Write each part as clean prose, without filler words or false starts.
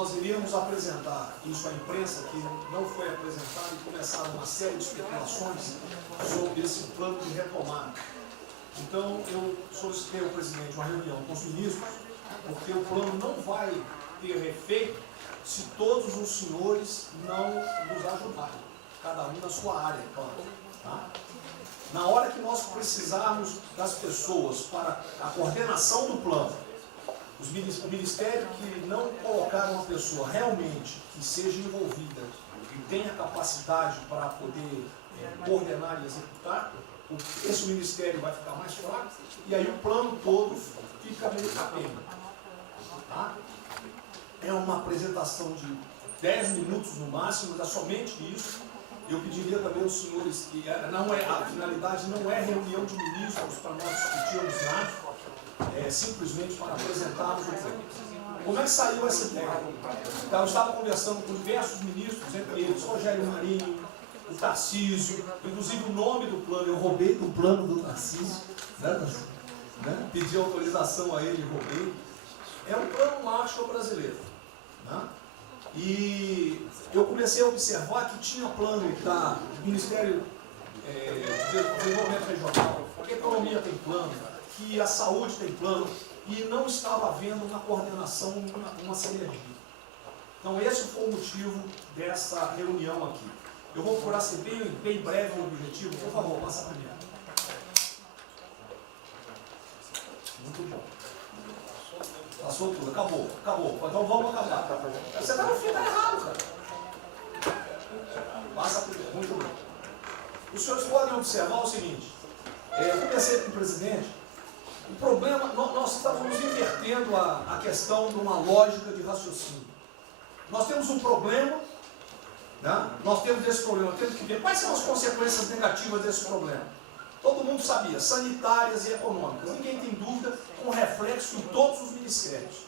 nós iríamos apresentar isso à imprensa, que não foi apresentado, e começaram uma série de especulações sobre esse plano de retomada. Então, eu solicitei ao presidente uma reunião com os ministros, porque o plano não vai ter efeito se todos os senhores não nos ajudarem, cada um na sua área, claro. Tá? Na hora que nós precisarmos das pessoas para a coordenação do plano, o Ministério que não colocar uma pessoa realmente que seja envolvida e tenha capacidade para poder coordenar e executar, esse Ministério vai ficar mais fraco e aí o plano todo fica meio capenga. Tá? É uma apresentação de 10 minutos no máximo, mas é somente isso. Eu pediria também aos senhores que a finalidade não é reunião de ministros para nós discutirmos nada, é simplesmente para apresentarmos o plano. Como é que saiu essa ideia? Então, eu estava conversando com diversos ministros, entre eles Rogério Marinho, o Tarcísio, inclusive o nome do plano, eu roubei do plano do Tarcísio, né? Pedi autorização a ele e roubei. É um plano Marshall brasileiro. Né? E eu comecei a observar que tinha plano do Ministério de Desenvolvimento Regional, que a economia tem plano, que a saúde tem plano, e não estava havendo uma coordenação, uma sinergia. Então esse foi o motivo dessa reunião aqui. Eu vou procurar ser bem breve no objetivo. Por favor, passa para mim. Muito bom. Passou tudo, acabou. Então vamos acabar. Você está no fim, está errado, cara. Passa primeiro, muito bem. Os senhores podem observar o seguinte, eu comecei com o presidente, o problema, nós estamos invertendo a questão de uma lógica de raciocínio. Nós temos um problema, né? Nós temos esse problema, temos que ver quais são as consequências negativas desse problema. Todo mundo sabia, sanitárias e econômicas, ninguém tem dúvida, com reflexo em todos os ministérios.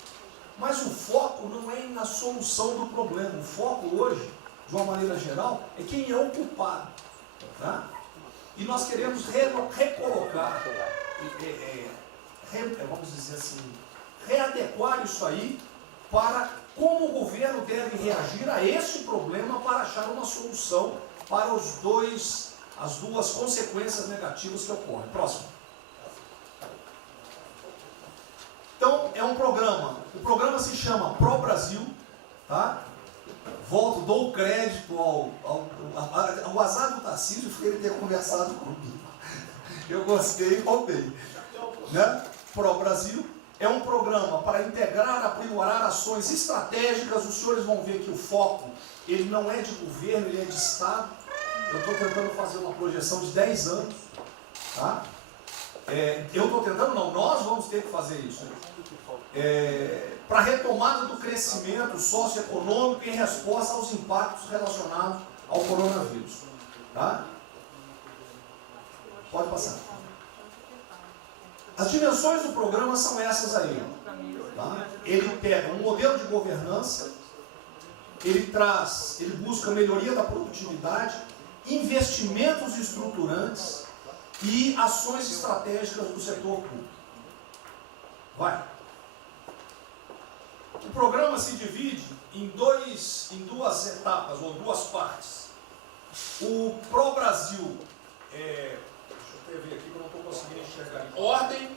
Mas o foco não é na solução do problema, o foco hoje, de uma maneira geral, é quem é o culpado. Tá? E nós queremos recolocar, vamos dizer assim, readequar isso aí para como o governo deve reagir a esse problema para achar uma solução para as duas consequências negativas que ocorrem. Próximo. Então, é um programa. O programa se chama Pro Brasil. Tá? Dou crédito ao azar do Tarcísio foi ele ter conversado comigo. Eu gostei e roubei. Né? Pro Brasil é um programa para integrar, aprimorar ações estratégicas. Os senhores vão ver que o foco, ele não é de governo, ele é de Estado. Eu estou tentando fazer uma projeção de 10 anos. Tá? Eu estou tentando, não, nós vamos ter que fazer isso. Para a retomada do crescimento socioeconômico em resposta aos impactos relacionados ao coronavírus. Tá? Pode passar. As dimensões do programa são essas aí. Tá? Ele pega um modelo de governança, ele busca melhoria da produtividade, investimentos estruturantes e ações estratégicas do setor público. Vai. O programa se divide em duas etapas, ou duas partes. O Pro Brasil, deixa eu ver aqui que eu não estou conseguindo enxergar, Ordem,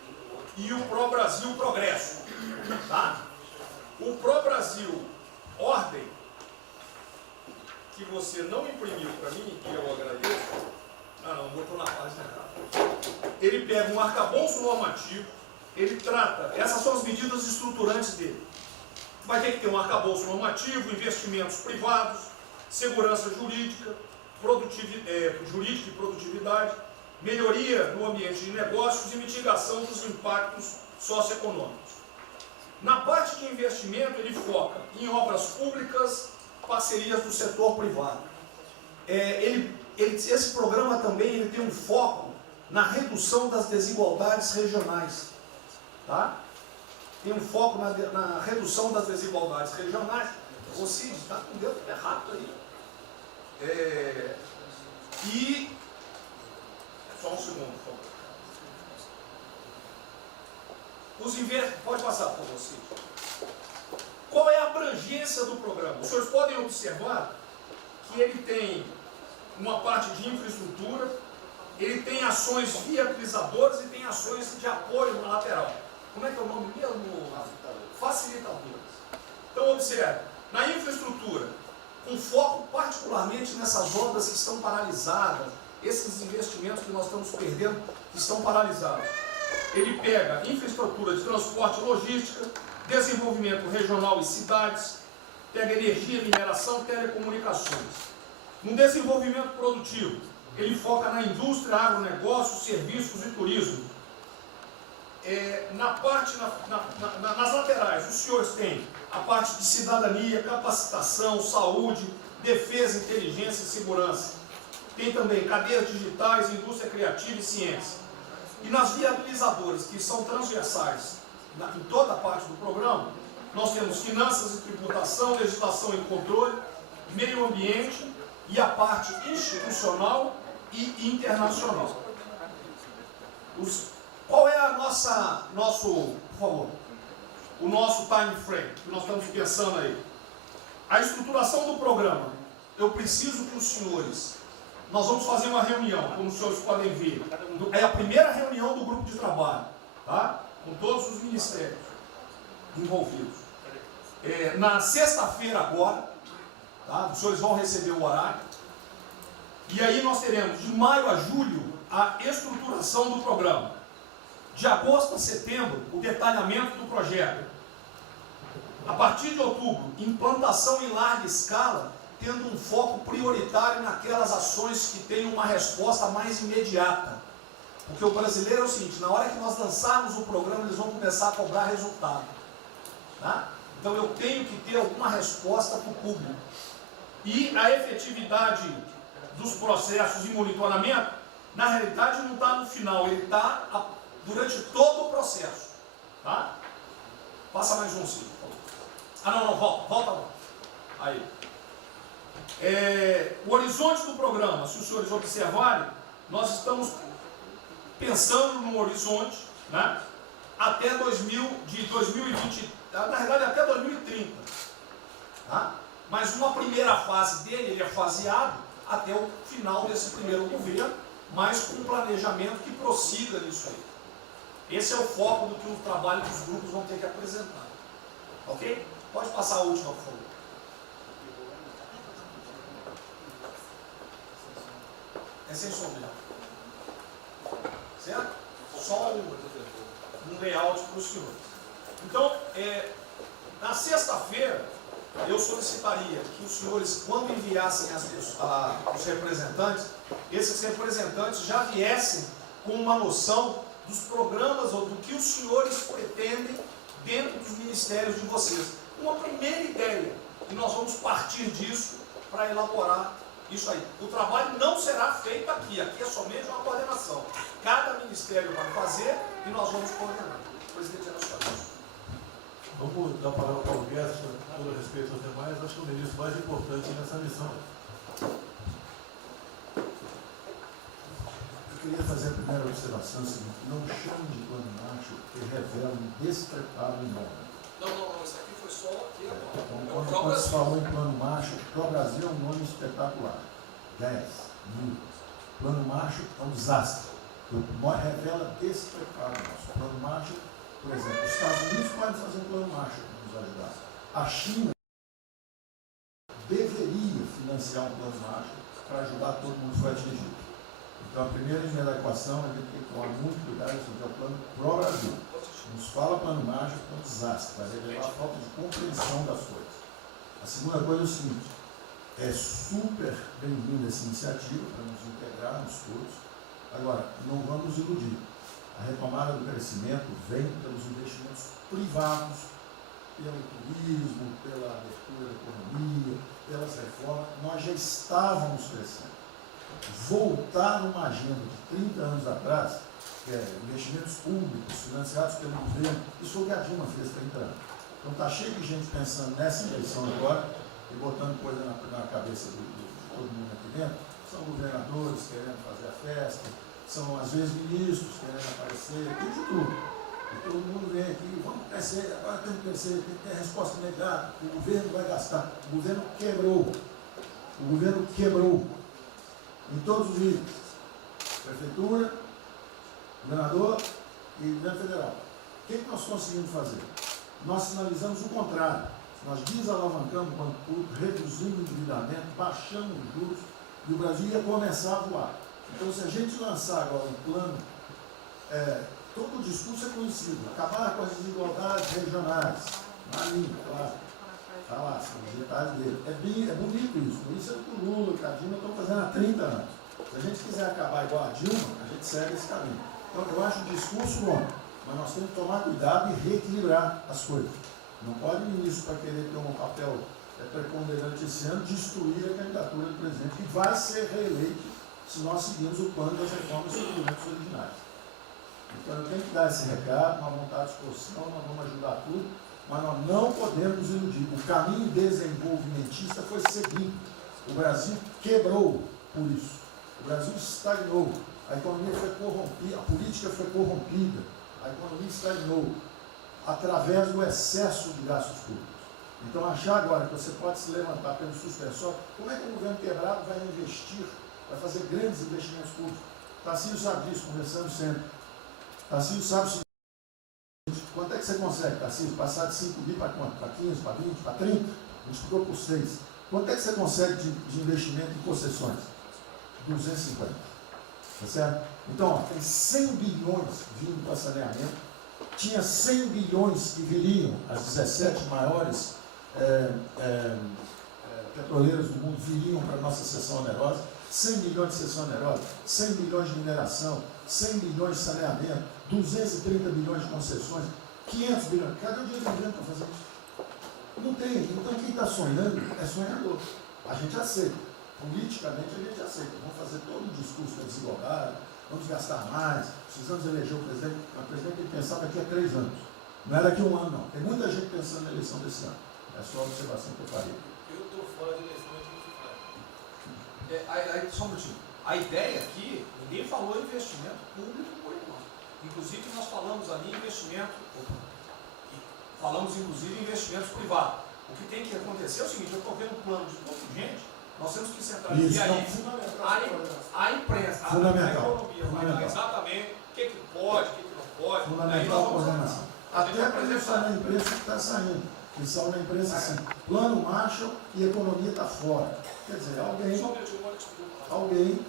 e o Pro Brasil Progresso. Tá? O Pro Brasil Ordem, que você não imprimiu para mim, e eu agradeço, não botou na página errada. Ele pega um arcabouço normativo, ele trata, essas são as medidas estruturantes dele. Vai ter que ter um arcabouço normativo, investimentos privados, segurança jurídica, jurídica e produtividade, melhoria no ambiente de negócios e mitigação dos impactos socioeconômicos. Na parte de investimento, ele foca em obras públicas, parcerias do setor privado. Esse programa também ele tem um foco na redução das desigualdades regionais. Tá? Tem um foco na redução das desigualdades regionais. Você está com o dedo errado aí. Só um segundo, por favor. Pode passar, por favor, Cid. Qual é a abrangência do programa? Os senhores podem observar que ele tem uma parte de infraestrutura, ele tem ações viabilizadoras e tem ações de apoio na lateral. Como é que é o nome mesmo? Facilitadoras. Então, observe, na infraestrutura, com foco particularmente nessas obras que estão paralisadas, esses investimentos que nós estamos perdendo, que estão paralisados. Ele pega infraestrutura de transporte e logística, desenvolvimento regional e cidades, pega energia, mineração, telecomunicações. No desenvolvimento produtivo, ele foca na indústria, agronegócio, serviços e turismo. Nas laterais, os senhores têm a parte de cidadania, capacitação, saúde, defesa, inteligência e segurança. Tem também cadeias digitais, indústria criativa e ciência. E nas viabilizadoras, que são transversais em toda a parte do programa, nós temos finanças e tributação, legislação e controle, meio ambiente e a parte institucional e internacional. Qual é por favor, o nosso time frame que nós estamos pensando aí? A estruturação do programa. Eu preciso que os senhores, nós vamos fazer uma reunião, como os senhores podem ver. É a primeira reunião do grupo de trabalho, tá? Com todos os ministérios envolvidos. Na sexta-feira agora, tá? Os senhores vão receber o horário. E aí nós teremos de maio a julho a estruturação do programa. De agosto a setembro, o detalhamento do projeto. A partir de outubro, implantação em larga escala, tendo um foco prioritário naquelas ações que têm uma resposta mais imediata. Porque o brasileiro é o seguinte, na hora que nós lançarmos o programa, eles vão começar a cobrar resultado. Tá? Então eu tenho que ter alguma resposta para o público. E a efetividade dos processos de monitoramento, na realidade não está no final, ele está durante todo o processo. Tá? Passa mais um, sim. Volta. Aí. O horizonte do programa, se os senhores observarem, nós estamos pensando no horizonte, né, até 2020, na verdade até 2030. Tá? Mas uma primeira fase dele, ele é faseado até o final desse primeiro governo, mas com um planejamento que prossiga nisso aí. Esse é o foco do que o trabalho que os grupos vão ter que apresentar. Ok? Pode passar a última, por favor. É sensorial. Certo? Só um layout para os senhores. Então, na sexta-feira, eu solicitaria que os senhores, quando enviassem os representantes, esses representantes já viessem com uma noção dos programas ou do que os senhores pretendem dentro dos ministérios de vocês. Uma primeira ideia, e nós vamos partir disso para elaborar isso aí. O trabalho não será feito aqui é somente uma coordenação. Cada ministério vai fazer e nós vamos coordenar. Presidente Erasmo. Vamos dar a palavra para o Guedes, com respeito aos demais, acho que é o ministro mais importante nessa missão. Eu queria fazer a primeira observação seguinte: não chame de plano macho que revela um despreparo enorme. Não, isso aqui foi só aqui agora. Quando se falou em plano macho, Pro Brasil é um nome espetacular. 10, 1000. Plano macho é um desastre. Revela despreparo nosso. Plano macho, por exemplo, os Estados Unidos podem fazer um plano macho para nos ajudar. A China deveria financiar um plano macho para ajudar todo mundo que foi atingido. Então, a primeira linha da equação, a gente tem que tomar muito cuidado, isso é o plano Pro Brasil. Nos fala plano mágico, é um desastre, vai revelar a falta de compreensão das coisas. A segunda coisa é o seguinte: é super bem-vinda essa iniciativa para nos integrarmos todos. Agora, não vamos iludir. A retomada do crescimento vem pelos investimentos privados, pelo turismo, pela abertura da economia, pelas reformas. Nós já estávamos crescendo. Voltar numa agenda de 30 anos atrás, que é investimentos públicos financiados pelo governo, isso foi o que a Dilma fez 30 anos. Então está cheio de gente pensando nessa eleição agora e botando coisa na cabeça de todo mundo aqui dentro. São governadores querendo fazer a festa, são às vezes ministros querendo aparecer, tem de tudo. E todo mundo vem aqui, vamos crescer, agora temos que crescer, tem que ter resposta imediata, o governo vai gastar. O governo quebrou. O governo quebrou. Em todos os níveis. Prefeitura, governador e governo federal. O que nós conseguimos fazer? Nós sinalizamos o contrário. Nós desalavancamos o banco público, reduzimos o endividamento, baixamos os juros e o Brasil ia começar a voar. Então, se a gente lançar agora um plano, todo o discurso é conhecido, acabar com as desigualdades regionais, na língua, claro, está lá, são os detalhes dele. É bonito isso, por isso é que o Lula e a Dilma estão fazendo há 30 anos. Se a gente quiser acabar igual a Dilma, a gente segue esse caminho. Então, eu acho o discurso bom, mas nós temos que tomar cuidado e reequilibrar as coisas. Não pode o ministro, para querer ter um papel preponderante esse ano, destruir a candidatura do presidente, que vai ser reeleito se nós seguirmos o plano das reformas dos documentos originais. Então, eu tenho que dar esse recado, uma vontade de exposição, nós vamos ajudar tudo, mas nós não podemos nos iludir. O caminho desenvolvimentista foi seguido. O Brasil quebrou por isso. O Brasil estagnou. A economia foi corrompida, a política foi corrompida. A economia estagnou através do excesso de gastos públicos. Então, achar agora que você pode se levantar pelo suspensório, como é que o governo quebrado vai investir, vai fazer grandes investimentos públicos? Tarcísio sabe disso, conversamos sempre. Tarcísio sabe o seguinte: quanto é que você consegue, Tarcísio? Passar de 5 bi para quanto? Para 15, para 20, para 30? A gente ficou por 6. Quanto é que você consegue de investimento em concessões? 250. Tá certo? Então, ó, tem 100 bilhões vindo para saneamento. Tinha 100 bilhões que viriam, as 17 maiores petroleiras do mundo viriam para a nossa seção onerosa. 100 bilhões de seção onerosa, 100 bilhões de mineração, 100 bilhões de saneamento, 230 bilhões de concessões, 500 bilhões. Cadê o dinheiro do governo para fazer isso? Não tem. Então, quem está sonhando é sonhador. A gente aceita. Politicamente, a gente aceita. Vamos fazer todo o discurso da desigualdade, vamos gastar mais, precisamos eleger o presidente. O presidente tem que pensar daqui a 3 anos. Não é daqui a 1 ano, não. Tem muita gente pensando na eleição desse ano. É só a observação que eu farei. Eu estou fora de eleições municipais. Só um minutinho. A ideia aqui, ninguém falou em investimento público por enquanto. Inclusive, nós falamos ali em investimento, falamos inclusive em investimentos privados. O que tem que acontecer é o seguinte: eu estou vendo um plano de contingente, nós temos que centralizar a imprensa, a economia, vai dar exatamente o que pode, o que não pode. Fundamental a coordenação. Até para deixar na imprensa que está saindo. Que saiu na imprensa assim: plano Marshall e economia está fora. Quer dizer, alguém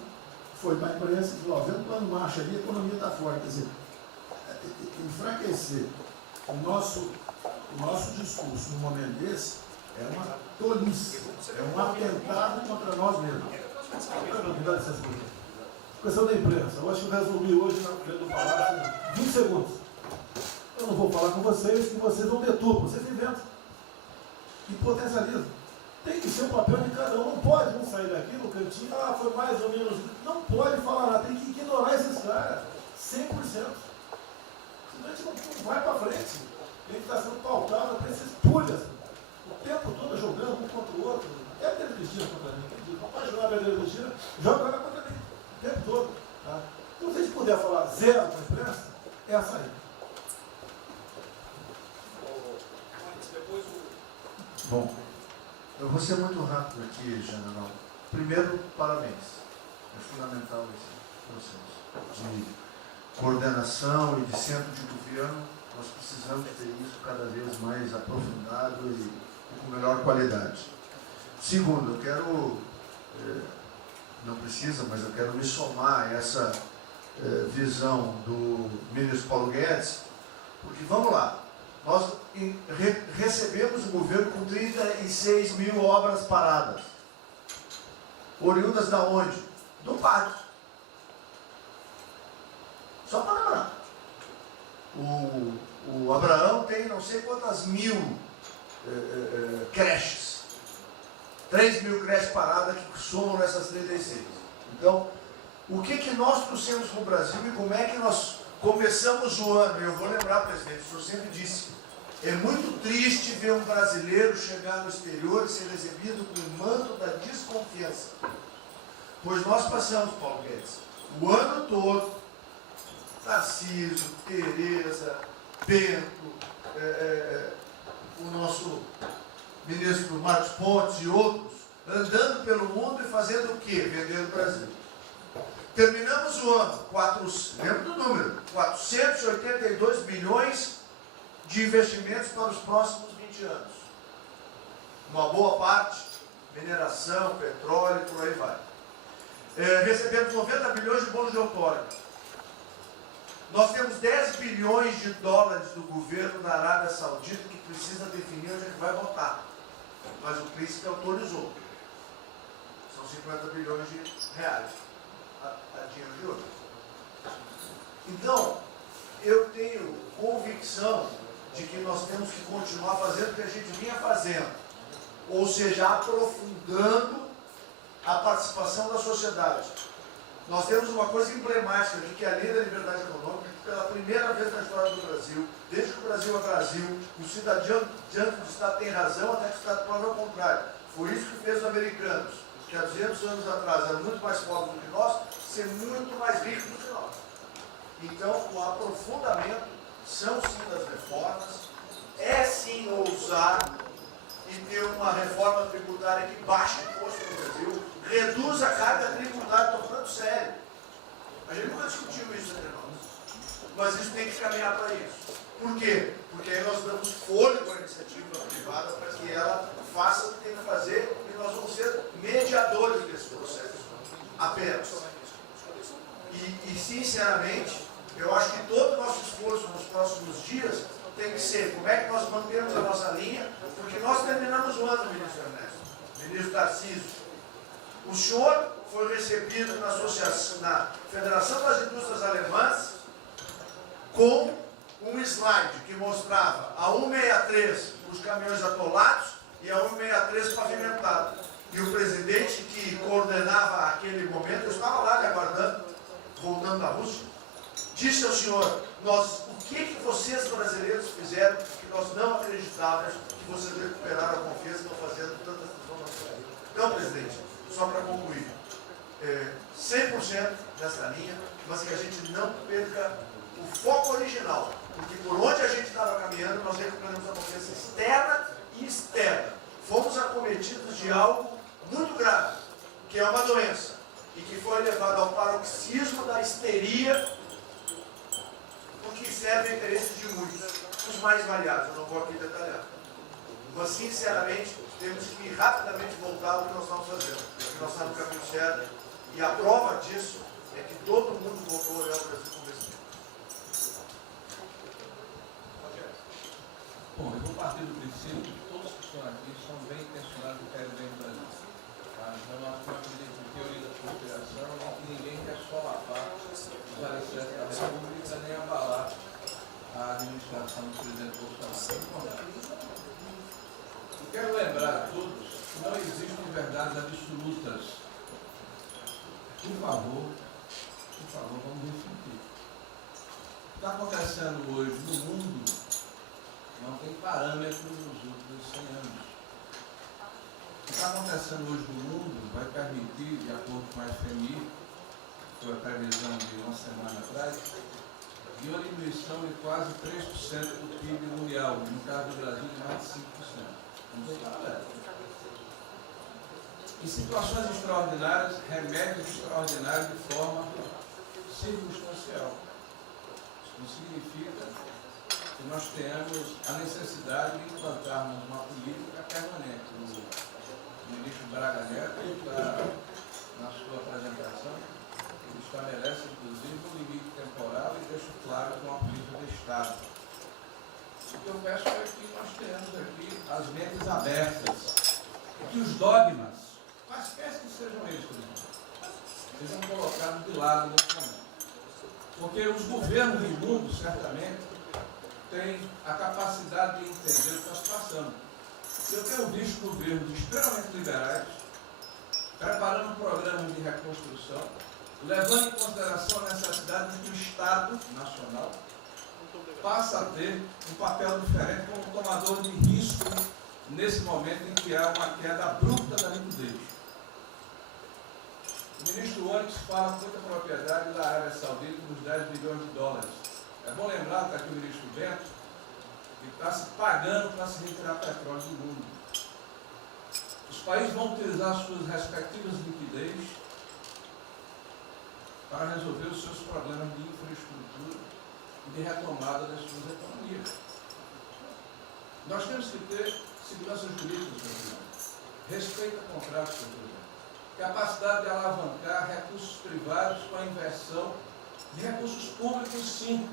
foi para a imprensa e falou: vendo o plano Marshall ali, a economia está fora. Quer dizer, enfraquecer o nosso discurso num momento desse é uma tolice, é um atentado contra nós mesmos. Questão da imprensa. Eu acho que eu resumi hoje na frente do Palácio 20 segundos. Eu não vou falar com vocês, que vocês não deturpam, vocês inventam e potencializam. Tem que ser o papel de cada um. Não pode um sair daqui no cantinho, foi mais ou menos. Não pode falar nada, tem que ignorar esses caras, 100%. Senão a gente não vai para frente. Ele está sendo pautado para esses pulhas, o tempo todo jogando um contra o outro. É a Pedro Cristina contra mim, entendi. Não pode jogar a Pedro Cristina, joga ela contra mim, o tempo todo. Tá? Então, se a gente puder falar zero com a imprensa, é essa aí. Bom, eu vou ser muito rápido aqui, general. Primeiro, parabéns. É fundamental esse processo de coordenação e de centro de governo. Nós precisamos ter isso cada vez mais aprofundado e com melhor qualidade. Segundo, eu quero, não precisa, mas eu quero me somar a essa visão do ministro Paulo Guedes, porque vamos lá, nós recebemos o governo com 36 mil obras paradas, oriundas da onde? Do PAC. Só para lembrar. O Abraão tem não sei quantas mil creches. 3 mil creches paradas que somam nessas 36. Então, o que nós trouxemos para o Brasil e como é que nós começamos o ano? Eu vou lembrar, presidente, o senhor sempre disse, é muito triste ver um brasileiro chegar no exterior e ser recebido com o manto da desconfiança. Pois nós passamos, Paulo Guedes, o ano todo, Tarcísio, Tereza, Bento, o nosso ministro Marcos Pontes e outros, andando pelo mundo e fazendo o quê? Vendendo o Brasil. Terminamos o ano, lembra do número, 482 bilhões de investimentos para os próximos 20 anos. Uma boa parte, mineração, petróleo, por aí vai. Recebemos 90 bilhões de bônus de outorga. Nós temos 10 bilhões de dólares do governo da Arábia Saudita que precisa definir onde é que vai votar. Mas o príncipe autorizou. São 50 bilhões de reais. A dinheiro de ouro. Então, eu tenho convicção de que nós temos que continuar fazendo o que a gente vinha fazendo. Ou seja, aprofundando a participação da sociedade. Nós temos uma coisa emblemática aqui, que é a Lei da Liberdade Econômica, que pela primeira vez na história do Brasil, desde que o Brasil é Brasil, o cidadão diante do Estado tem razão, até que o Estado prova ao contrário. Foi isso que fez os americanos, que há 200 anos atrás eram muito mais pobres do que nós, ser muito mais ricos do que nós. Então, o aprofundamento são sim das reformas, é sim ousar e ter uma reforma tributária que baixe o imposto no Brasil, reduz a carga tributária, estou falando sério. A gente nunca discutiu isso entre nós. Mas isso tem que caminhar para isso. Por quê? Porque aí nós damos fôlego à iniciativa privada para que ela faça o que tem que fazer e nós vamos ser mediadores desse processo. Apenas. E sinceramente, eu acho que todo o nosso esforço nos próximos dias tem que ser como é que nós mantemos a nossa linha, porque nós terminamos o ano, ministro Ernesto, ministro Tarcísio. O senhor foi recebido na Federação das Indústrias Alemãs com um slide que mostrava a 163 os caminhões atolados e a 163 pavimentado. E o presidente que coordenava aquele momento, eu estava lá lhe aguardando, voltando da Rússia, disse ao senhor, o que vocês brasileiros fizeram que nós não acreditávamos que vocês recuperaram a confiança e estão fazendo tantas transformações. Então, presidente, só para concluir, 100% nessa linha, mas que a gente não perca o foco original, porque por onde a gente estava caminhando, nós recuperamos a confiança externa e externa. Fomos acometidos de algo muito grave, que é uma doença, e que foi levado ao paroxismo da histeria, porque serve a interesse de muitos, os mais variados, eu não vou aqui detalhar. Mas, sinceramente, temos que rapidamente voltar ao que nós estamos fazendo, porque nós estamos no caminho certo, e a prova disso é que todo mundo voltou a olhar o Brasil com respeito. Bom, eu vou partir do princípio que todos que estão aqui são bem intencionados e querem bem do Brasil. Então, nós temos a teoria da conspiração e que ninguém quer solapar os alicerces da República nem abalar a administração do presidente Bolsonaro. Eu quero lembrar a todos que não existem verdades absolutas. Por favor, vamos refletir. O que está acontecendo hoje no mundo não tem parâmetros nos últimos 100 anos. O que está acontecendo hoje no mundo vai permitir, de acordo com a FMI, que foi a previsão de uma semana atrás, de uma diminuição de quase 3% do PIB mundial, no caso do Brasil, de mais de 5%. Não tem nada. Em situações extraordinárias, remédios extraordinários de forma circunstancial. Isso não significa que nós tenhamos a necessidade de implantarmos uma política permanente. O ministro Braga Neto está, na sua apresentação, ele estabelece, inclusive, um limite temporal e deixa claro que é uma política de Estado. O que eu peço é que nós tenhamos aqui as mentes abertas, que os dogmas, quaisquer que sejam eles, sejam colocados de lado nesse momento. Porque os governos do mundo, certamente, têm a capacidade de entender o que nós passamos. Eu tenho visto governos extremamente liberais, preparando programas de reconstrução, levando em consideração a necessidade de que o Estado Nacional passa a ter um papel diferente como tomador de risco nesse momento em que há uma queda abrupta da liquidez. O ministro Onyx fala com muita propriedade da Arábia Saudita nos 10 bilhões de dólares. É bom lembrar, está aqui o ministro Bento, que está se pagando para se retirar petróleo do mundo. Os países vão utilizar suas respectivas liquidez para resolver os seus problemas de infraestrutura e de retomada das suas economias. Nós temos que ter segurança jurídica, Sr. Presidente, respeito a contratos, Sr. Presidente, capacidade de alavancar recursos privados com a inversão de recursos públicos, sim.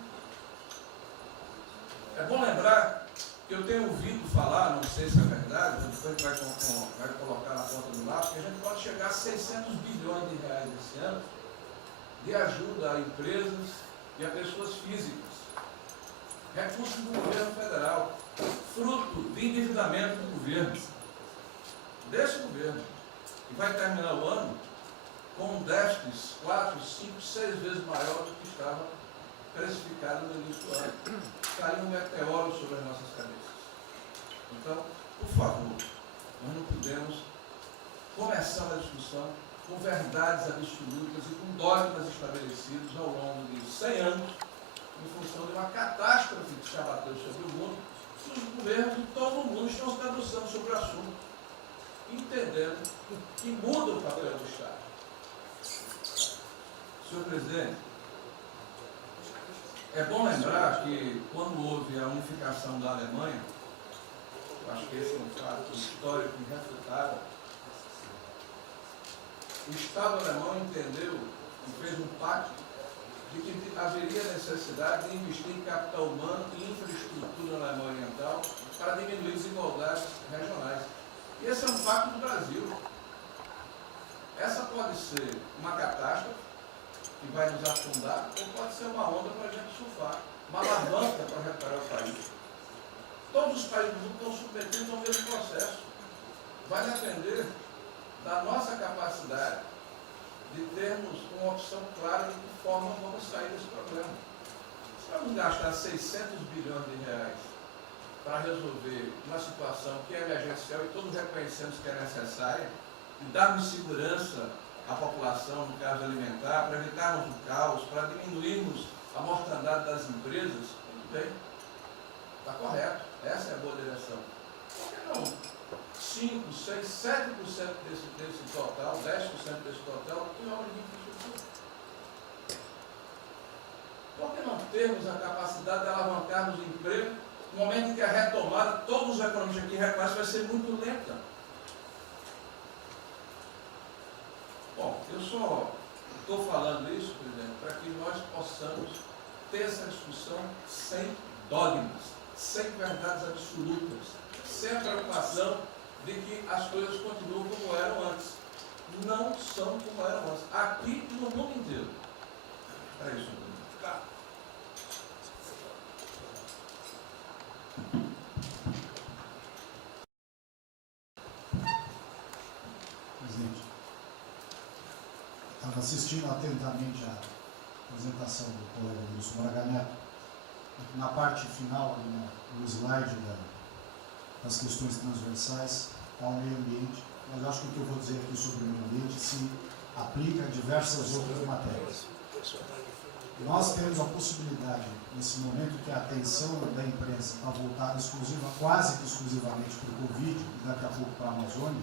É bom lembrar que eu tenho ouvido falar, não sei se é verdade, depois vai colocar na ponta do lápis, que a gente pode chegar a 600 bilhões de reais esse ano de ajuda a empresas e a pessoas físicas. Recursos do governo federal, fruto de endividamento do governo, desse governo, que vai terminar o ano com um déficit 4, 5, 6 vezes maior do que estava precificado no início do ano. Caiu um meteoro sobre as nossas cabeças. Então, por favor, nós não podemos começar a discussão com verdades absolutas e com dogmas estabelecidos ao longo de 100 anos, em função de uma catástrofe que se abateu sobre o mundo, que os governos de todo o mundo estão se debruçando sobre o assunto, entendendo que muda o papel do Estado. Senhor Presidente, é bom lembrar que quando houve a unificação da Alemanha, eu acho que esse é um fato histórico irrefutável, o Estado alemão entendeu e fez um pacto de que haveria necessidade de investir em capital humano e infraestrutura na Alemanha Oriental para diminuir desigualdades regionais. E esse é um pacto do Brasil. Essa pode ser uma catástrofe que vai nos afundar, ou pode ser uma onda para a gente surfar, uma alavanca para reparar o país. Todos os países do mundo estão submetidos ao mesmo processo. Vai depender da nossa capacidade de termos uma opção clara de que forma vamos sair desse problema. Se vamos gastar 600 bilhões de reais para resolver uma situação que é emergencial e todos reconhecemos que é necessária, e darmos segurança à população, no caso alimentar, para evitarmos o caos, para diminuirmos a mortandade das empresas, muito bem, está correto, essa é a boa direção. Por que não 5, 6, 7% desse total, 10% desse total, em obra de infraestrutura? Por que não termos a capacidade de alavancarmos o emprego no momento em que a retomada, todos os economistas aqui reconhecem, vai ser muito lenta? Bom, eu só estou falando isso, presidente, para que nós possamos ter essa discussão sem dogmas, sem verdades absolutas, sem a preocupação de que as coisas continuam como eram antes. Não são como eram antes. Aqui e no mundo inteiro. É isso, tá. Presidente, estava assistindo atentamente a apresentação do colega Wilson Braga Neto. Na parte final, ali no slide das questões transversais ao meio ambiente, mas eu acho que o que eu vou dizer aqui sobre o meio ambiente se aplica a diversas outras matérias. Nós temos a possibilidade, nesse momento que a atenção da imprensa está voltada quase que exclusivamente para o Covid e daqui a pouco para a Amazônia,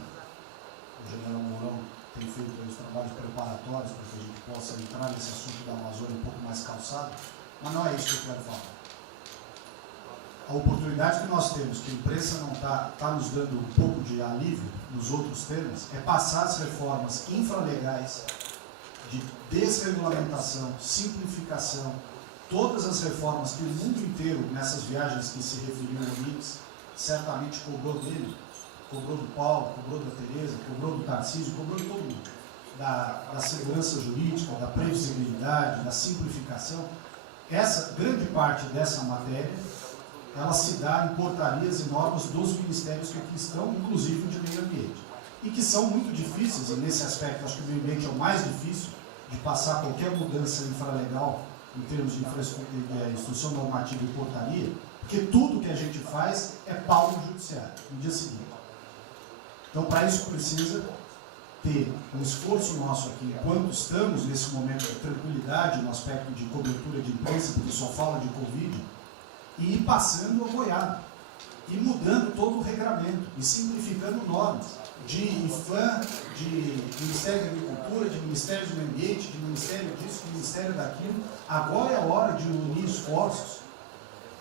o general Mourão tem feito os trabalhos preparatórios para que a gente possa entrar nesse assunto da Amazônia um pouco mais calçado, mas não é isso que eu quero falar. A oportunidade que nós temos, que a imprensa não está nos dando um pouco de alívio nos outros temas, é passar as reformas infralegais de desregulamentação, simplificação, todas as reformas que o mundo inteiro, nessas viagens que se referiam ao Mix, certamente cobrou dele, cobrou do Paulo, cobrou da Tereza, cobrou do Tarcísio, cobrou de todo mundo, da segurança jurídica, da previsibilidade, da simplificação. Essa grande parte dessa matéria, ela se dá em portarias e normas dos ministérios que aqui estão, inclusive de meio ambiente, e que são muito difíceis, e nesse aspecto acho que o meio ambiente é o mais difícil de passar qualquer mudança infralegal em termos de instrução normativa e portaria, porque tudo que a gente faz é pau no judiciário, no dia seguinte. Então, para isso precisa ter um esforço nosso aqui, enquanto estamos nesse momento de tranquilidade, no aspecto de cobertura de imprensa, porque só fala de Covid, e ir passando a boiada, e mudando todo o regramento, e simplificando normas, de IFAM, de Ministério da Agricultura, de Ministério do Meio Ambiente, de Ministério disso, de Ministério daquilo. Agora é a hora de unir esforços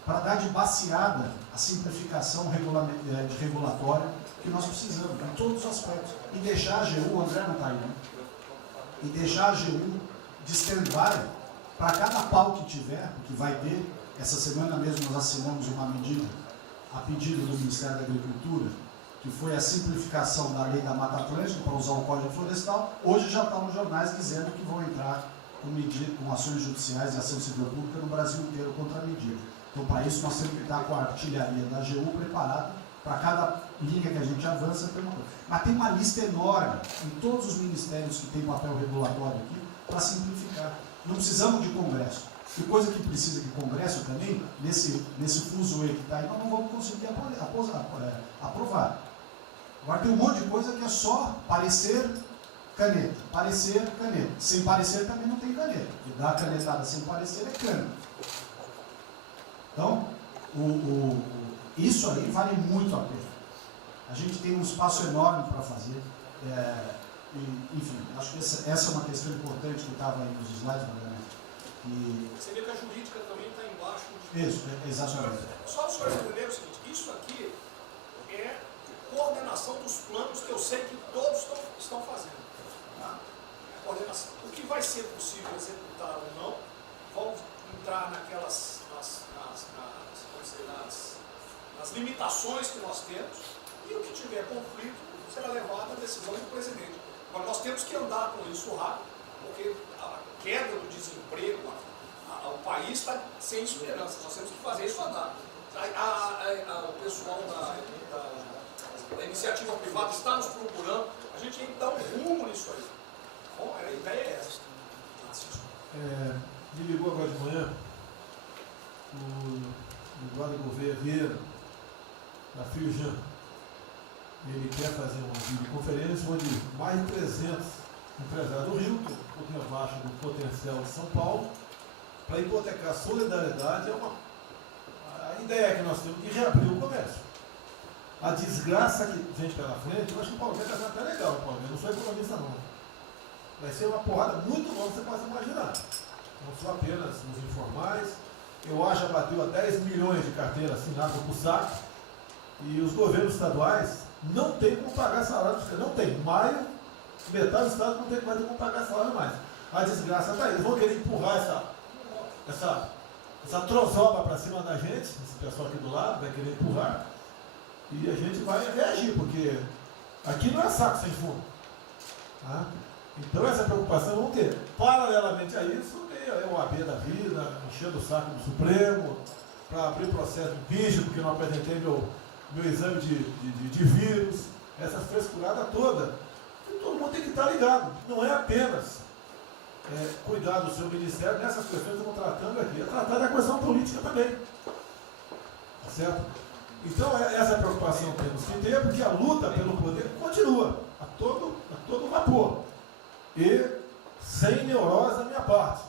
para dar de baseada a simplificação de regulatória que nós precisamos, em todos os aspectos. E deixar a AGU, o André não está aí, né? E deixar a AGU de stand-by para cada pau que tiver, porque vai ter. Essa semana mesmo nós assinamos uma medida a pedido do Ministério da Agricultura, que foi a simplificação da lei da Mata Atlântica para usar o Código Florestal. Hoje já está nos jornais dizendo que vão entrar com ações judiciais e ação civil pública no Brasil inteiro contra a medida. Então, para isso, nós temos que estar com a artilharia da AGU preparada para cada linha que a gente avança. Mas tem uma lista enorme em todos os ministérios que têm papel regulatório aqui para simplificar. Não precisamos de Congresso. E coisa que precisa de Congresso também, nesse fuso aí que está aí, nós não vamos conseguir aprovar. Agora tem um monte de coisa que é só parecer caneta. Parecer caneta. Sem parecer também não tem caneta. E dar canetada sem parecer é cana. Então, isso aí vale muito a pena. A gente tem um espaço enorme para fazer. Enfim, acho que essa é uma questão importante que estava aí nos slides, Margarida. Você vê que a jurídica também está embaixo. Isso, exatamente. Só os senhores entenderem o seguinte, isso aqui é coordenação dos planos que eu sei que todos estão fazendo. Tá? Coordenação. O que vai ser possível executar ou não, vão entrar naquelas nas limitações que nós temos, e o que tiver conflito será levado à decisão do presidente. Agora nós temos que andar com isso rápido, porque a queda do desemprego, o país está sem esperança, nós temos que fazer isso andar. O pessoal da iniciativa privada está nos procurando, a gente tem que dar um rumo nisso aí. Bom, a ideia é essa. Me ligou agora de manhã o Eduardo Gouveia Vieira, da Firjan. Ele quer fazer uma videoconferência onde mais de 300 empresários do Rio, que é um pouquinho abaixo do potencial de São Paulo, para hipotecar solidariedade. A ideia que nós temos de reabrir o comércio. A desgraça que vem pela frente, eu acho que o Paulo vai casar até legal, Paulo. Eu não sou economista não. Vai ser uma porrada muito longa, você pode imaginar. Não só apenas nos informais. Eu acho que bateu a 10 milhões de carteiras assinadas por saco. E os governos estaduais não tem como pagar salário, não tem. Maio, metade do estado não tem mais como pagar salário mais. A desgraça está aí. Eles vão querer empurrar essa trozoba para cima da gente, esse pessoal aqui do lado vai querer empurrar, e a gente vai reagir, porque aqui não é saco sem fundo. Tá? Então essa preocupação vamos ter. Paralelamente a isso, é o AB da vida, enchendo o saco do Supremo, para abrir processo de bicho, porque não apresentei meu exame de vírus, essa frescurada toda. E todo mundo tem que estar ligado. Não é apenas cuidar do seu ministério nessas questões que estamos tratando aqui, é tratar da questão política também. Tá certo? Então, essa preocupação temos que ter, porque a luta pelo poder continua a todo vapor. E sem neurose da minha parte.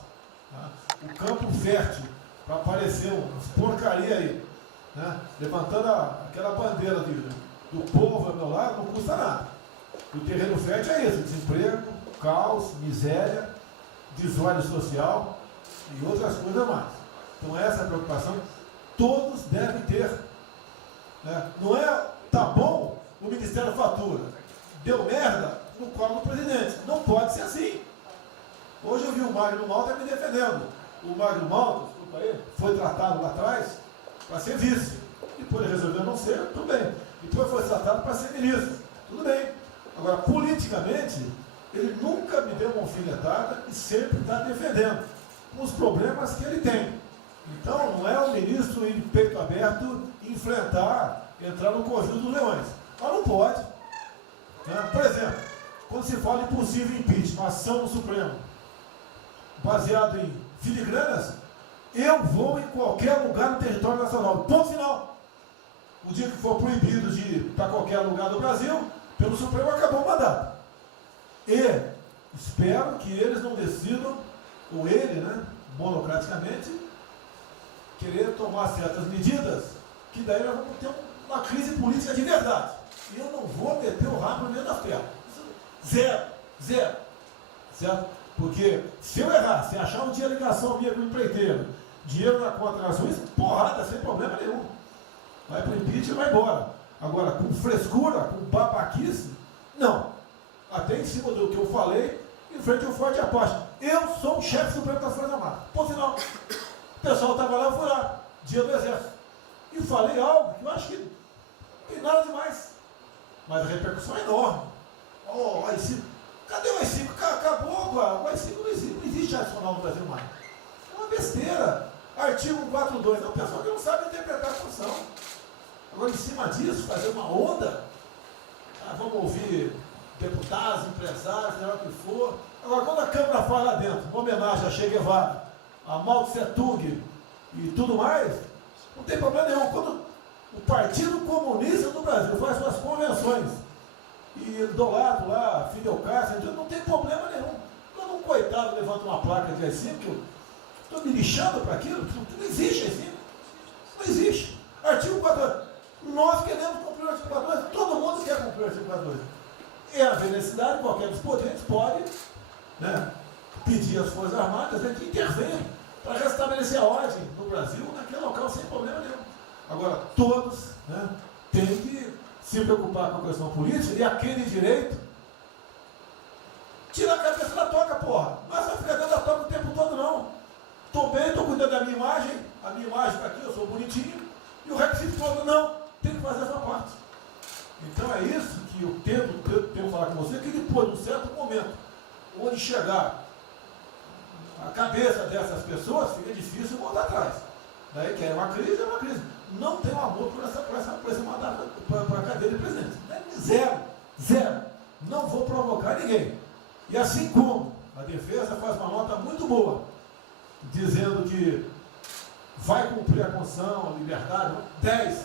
Tá? O campo fértil para aparecer umas porcaria aí, né? Levantando aquela bandeira do povo ao meu lado, não custa nada. O terreno fértil é isso: desemprego, caos, miséria, desordem social e outras coisas mais. Então essa preocupação todos devem ter. Né? Não é, tá bom, o Ministério fatura, deu merda no colo do presidente. Não pode ser assim. Hoje eu vi o Magno Malta me defendendo. O Magno Malta, desculpa aí, foi tratado lá atrás para ser vice. Depois ele resolveu não ser, tudo bem. Depois foi tratado para ser ministro, tudo bem. Agora, politicamente, ele nunca me deu uma alfinetada e sempre está defendendo os problemas que ele tem. Então, não é o ministro ir de peito aberto entrar no conjunto dos leões. Mas não pode. Né? Por exemplo, quando se fala em possível impeachment, ação no Supremo, baseado em filigranas, eu vou em qualquer lugar no território nacional. Ponto final. O dia que for proibido de ir para qualquer lugar do Brasil, pelo Supremo acabou o mandato. E espero que eles não decidam, ou ele, né, monocraticamente, querer tomar certas medidas, que daí nós vamos ter uma crise política de verdade. E eu não vou meter o rabo no meio da ferro. Zero. Certo? Porque se eu errar, se achar um dia ligação minha com o empreiteiro, dinheiro na conta na Suíça, porrada, sem problema nenhum. Vai para o impeachment e vai embora. Agora, com frescura, com babaquice, não. Até em cima do que eu falei, em frente ao Forte Apache. Eu sou o chefe supremo das Forças Armadas. Por sinal, o pessoal estava lá, eu fui lá, dia do Exército. E falei algo que eu acho que não tem nada demais. Mas a repercussão é enorme. Oh, AI-5. Cadê o AI-5? Acabou, o AI-5 não existe adicional no Brasil mais. É uma besteira. Artigo 142. É o pessoal que não sabe interpretar a função. Agora, em cima disso, fazer uma onda. Vamos ouvir deputados, empresários, seja o que for. Agora, quando a Câmara fala lá dentro, uma homenagem a Che Guevara, a Mao Tse Tung e tudo mais, não tem problema nenhum. Quando o Partido Comunista do Brasil faz suas convenções e do lado lá, Fidel Castro, não tem problema nenhum. Quando um coitado levanta uma placa de AI-5, eu estou me lixando para aquilo, não existe AI-5. Não existe. Artigo 42. Nós queremos cumprir o artigo 42, todo mundo quer cumprir o artigo 42. E haver necessidade, qualquer dos poderes pode, né, pedir às Forças Armadas, né, que intervenham para restabelecer a ordem no Brasil, naquele local, sem problema nenhum. Agora, todos, né, têm que se preocupar com a questão política e aquele direito, tira a cabeça da toca, porra. Não é só ficar dentro da toca o tempo todo, não. Estou bem, estou cuidando da minha imagem, a minha imagem está aqui, eu sou bonitinho, e o requisito todo, não, tem que fazer essa parte. Então é isso que eu tento falar com você, que depois de um certo momento, onde chegar a cabeça dessas pessoas, fica difícil voltar atrás. Daí que é uma crise, é uma crise. Não tenho amor por esse mandato, para a cadeira de presidente. Zero. Não vou provocar ninguém. E assim como a defesa faz uma nota muito boa, dizendo que vai cumprir a Constituição, a liberdade, 10,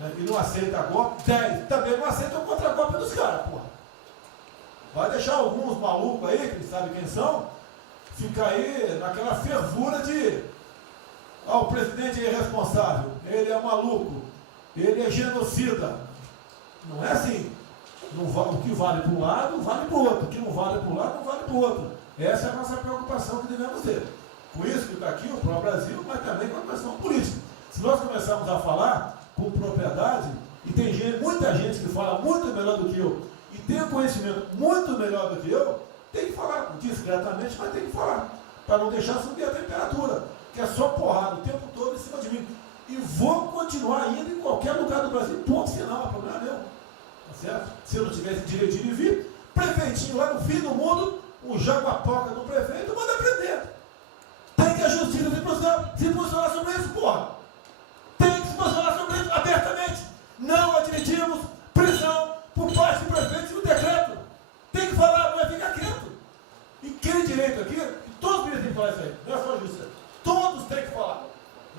né, e não aceita golpe, 10, também não aceita o contra-golpe dos caras, porra. Vai deixar alguns malucos aí, que sabe quem são, ficar aí naquela fervura de o presidente é irresponsável, ele é maluco, ele é genocida. Não é assim. O que vale para um lado, vale para o outro. O que não vale para um lado, não vale para o outro. Essa é a nossa preocupação que devemos ter. Por isso que está aqui o pró-Brasil, mas também com a questão política. Se nós começarmos a falar com propriedade, e tem muita gente que fala muito melhor do que eu, e tem um conhecimento muito melhor do que eu, tem que falar discretamente, mas tem que falar, para não deixar subir a temperatura, que é só porrada o tempo todo em cima de mim. E vou continuar indo em qualquer lugar do Brasil, ponto final, não é problema nenhum. Tá certo? Se eu não tivesse direitinho de vir, prefeitinho lá no fim do mundo, o jaguapoca do prefeito manda prender. Tem que a justiça se posicionar sobre isso, porra. Tem que se posicionar sobre isso abertamente. Não admitimos prisão por parte do prefeito no decreto. Tem que falar, não é ficar quieto. E quem direito aqui, todos têm que falar isso aí, não é só a justiça. Todos têm que falar.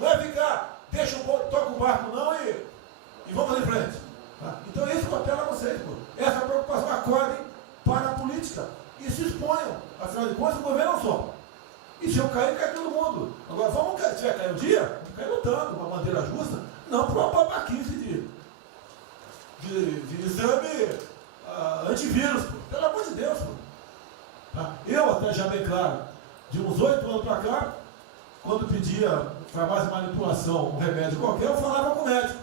Não é ficar, deixa o povo, toca o barco não e vamos em frente. Tá? Então é isso que eu apelo a vocês, pô. Essa preocupação, acordem para a política e se exponham. Afinal de contas, o governo não só. E se eu cair, cai todo mundo. Agora, vamos cair, se vai cair um dia, vamos cair lutando, uma bandeira justa, não por uma babaquice de exame antivírus, pô. Pelo amor de Deus, pô. Tá? Eu até já bem claro, de uns 8 anos para cá, quando pedia para mais manipulação um remédio qualquer, eu falava com o médico,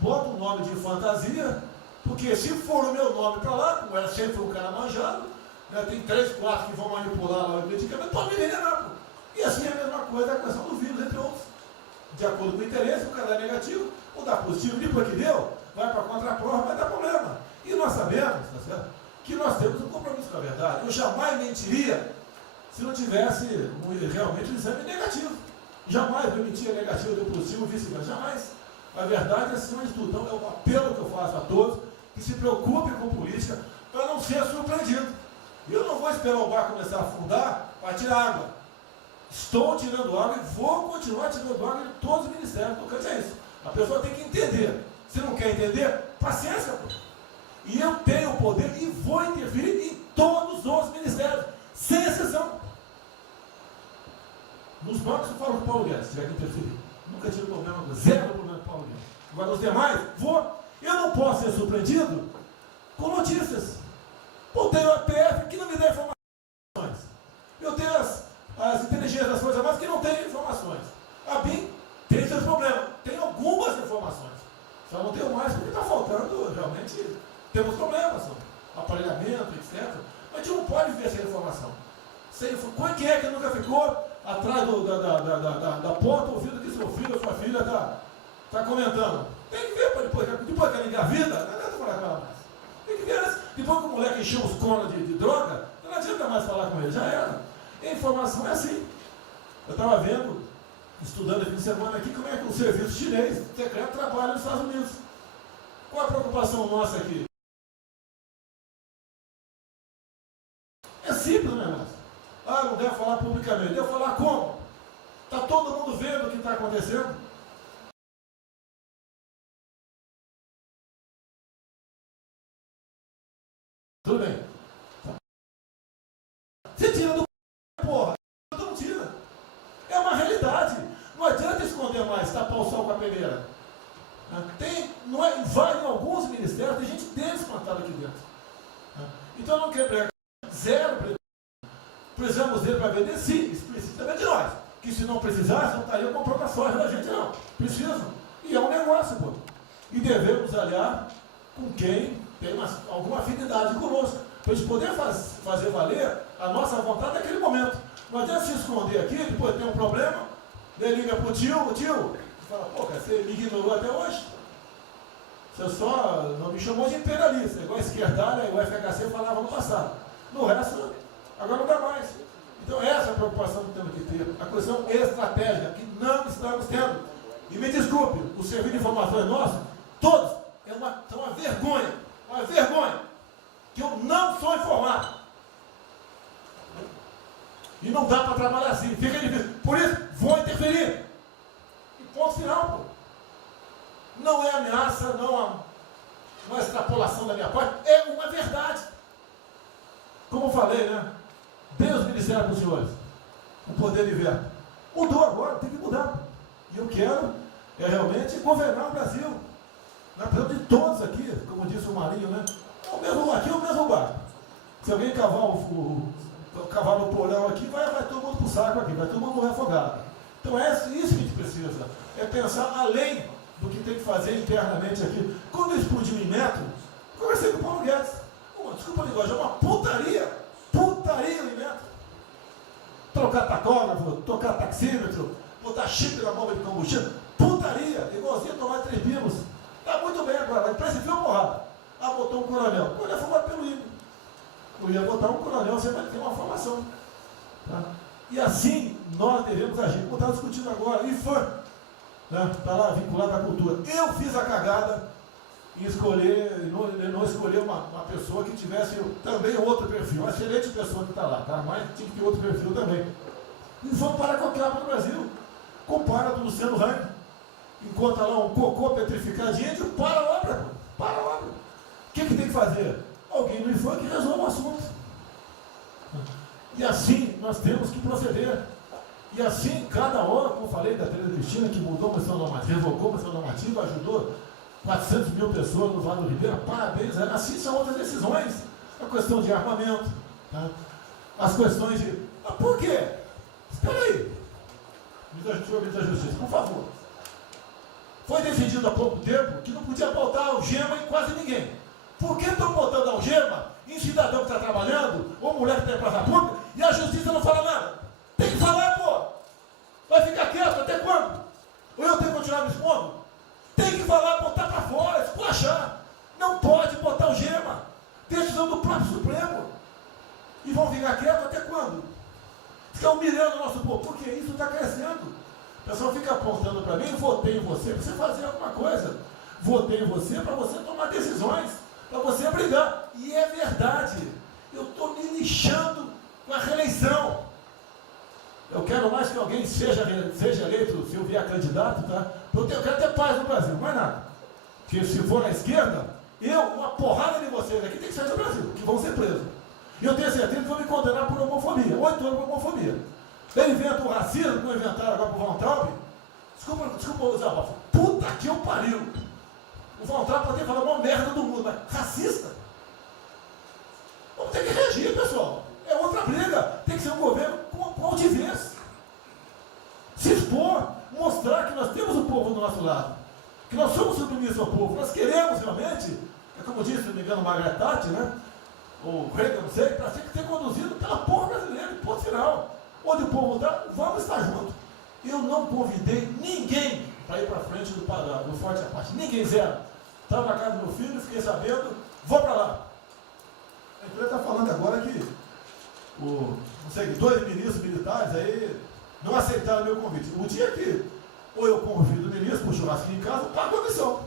bota um nome de fantasia, porque se for o meu nome para lá, como era sempre um cara manjado, né, tem 3, 4 que vão manipular lá o medicamento, pode me envenenar, pô. E assim é a mesma coisa a questão do vírus, entre outros. De acordo com o interesse, o cara é negativo, ou dá positivo, depois que deu, vai para a contraprova, vai dar problema. E nós sabemos, tá certo, que nós temos um compromisso com a verdade. Eu jamais mentiria se não tivesse realmente um exame negativo. Jamais eu mentia negativo, deu positivo, vice-versa. Jamais. A verdade é acima de tudo. Então é um apelo que eu faço a todos que se preocupem com política para não ser surpreendido. Eu não vou esperar o barco começar a afundar para tirar água. Estou tirando água e vou continuar tirando água de todos os ministérios. Não cansa isso. A pessoa tem que entender. Se não quer entender, paciência, pô. E eu tenho o poder e vou interferir em todos os Nos bancos eu falo com o Paulo Guedes, se tiver que interferir. Nunca tive problema, zero problema com o Paulo Guedes. Agora, os demais, eu não posso ser surpreendido com notícias. Eu tenho a PF que não me dá informações. Eu tenho as inteligências das Forças Armadas que não têm informações. A BIM tem seus problemas, tem algumas informações. Só não tenho mais porque está faltando, realmente, temos problemas, aparelhamento, etc. Mas a gente não pode ver essa informação. Quem é que nunca ficou atrás da porta ouvindo que seu filho ou sua filha está comentando? Tem que ver, depois que ela engravida, não adianta falar com ela mais. Tem que ver antes. Depois que o moleque encheu os conos de droga, não adianta mais falar com ele, já era. A informação é assim. Eu estava vendo, estudando aqui de semana aqui, como é que o serviço chinês secreto trabalha nos Estados Unidos. Qual a preocupação nossa aqui? É simples, né, irmãos? Não deve falar publicamente. Deve falar como? Está todo mundo vendo o que está acontecendo? Tudo bem. Você tira do porra. Não tira. É uma realidade. Não adianta esconder mais, tapar o sol com a peneira. Vai em alguns ministérios, tem gente desplantada aqui dentro. Então não quer zero. Precisamos dele para vender? Sim, isso precisa também de nós. Que se não precisasse, não estaria comprando a soja da gente, não. Precisam. E é um negócio, pô. E devemos aliar com quem tem alguma afinidade conosco. Para a gente poder fazer valer a nossa vontade naquele momento. Não adianta se esconder aqui, depois tem um problema, daí liga para o tio, fala, pô, cara, você me ignorou até hoje? Você só não me chamou de imperialista, igual a esquerdalha e o FHC falava no passado. No resto, agora não dá mais. Então essa é a preocupação que temos que ter. A questão estratégica, que não estamos tendo. E me desculpe, o serviço de informações nosso, todos, são uma vergonha. Uma vergonha. Que eu não sou informado. E não dá para trabalhar assim, fica difícil. Por isso, vou interferir. E ponto final, pô. Não é ameaça, não é extrapolação da minha parte, é uma verdade. Como eu falei, né? Dei os ministérios para os senhores. O poder de veto. Mudou agora, tem que mudar. E eu quero realmente governar o Brasil. Nós precisamos de todos aqui, como disse o Marinho, né? Aqui é o mesmo barco. Se alguém cavar no porão aqui, vai todo mundo para o saco aqui, vai todo mundo morrer afogado. Então é isso que a gente precisa. É pensar além do que tem que fazer internamente aqui. Quando explodiu em Metro, conversei com o Paulo Guedes. Desculpa a linguagem, é uma putaria. Putaria em Metro. Trocar tacógrafo, trocar taxímetro, botar chip na bomba de combustível. Putaria, igualzinho tomar 3 pinos. Está muito bem agora, a empresa enfiou porrada. Botou um coronel. O coronel foi formado pelo INE. Eu ia botar um coronel, você vai ter uma formação. Tá? E assim nós devemos agir. Como está discutindo agora, IFAM, está lá vinculado à cultura. Eu fiz a cagada em não escolher uma pessoa que tivesse também outro perfil. Uma excelente pessoa que está lá, tá? Mas tinha que ter outro perfil também. E vamos parar com a capa no Brasil. Compara do Luciano Hang. Encontra lá um cocô petrificado de índio, para a obra. Para a obra. O que tem que fazer? Alguém no IFAM que resolva o assunto. E assim nós temos que proceder. E assim, cada hora, como eu falei da Tereza Cristina, que mudou a questão normativa, revogou a questão normativa, ajudou 400 mil pessoas no Vale do Ribeira, parabéns. Assim são outras decisões. A questão de armamento, tá? As questões de... por quê? Espera aí. Ministro da Justiça, por favor. Foi decidido há pouco tempo que não podia botar algema em quase ninguém. Por que estão botando algema em cidadão que está trabalhando, ou mulher que está em praça pública, e a justiça não fala nada? Tem que falar, pô! Vai ficar quieto até quando? Ou eu tenho que continuar me expondo? Tem que falar, botar para fora, esculachar. Não pode botar algema. Decisão do próprio Supremo. E vão ficar quietos até quando? Fica humilhando o nosso povo, porque isso está crescendo. O pessoal fica apontando para mim, votei em você para você fazer alguma coisa. Votei em você para você tomar decisões, para você brigar. E é verdade. Eu estou me lixando com a reeleição. Eu quero mais que alguém seja eleito, se eu vier candidato, tá? Eu quero ter paz no Brasil, mais nada. Porque se for na esquerda, uma porrada de vocês aqui tem que sair do Brasil, que vão ser presos. E eu tenho certeza que vão me condenar por homofobia, 8 anos por homofobia. Ele inventa o racismo, que não inventaram agora para o Von Traub. Desculpa usar a palavra. Puta que eu pariu. O Von Traub pode ter falado uma merda do mundo, mas racista. Vamos ter que reagir, pessoal. É outra briga. Tem que ser um governo com altivez. Se expor, mostrar que nós temos o povo do nosso lado. Que nós somos submissos ao povo. Nós queremos realmente, é como disse, se não me engano, Margaret Thatcher, né? Ou Reagan, não sei, para ser conduzido pela povo brasileiro, ponto final. Onde o povo está, vamos estar juntos. Eu não convidei ninguém para ir para frente do Forte Apache. Ninguém, zero. Estava na casa do meu filho, fiquei sabendo, vou para lá. A empresa está falando agora que não sei, 2 ministros militares aí não aceitaram meu convite. O dia que ou eu convido o ministro para o churrasquinho em casa, eu pago a missão.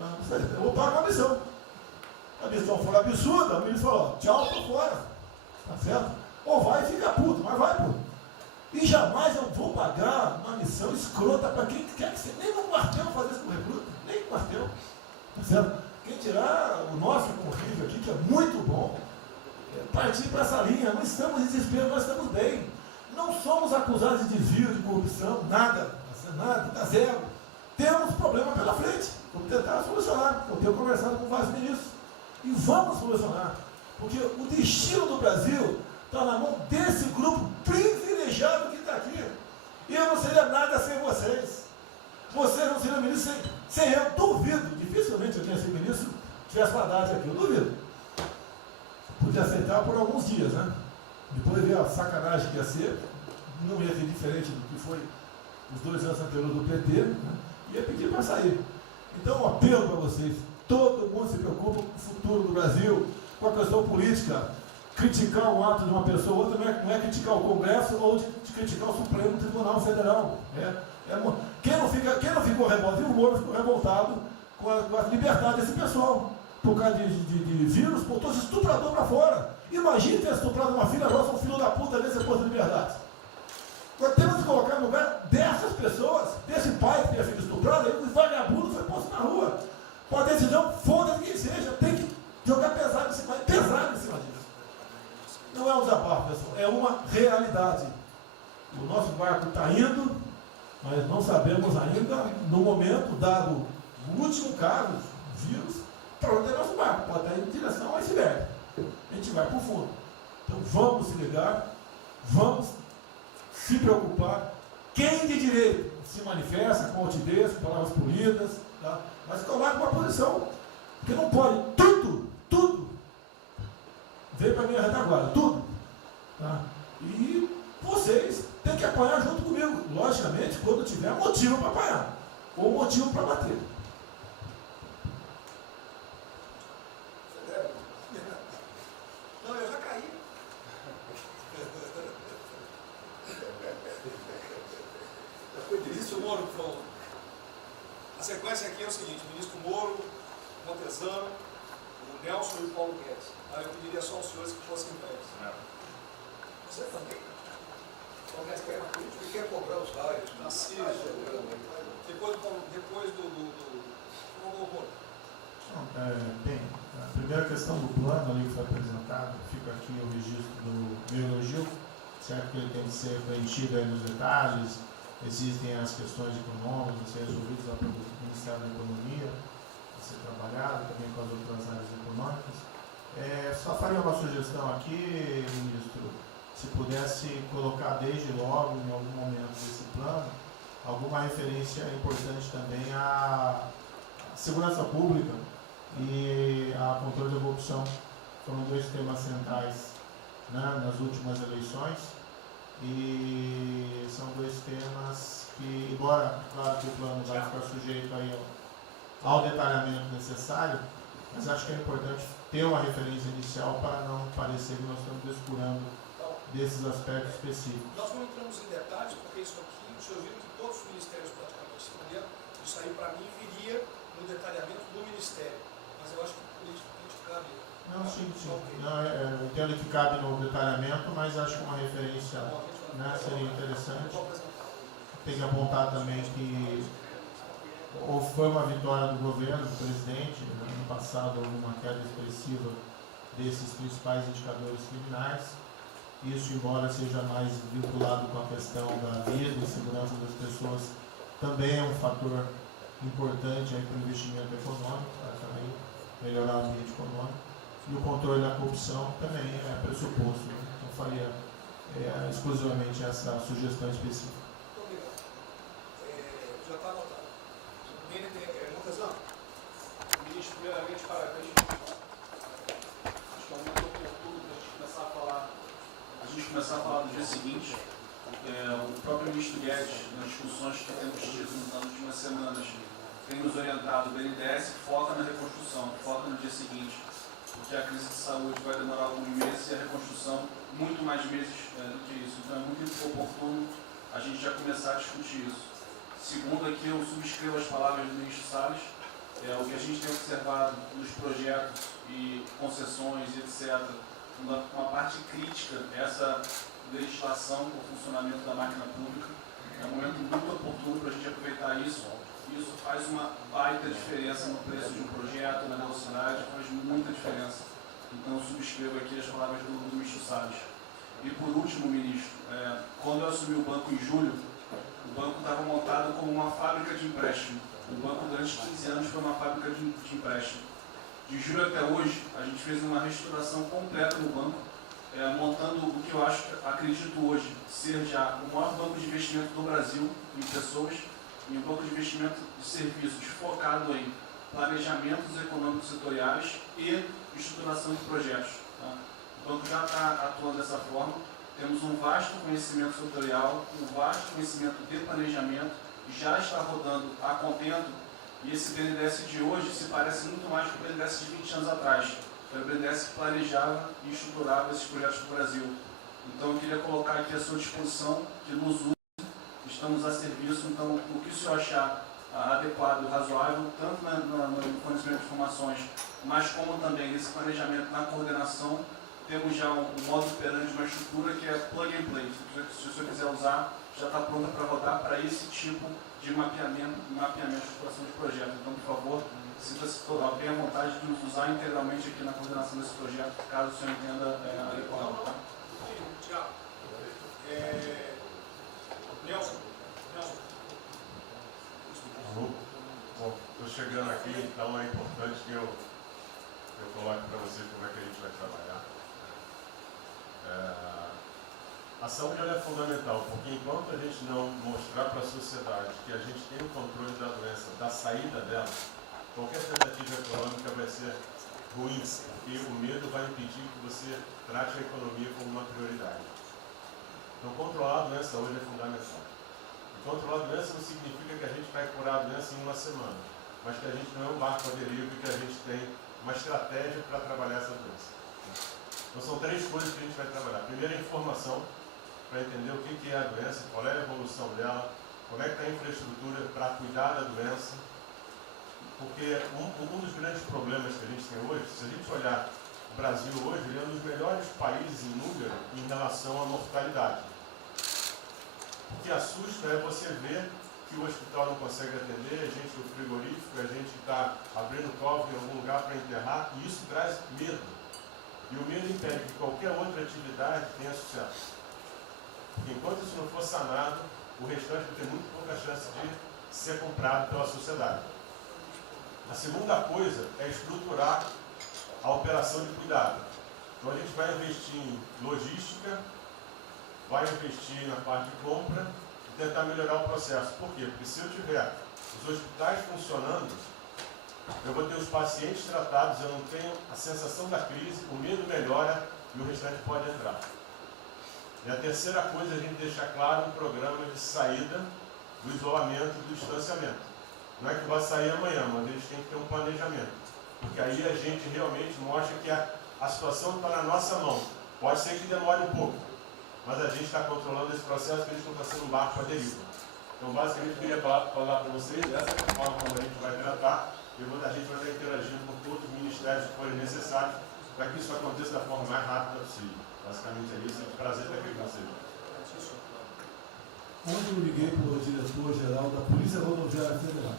Eu vou pagar a missão. A missão for absurda, o ministro falou, tchau, tô fora. Tá certo? Ou vai e fica puto, mas vai, pô. E jamais eu vou pagar uma missão escrota para quem quer que seja. Nem no quartel fazer isso com recruta, nem no quartel. Tá certo? Quem tirar o nosso convívio aqui, que é muito bom, partir para essa linha. Não estamos em desespero, nós estamos bem. Não somos acusados de desvio, de corrupção, nada, tá zero. Temos problema pela frente. Vamos tentar solucionar. Eu tenho conversado com vários ministros. E vamos solucionar. Porque o destino do Brasil está na mão desse grupo privilegiado que está aqui. E eu não seria nada sem vocês. Vocês não seriam ministros sem eu. Duvido. Dificilmente eu tinha sido ministro tivesse o Haddad aqui. Eu duvido. Podia aceitar por alguns dias, né? Depois ver a sacanagem que ia ser. Não ia ser diferente do que foi os 2 anos anteriores do PT. Né? Ia pedir para sair. Então, um apelo para vocês. Todo mundo se preocupa com o futuro do Brasil, com a questão política. Criticar um ato de uma pessoa ou outra não é criticar o Congresso ou de criticar o Supremo Tribunal Federal. Quem não ficou revoltado, o Moro ficou revoltado com a liberdade desse pessoal. Por causa de vírus, botou esse estuprador para fora. Imagine ter estuprado uma filha nossa, um filho da puta desse posto de liberdade. Nós temos que colocar no lugar dessas pessoas, desse pai que tem a filha estuprada, aí o vagabundo foi posto na rua. Com a decisão, foda-se quem seja, tem que jogar pesado em cima disso. Não é um desabafo, pessoal, é uma realidade. O nosso barco está indo, mas não sabemos ainda, no momento, dado o último caso, vírus, para onde é nosso barco. Pode estar em direção ao iceberg. A gente vai para o fundo. Então vamos se ligar, vamos se preocupar. Quem de direito se manifesta com altivez, com palavras polidas, tá? Mas coloca uma posição, porque não pode tudo, veio para a minha retaguarda, tudo. Tá? E vocês têm que apanhar junto comigo, logicamente, quando tiver motivo para apanhar, ou motivo para bater. Não, eu já caí. Ministro Moro, pronto. A sequência aqui é o seguinte: o ministro Moro, Montezano, o Nelson e o Paulo Guedes. Eu pediria só aos senhores que fossem breves. Você também. Paulo Guedes quer na política e quer cobrar os salários. Depois do Bem, a primeira questão do plano ali que foi apresentado, fica aqui o registro do meu elogio, certo que ele tem que ser preenchido aí nos detalhes, existem as questões econômicas a ser resolvidas lá pelo Ministério da Economia, a ser trabalhado também com as outras áreas econômicas. Só faria uma sugestão aqui, ministro, se pudesse colocar desde logo, em algum momento desse plano, alguma referência importante também à segurança pública e a controle da corrupção. Foram 2 temas centrais, né, nas últimas eleições, e são 2 temas que, embora, claro que o plano vai ficar sujeito aí ao detalhamento necessário, mas acho que é importante ter uma referência inicial para não parecer que nós estamos descurando desses aspectos específicos. Nós não entramos em detalhes, porque isso aqui, o senhor viu que todos os ministérios praticamente responderam, isso aí para mim viria no detalhamento do Ministério, mas eu acho que politicamente cabe. Não, sim. Não, eu entendo que cabe no detalhamento, mas acho que uma referência, né, seria interessante. Tem que apontar também que foi uma vitória do governo, do presidente. No ano passado houve uma queda expressiva desses principais indicadores criminais. Isso, embora seja mais vinculado com a questão da vida e segurança das pessoas, também é um fator importante para o investimento econômico, para também melhorar o ambiente econômico. E o controle da corrupção também é pressuposto. Né? Então, faria exclusivamente essa sugestão específica. Muito obrigado. Já está anotado. Montezano, ministro, primeiramente, parabéns. Acho que é um momento oportuno para a gente começar a falar do dia seguinte. O próprio ministro Guedes, nas discussões que temos tido nas últimas semanas, tem nos orientado. O BNDES foca na reconstrução, foca no dia seguinte, porque a crise de saúde vai demorar alguns meses e a reconstrução muito mais meses do que isso. Então é muito oportuno a gente já começar a discutir isso. Segundo, aqui eu subscrevo as palavras do ministro Salles. O que a gente tem observado nos projetos e concessões, etc., uma parte crítica, essa legislação para o funcionamento da máquina pública. É um momento muito oportuno para a gente aproveitar isso. Isso faz uma baita diferença no preço de um projeto, na velocidade, faz muita diferença. Então, eu subscrevo aqui as palavras do ministro Salles. E, por último, ministro, quando eu assumi o banco em julho, o banco estava montado como uma fábrica de empréstimo. O banco, durante 15 anos, foi uma fábrica de empréstimo. De julho até hoje, a gente fez uma reestruturação completa no banco, montando o que eu acredito hoje ser já o maior banco de investimento do Brasil em pessoas, e um banco de investimento de serviços focado em planejamentos econômicos setoriais e estruturação de projetos. Tá? O banco já está atuando dessa forma. Temos um vasto conhecimento setorial, um vasto conhecimento de planejamento, já está rodando a contento, e esse BNDES de hoje se parece muito mais com o BNDES de 20 anos atrás, que era o BNDES que planejava e estruturava esses projetos no Brasil. Então eu queria colocar aqui à sua disposição, que nos use, estamos a serviço. Então o que o senhor achar adequado, razoável, tanto no fornecimento de informações, mas como também nesse planejamento, na coordenação, temos já um modo operante, uma estrutura que é plug and play. Se o senhor quiser usar, já está pronta para rodar para esse tipo de mapeamento e estruturação de projeto. Então, por favor, sinta-se bem à vontade de nos usar integralmente aqui na coordenação desse projeto, caso o senhor entenda adequado. Tá? Tiago. Nelson. Bom, estou chegando aqui, então é importante que eu coloque para você como é que a gente vai trabalhar. A saúde ela é fundamental, porque enquanto a gente não mostrar para a sociedade que a gente tem o controle da doença, da saída dela, qualquer tentativa econômica vai ser ruim, porque o medo vai impedir que você trate a economia como uma prioridade. Então, controlar a doença hoje é fundamental. E controlar a doença não significa que a gente vai curar a doença em uma semana, mas que a gente não é um barco à deriva e que a gente tem uma estratégia para trabalhar essa doença. Então, são 3 coisas que a gente vai trabalhar. Primeiro, a informação, para entender o que é a doença, qual é a evolução dela, como é que está a infraestrutura para cuidar da doença. Porque um dos grandes problemas que a gente tem hoje, se a gente olhar o Brasil hoje, ele é um dos melhores países em número em relação à mortalidade. O que assusta é você ver que o hospital não consegue atender, a gente no frigorífico, a gente está abrindo cofre em algum lugar para enterrar, e isso traz medo. E o medo impede que qualquer outra atividade tenha sucesso. Porque enquanto isso não for sanado, o restante vai ter muito pouca chance de ser comprado pela sociedade. A segunda coisa é estruturar a operação de cuidado. Então a gente vai investir em logística, vai investir na parte de compra e tentar melhorar o processo. Por quê? Porque se eu tiver os hospitais funcionando, eu vou ter os pacientes tratados, eu não tenho a sensação da crise, o medo melhora e o restante pode entrar. E a terceira coisa é a gente deixar claro um programa de saída do isolamento e do distanciamento. Não é que vai sair amanhã, mas a gente tem que ter um planejamento. Porque aí a gente realmente mostra que a situação está na nossa mão. Pode ser que demore um pouco, mas a gente está controlando esse processo, que a gente não está sendo um barco à deriva. Então, basicamente, eu queria falar para vocês, essa é a forma como a gente vai tratar, e a gente vai estar interagindo com todos os ministérios que forem necessários, para que isso aconteça da forma mais rápida possível. Basicamente é isso, é um prazer estar aqui com vocês. Ontem eu liguei para o diretor-geral da Polícia Rodoviária Federal.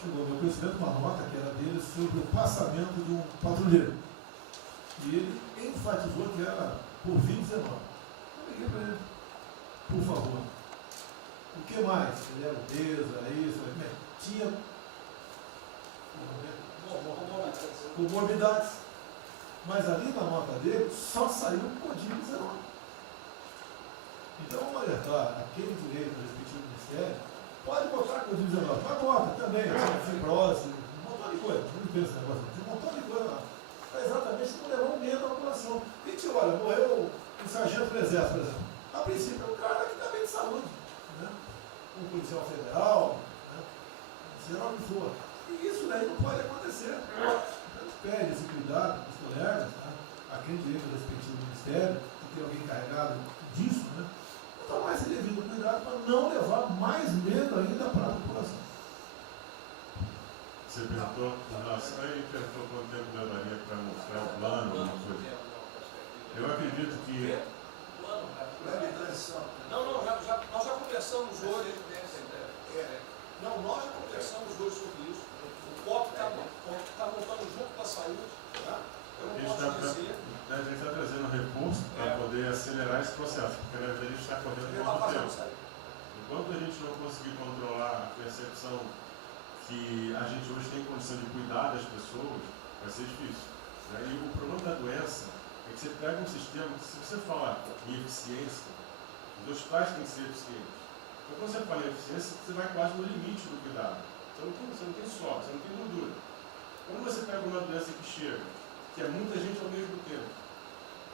Chegou ao meu conhecimento uma nota que era dele sobre o passamento de um patrulheiro. E ele enfatizou que era por 2019. Eu liguei para ele, por favor. O que mais? Ele era obeso, era isso, tinha comorbidades. Mas ali na nota dele só saiu Covid-19. Então vamos alertar aquele direito do respectivo ministério, pode botar Covid-19, mas bota também, fibrose, um montão de coisa, não pensa nesse negócio, tem um montão de coisa lá. Mas exatamente não levar um medo à população. E que olha, morreu um sargento do exército, por exemplo. A princípio é um cara que está bem de saúde, né? Um policial federal, né? Seja o que for. E isso daí não pode acontecer. A gente pede esse cuidado para os colegas, tá? A quem direito do respectivo ministério, que tem alguém encarregado disso, né? Tomar esse devido cuidado para não levar mais medo ainda para a população. Você perguntou, nossa, aí perguntou quanto tempo levaria para mostrar o plano, alguma coisa. Eu acredito que. Não, nós já conversamos hoje. Não, nós já conversamos hoje sobre isso. O COP está montando junto com a saúde. Tá? Eu não posso dizer. A gente está trazendo recurso para poder acelerar esse processo, porque na verdade a gente está correndo muito tempo. Enquanto a gente não conseguir controlar a percepção que a gente hoje tem condição de cuidar das pessoas, vai ser difícil. Né? E o problema da doença é que você pega um sistema que, se você falar em eficiência, os hospitais têm que ser eficientes. Então, quando você fala em eficiência, você vai quase no limite do cuidado. Você não tem sobra, você não tem gordura. Quando você pega uma doença que chega, que é muita gente ao mesmo tempo,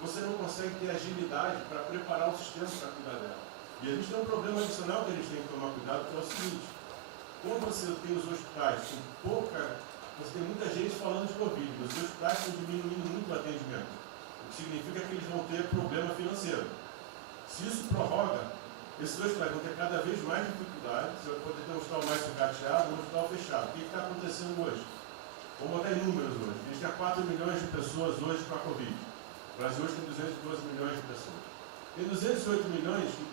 você não consegue ter agilidade para preparar o sistema para cuidar dela. E a gente tem um problema adicional que a gente tem que tomar cuidado, que é o seguinte: quando você tem os hospitais com pouca, você tem muita gente falando de Covid, os hospitais estão diminuindo muito o atendimento, o que significa que eles vão ter problema financeiro. Se isso prorroga, esses hospitais vão ter cada vez mais dificuldade, você vai poder ter um hospital mais sucateado, um hospital fechado. O que está acontecendo hoje? Vamos botar em números hoje. A gente tem 4 milhões de pessoas hoje com a Covid. O Brasil hoje tem 212 milhões de pessoas. Tem 208 milhões que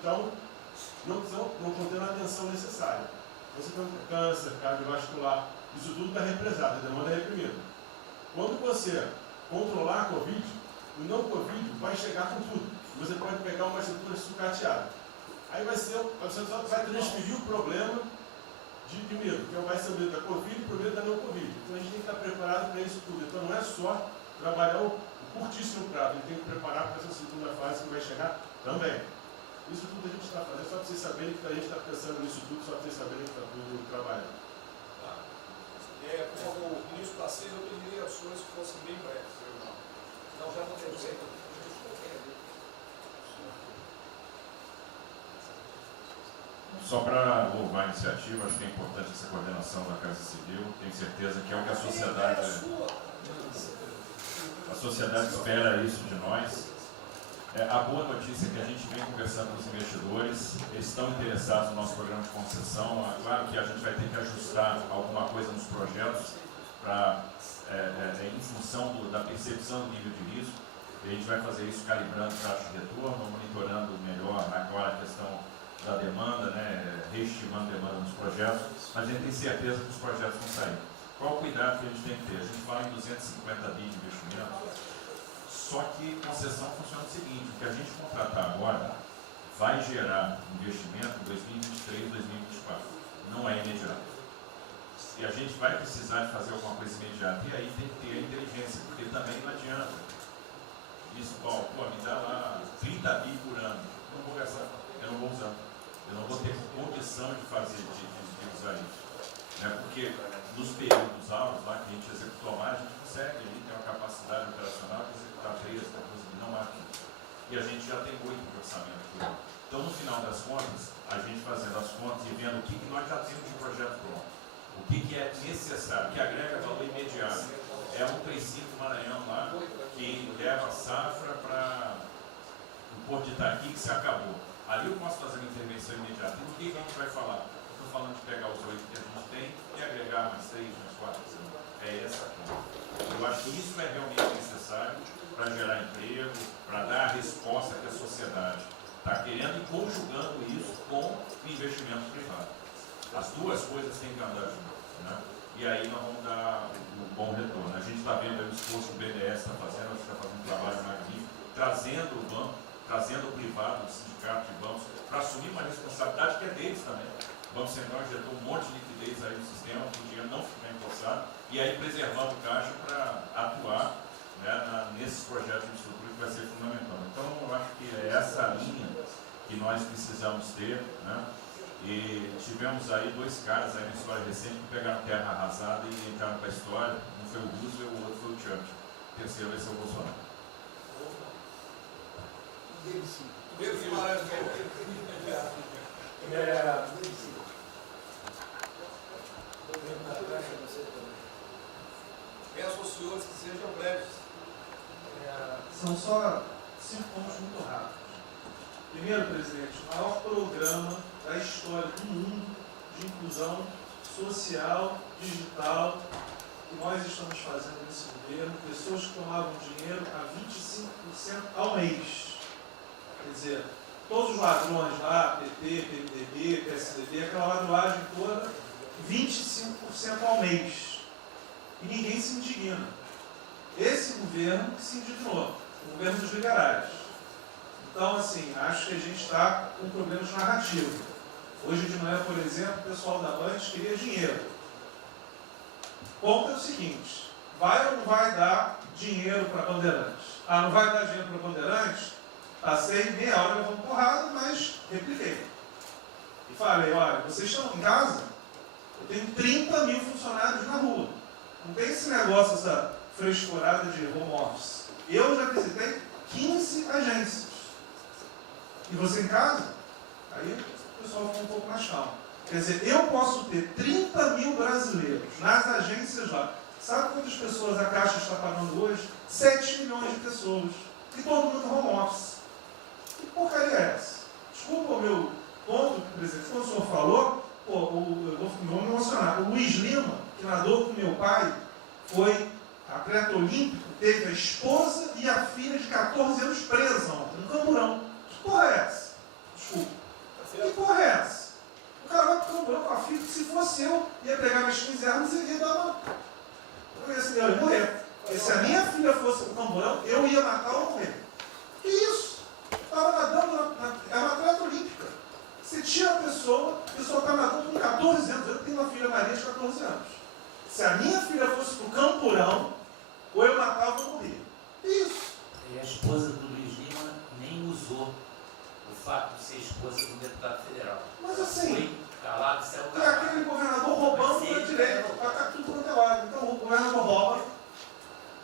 não estão tendo a atenção necessária. Você tem câncer, cardiovascular, isso tudo está represado, a demanda é reprimida. Quando você controlar a Covid, o não Covid vai chegar com tudo. Você pode pegar uma estrutura sucateada. Aí você vai transferir o problema de medo, que vai ser o medo da Covid e o medo da não Covid. Então a gente tem que estar preparado para isso tudo. Então não é só trabalhar o curtíssimo prazo, a gente tem que preparar para essa segunda fase que vai chegar também. Isso tudo a gente está fazendo, só para vocês saberem que a gente está pensando nisso tudo, só para vocês saberem que está tudo trabalhando. Tá. Como o ministro Tarcísio, eu pediria às senhores que fossem bem breves. Não, já não tem jeito. Só para louvar a iniciativa, acho que é importante essa coordenação da Casa Civil. Tenho certeza que é o que a sociedade espera isso de nós. A boa notícia é que a gente vem conversando com os investidores, eles estão interessados no nosso programa de concessão. Claro que a gente vai ter que ajustar alguma coisa nos projetos em função da percepção do nível de risco. E a gente vai fazer isso calibrando taxa de retorno, monitorando melhor agora a questão da demanda, né, reestimando a demanda nos projetos, mas a gente tem certeza que os projetos vão sair. Qual o cuidado que a gente tem que ter? A gente fala em 250 bi de investimento, só que concessão funciona o seguinte: o que a gente contratar agora vai gerar investimento em 2023, 2024. Não é imediato. E a gente vai precisar de fazer alguma coisa imediata. E aí tem que ter a inteligência, porque também não adianta. Isso, me dá lá 30 bi por ano. Eu não vou gastar, eu não vou usar. Eu não vou ter condição de fazer, de usar isso. Né? Porque nos períodos altos, lá que a gente executou mais, a gente consegue ali ter uma capacidade operacional de executar 13, 14 bi, não máquina. E a gente já tem 8 de orçamento aqui. Então, no final das contas, a gente fazendo as contas e vendo o que nós já temos de projeto pronto, o que é necessário, que agrega valor imediato. É um princípio Maranhão lá, que leva a safra para o Porto de Itaqui, que se acabou. Ali eu posso fazer uma intervenção imediata. E o que a gente vai falar? Eu estou falando de pegar os 8 que a gente tem e agregar mais 3, mais 4. É essa a conta. Eu acho que isso é realmente necessário para gerar emprego, para dar a resposta que a sociedade está querendo e conjugando isso com o investimento privado. As duas coisas têm que andar juntas. Né? e aí nós vamos dar um bom retorno. A gente está vendo aí o esforço que o BNDES está fazendo, está fazendo um trabalho magnífico, trazendo o banco, trazendo o privado, o sindicato de bancos, para assumir uma responsabilidade que é deles também. O Banco Central injetou um monte de liquidez aí no sistema, para o dinheiro não ficar empossado, e aí preservando o caixa para atuar, né, nesses projetos de estrutura que vai ser fundamental. Então, eu acho que é essa linha que nós precisamos ter, né? E tivemos aí dois caras aí na história recente que pegaram terra arrasada e entraram para a história. Um foi o Roosevelt, o outro foi o Churchill. O terceiro vai ser o Bolsonaro. Peço aos senhores que sejam breves. São só 5 pontos muito rápidos. Primeiro, presidente, o maior programa da história do mundo de inclusão social, digital, que nós estamos fazendo nesse governo, pessoas que tomavam dinheiro a 25% ao mês. Quer dizer, todos os ladrões lá, PT, PMDB, PSDB, aquela ladroagem toda, 25% ao mês. E ninguém se indigna. Esse governo que se indignou, o governo dos liberais. Então, assim, acho que a gente está com problemas narrativos. Hoje de manhã, por exemplo, o pessoal da Band queria dinheiro. O ponto é o seguinte, vai ou não vai dar dinheiro para Bandeirantes? Ah, não vai dar dinheiro para Bandeirantes? Passei meia hora levando porrada, mas repliquei. E falei, olha, vocês estão em casa? Eu tenho 30 mil funcionários na rua. Não tem esse negócio, essa frescurada de home office. Eu já visitei 15 agências. E você em casa? Aí o pessoal ficou um pouco mais calmo. Quer dizer, eu posso ter 30 mil brasileiros nas agências lá. Sabe quantas pessoas a Caixa está pagando hoje? 7 milhões de pessoas. E todo mundo home office. Que porcaria é essa? Desculpa o meu ponto, presidente. Quando o senhor falou, pô, eu vou me emocionar. O Luiz Lima, que nadou com meu pai, foi atleta olímpico, teve a esposa e a filha de 14 anos presas ontem, no Camburão. Que porra é essa? Desculpa. Que porra é essa? O cara vai pro Camburão com a filha, que se fosse eu, ia pegar minhas 15 armas e ia dar uma... Eu ia morrer. Porque se a minha filha fosse pro Camburão, eu ia matar ou morrer. Que isso? Estava nadando, é uma atleta olímpica. Você tira a pessoa está nadando com 14 anos. Eu tenho uma filha Maria de 14 anos. Se a minha filha fosse pro Campurão, ou eu matava ou eu morria. Isso. E a esposa do Luiz Lima nem usou o fato de ser esposa do deputado federal. Mas assim, foi calado, saiu calado. E aquele governador roubando para direito, para tudo quanto é lado. Então o governador rouba,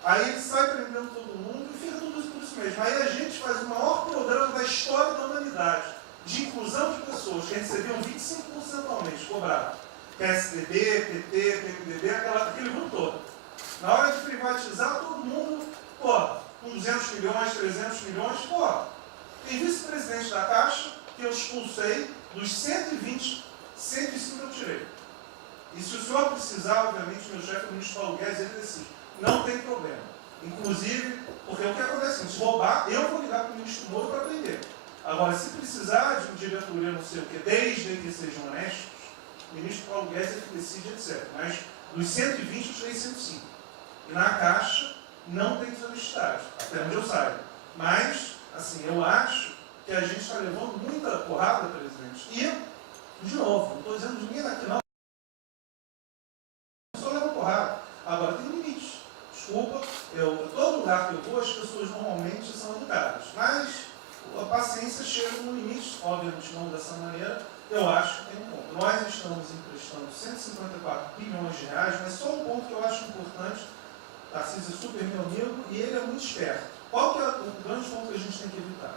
aí ele sai prendendo todo mundo e fica tudo isso por isso mesmo. Aí a gente faz o maior programa da história da humanidade de inclusão de pessoas que recebiam 25% ao mês cobrado. PSDB, PT, PMDB, aquele grupo todo. Na hora de privatizar, todo mundo, pô, com 200 milhões, 300 milhões, pô. Tem vice-presidente da Caixa que eu expulsei, dos 120, 105 eu tirei. E se o senhor precisar, obviamente, meu chefe, o ministro Paulo Guedes, ele decide. Não tem problema. Inclusive, porque o que acontece? Se roubar, eu vou ligar para o ministro Moro para prender. Agora, se precisar de um diretoria, não sei o quê, desde que sejam honestos, o ministro Paulo Guedes é que decide, etc. Mas dos 120, eu tirei 105. E na Caixa, não tem desonestidade, até onde eu saiba. Mas, assim, eu acho que a gente está levando muita porrada, presidente. E, de novo, não estou dizendo de ninguém daqui, não. Eu só levo porrada. Agora, tem limite. Desculpa, todo lugar que eu vou, as pessoas normalmente são educadas. Mas a paciência chega no limite, obviamente não dessa maneira, eu acho que tem um ponto. Nós estamos emprestando 154 bilhões de reais, mas só um ponto que eu acho importante, Tarcísio é super meu amigo e ele é muito esperto. Qual que é o grande ponto que a gente tem que evitar?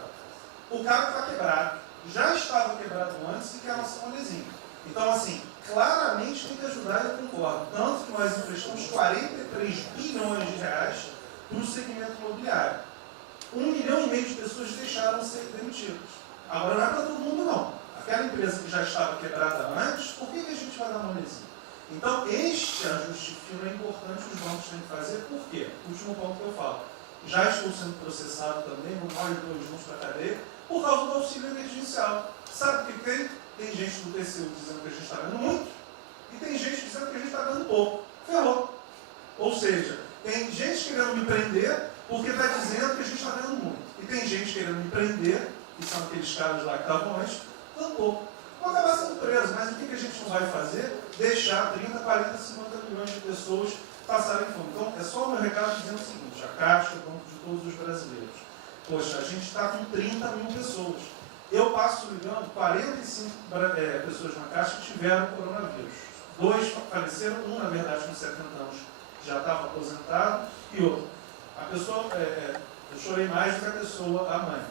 O cara está quebrado, já estava quebrado antes e quer lançar uma lesinha. Então, assim, claramente tem que ajudar e eu concordo. Tanto que nós emprestamos 43 bilhões de reais para o segmento imobiliário. 1,5 milhão de pessoas deixaram de ser demitidas. Agora não é para todo mundo, não. Aquela empresa que já estava quebrada antes, por que a gente vai dar uma lesinha? Então, este ajuste fino é importante, os bancos têm que fazer. Por quê? Último ponto que eu falo. Já estou sendo processado também, vou mais de 2 juntos para a cadeia, por causa do auxílio emergencial. Sabe o que tem? Tem gente do TCU dizendo que a gente está ganhando muito, E tem gente dizendo que a gente está dando pouco. Ferrou. Ou seja, tem gente querendo me prender porque está dizendo que a gente está dando muito. E tem gente querendo me prender, que são aqueles caras lá que estavam antes, dando pouco. Vão acabar sendo presos, mas o que a gente não vai fazer? Deixar 30, 40, 50 milhões de pessoas passarem fome. Então, é só o meu recado dizendo o seguinte: a Caixa é banco de todos os brasileiros. Poxa, a gente está com 30 mil pessoas. Eu passo ligando 45 pessoas na Caixa que tiveram coronavírus. 2 faleceram, um, na verdade, com 70 anos já estava aposentado, e outro. A pessoa, eu chorei mais do que a pessoa, a mãe.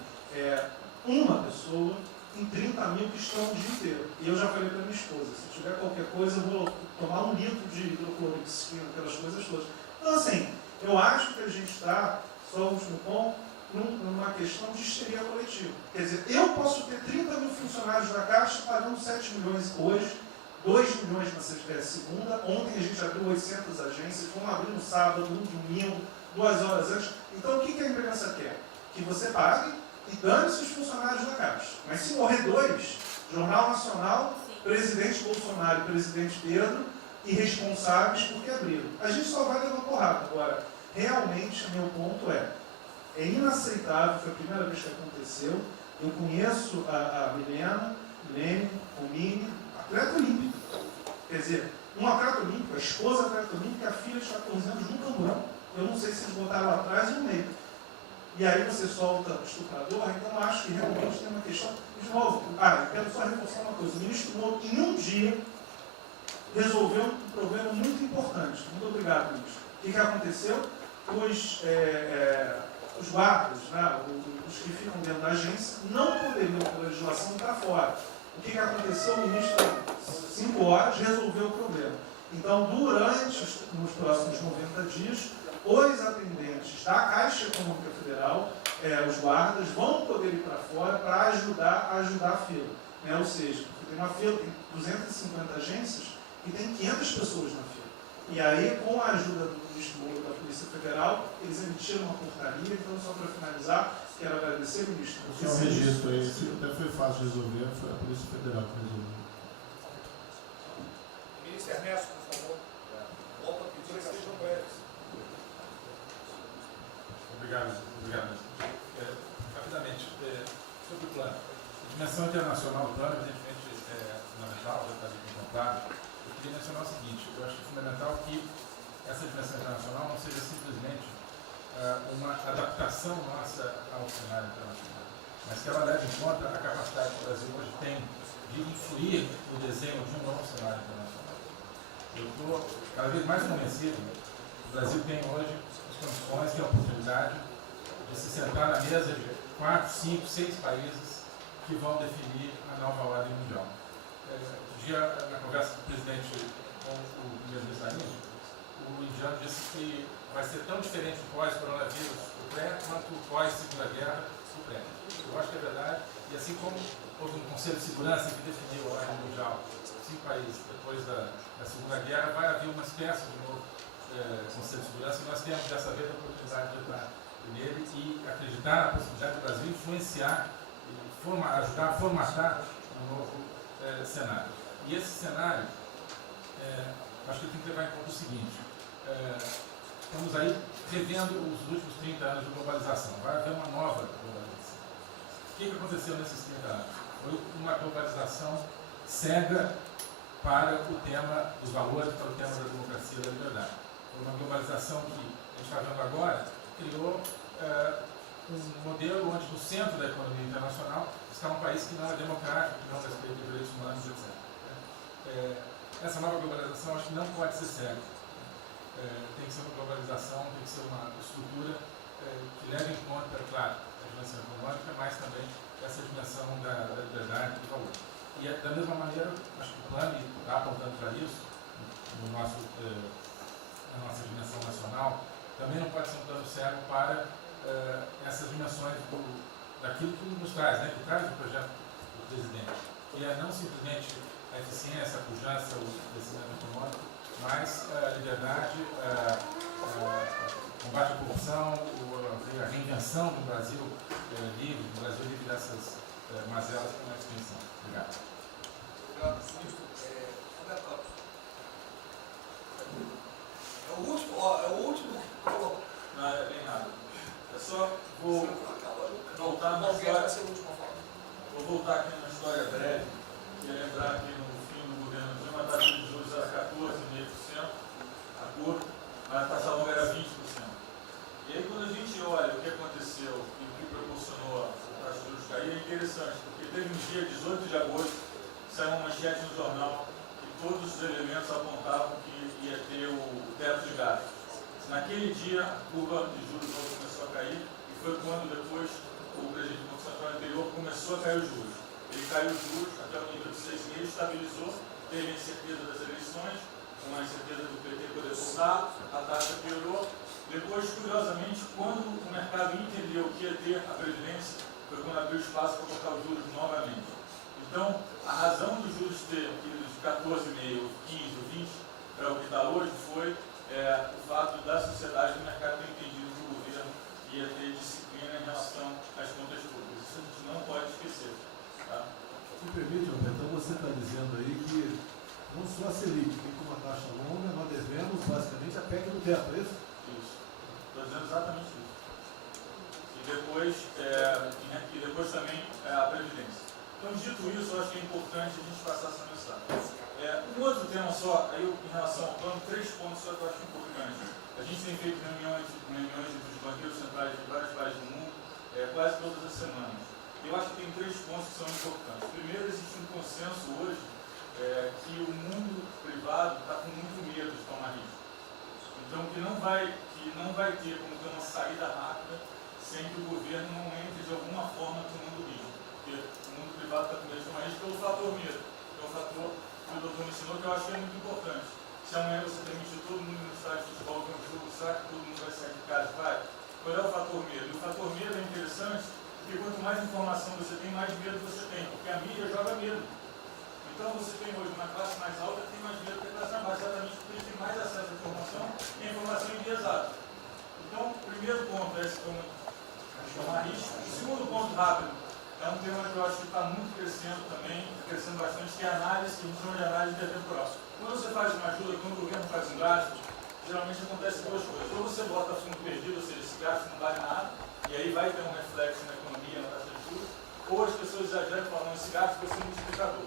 Uma pessoa em 30 mil que estão o dia inteiro. E eu já falei para minha esposa, se tiver qualquer coisa, eu vou tomar 1 litro de hidrocloroquina, aquelas coisas todas. Então, assim, eu acho que a gente está, só o último ponto, numa questão de histeria coletiva. Quer dizer, eu posso ter 30 mil funcionários da Caixa pagando 7 milhões hoje, 2 milhões na segunda, ontem a gente abriu 800 agências, vamos abrir no sábado, no domingo, 2 horas antes. Então, o que a imprensa quer? Que você pague e dane-se os funcionários da Caixa. Mas se morrer 2, Jornal Nacional, presidente Bolsonaro e presidente Pedro, irresponsáveis porque abriram. A gente só vai levar porrada. Agora, realmente, meu ponto é inaceitável, foi a primeira vez que aconteceu. Eu conheço a Milene, o Mini, atleta olímpico. Quer dizer, um atleta olímpico, a esposa atleta olímpica, a filha de 14 anos num camburão. Eu não sei se eles botaram lá atrás e no meio. E aí você solta o estuprador, então acho que realmente tem uma questão. De novo, eu quero só reforçar uma coisa. O ministro Moro, em um dia, resolveu um problema muito importante. Muito obrigado, ministro. O que aconteceu? Os guardas, né, os que ficam dentro da agência, não poderiam, pela legislação, estar fora. O que aconteceu? O ministro, 5 horas, resolveu o problema. Então, nos próximos 90 dias, os atendentes da Caixa Econômica Federal, os guardas, vão poder ir para fora para ajudar a fila. Né? Ou seja, tem uma fila, tem 250 agências e tem 500 pessoas na fila. E aí, com a ajuda do ministro Moro da Polícia Federal, eles emitiram uma portaria. Então, só para finalizar, quero agradecer, ministro. O seu registro aí, até foi fácil de resolver, foi a Polícia Federal que resolveu. Ministro Ernesto, por favor. Volta a pedir que sejam breves. Obrigado. Rapidamente, sobre o plano. A dimensão internacional do plano, evidentemente, é fundamental, já está aqui contemplado. Eu queria mencionar o seguinte: eu acho que é fundamental que essa dimensão internacional não seja simplesmente uma adaptação nossa ao cenário internacional, mas que ela leve em conta a capacidade que o Brasil hoje tem de influir no desenho de um novo cenário internacional. Eu estou cada vez mais convencido que o Brasil tem hoje as condições, tem a oportunidade de se sentar na mesa de 4, 5, 6 países que vão definir a nova ordem mundial. Um dia, na conversa do presidente com o primeiro-ministro da Índia, o indiano disse que vai ser tão diferente o pós-coronavírus, o pré, quanto o pós-segunda guerra, o pré. Eu acho que é verdade, e assim como houve um Conselho de Segurança que definiu a ordem mundial, 5 países depois da Segunda Guerra, vai haver uma espécie de novo Conselho de Segurança, e nós temos dessa vez a oportunidade de entrar nele e acreditar na possibilidade do Brasil influenciar e ajudar a formatar um novo cenário. E esse cenário, acho que tem que levar em conta o seguinte: estamos aí revendo os últimos 30 anos de globalização. Vai haver uma nova globalização. O que aconteceu nesses 30 anos? Foi uma globalização cega para o tema dos valores, para o tema da democracia e da liberdade. Foi uma globalização que a gente está vendo agora, criou um modelo onde no centro da economia internacional está um país que não é democrático, que não respeita os direitos humanos, etc. Essa nova globalização acho que não pode ser cega. Tem que ser uma globalização, tem que ser uma estrutura que leve em conta, claro, a dimensão econômica, mas também essa dimensão da liberdade e do valor. E da mesma maneira, acho que o plano está apontando para isso, na nossa dimensão nacional, também não pode ser um plano cego para essas dimensões daquilo que nos traz, né, que traz o projeto do presidente, que é não simplesmente a eficiência, a pujança, o crescimento econômico, mas a liberdade, o combate à corrupção, a reinvenção do Brasil livre dessas mazelas que nós pensamos. Obrigado. Obrigado, ministro. Roberto Campos. É o último que colocou. Não, é bem rápido. É só vou voltar na história. Vou voltar aqui na história breve e lembrar que no fim do governo Dilma a taxa de juros era 14,5%, a curta, mas a taxa longa era 20%. E aí quando a gente olha o que aconteceu e o que proporcionou a taxa de juros cair, é interessante, porque teve um dia, 18 de agosto, saiu uma manchete no jornal e todos os elementos apontavam que ia ter o teto de gastos. Naquele dia, a curva de juros começou a cair e foi quando depois o presidente do Banco Central anterior começou a cair os juros. Ele caiu os juros até o nível de 6,5, estabilizou, teve a incerteza das eleições, com a incerteza do PT poder voltar, a taxa piorou. Depois, curiosamente, quando o mercado entendeu que ia ter a Previdência, foi quando abriu espaço para colocar os juros novamente. Então, a razão dos juros ter ido de 14,5, 15, 20 para o que está hoje foi o fato da sociedade do mercado ter entendido que o governo ia ter disciplina em relação às contas públicas. Isso a gente não pode esquecer. Tá? Me permite, Roberto, então você está dizendo aí que não só a Selic tem como uma taxa longa, nós devemos basicamente a PEC do teto, é isso? Isso. Estou dizendo exatamente isso. E depois também a Previdência. Então, dito isso, eu acho que é importante a gente passar essa mensagem. Um outro tema só, aí em relação ao plano, 3 pontos só que eu acho importantes. A gente tem feito reuniões entre os banqueiros centrais de vários países do mundo, quase todas as semanas. Eu acho que tem 3 pontos que são importantes. Primeiro, existe um consenso hoje que o mundo privado está com muito medo de tomar risco. Então, que não vai ter como ter uma saída rápida sem que o governo não entre de alguma forma tomando risco. Porque o mundo privado está com medo de tomar risco pelo fator medo. Que é o fator que o doutor me ensinou, que eu acho que é muito importante. Se amanhã você permitir todo mundo no estádio de futebol ver um jogo, será que todo mundo vai sair de casa e vai? Qual é o fator medo? E o fator medo é interessante porque quanto mais informação você tem, mais medo você tem. Porque a mídia joga medo. Então você tem hoje uma classe mais alta que tem mais medo que a classe mais baixa, exatamente porque eles têm mais acesso à informação e a informação enviesada. Então, o primeiro ponto é esse tomar risco. O segundo ponto rápido é um tema que eu acho que está muito crescendo também, crescendo bastante, que é a análise, que a gente chama de análise intertemporal. Quando você faz uma ajuda, quando o governo faz um gasto, geralmente acontece 2 coisas. Ou você bota fundo perdido, ou seja, esse gasto não vale nada, e aí vai ter um reflexo na economia, na taxa de juros, ou as pessoas exageram e falam, esse gasto vai ser um multiplicador.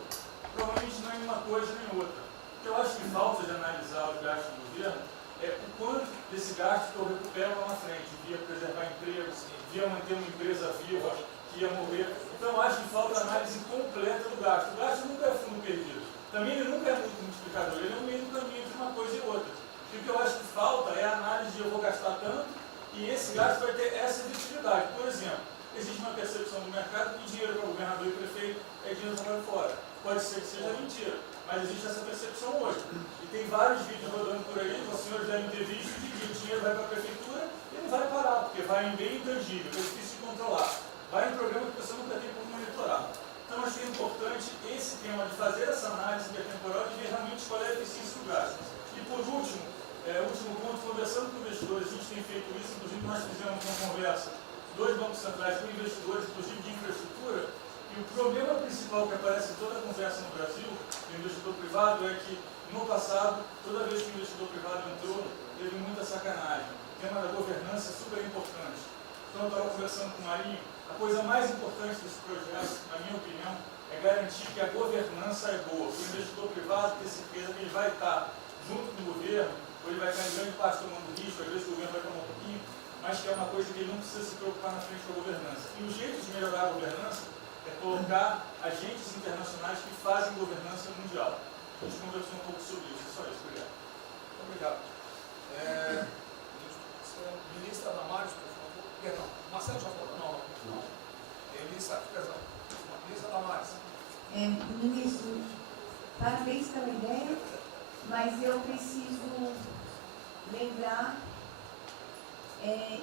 Provavelmente não é nenhuma coisa nem outra. O que eu acho que falta de analisar os gastos do governo é o quanto desse gasto que eu recupero lá na frente, via preservar empregos, via manter uma empresa viva, que ia morrer. Então eu acho que falta análise completa do gasto. O gasto nunca é fundo perdido. Também ele nunca é muito multiplicador, ele é um meio do caminho entre uma coisa e outra. E o que eu acho que falta é a análise de eu vou gastar tanto e esse gasto vai ter essa efetividade. Por exemplo, existe uma percepção do mercado que dinheiro para governador e prefeito é dinheiro jogado fora. Pode ser que seja mentira, mas existe essa percepção hoje. E tem vários vídeos rodando por aí, os senhores devem ter visto, de que o dinheiro vai para a prefeitura e não vai parar, porque vai em bem intangível, que é difícil de controlar. Vai em programa que você nunca tem como monitorar. Então, acho que é importante esse tema de fazer essa análise intertemporal e ver realmente qual é a eficiência do gasto. E por último, último ponto, conversando com investidores, a gente tem feito isso, inclusive nós fizemos uma conversa, 2 bancos centrais com investidores, inclusive de infraestrutura, e o problema principal que aparece em toda a conversa no Brasil, do investidor privado, é que no passado, toda vez que o investidor privado entrou, teve muita sacanagem. O tema da governança é super importante. Então, eu estava conversando com o Marinho, a coisa mais importante desse projeto, na minha opinião, é garantir que a governança é boa. O investidor privado ter certeza que ele vai estar junto com o governo, ou ele vai estar em grande parte tomando risco, às vezes o governo vai tomar um pouquinho, mas que é uma coisa que ele não precisa se preocupar na frente da governança. E o jeito de melhorar a governança é colocar agentes internacionais que fazem governança mundial. A gente conversou um pouco sobre isso. É só isso. Obrigado. Obrigado. Ministra Damares, por favor. Perdão. Marcelo já falou? Não. Ministra Damares. Ministro, parabéns pela ideia, mas eu preciso lembrar e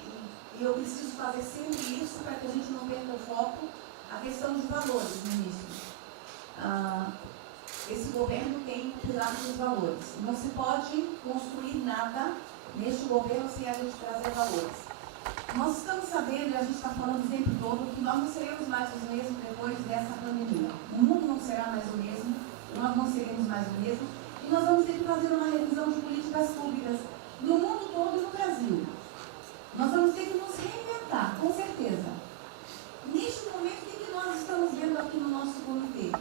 eu preciso fazer sempre isso para que a gente não perca o foco, a questão de valores, ministro. Esse governo tem o pilar dos valores. Não se pode construir nada neste governo sem a gente trazer valores. Nós estamos sabendo, e a gente está falando o tempo todo, que nós não seremos mais os mesmos depois dessa pandemia. O mundo não será mais o mesmo, nós não seremos mais o mesmo, e nós vamos ter que fazer uma revisão de políticas públicas no mundo todo e no Brasil. Nós vamos ter que nos reinventar, com certeza. Neste momento, o que nós estamos vendo aqui no nosso comitê?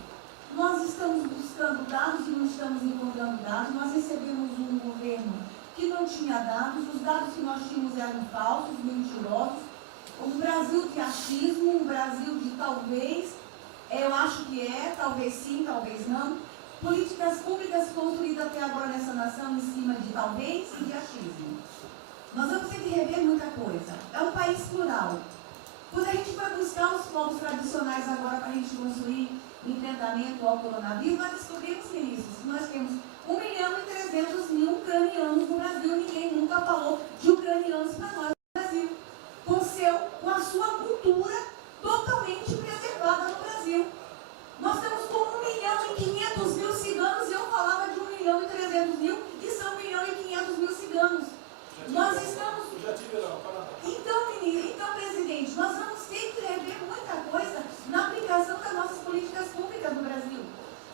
Nós estamos buscando dados e não estamos encontrando dados. Nós recebemos um governo que não tinha dados, os dados que nós tínhamos eram falsos, mentirosos. Um Brasil de achismo, um Brasil de talvez, eu acho que é, talvez sim, talvez não. Políticas públicas construídas até agora nessa nação em cima de talvez e de achismo. Nós vamos ter que rever muita coisa. É um país plural. Quando a gente vai buscar os povos tradicionais agora para a gente construir enfrentamento ao coronavírus, nós descobrimos, ministros, que nós temos 1.300.000 ucranianos no Brasil. Ninguém nunca falou de ucranianos para nós no Brasil. Com a sua cultura totalmente preservada no Brasil. Nós estamos com 1.500.000 ciganos e eu falava de 1.300.000 e são 1.500.000 ciganos. Nós estamos... Então, presidente, nós vamos ter que rever muita coisa na aplicação das nossas políticas públicas no Brasil.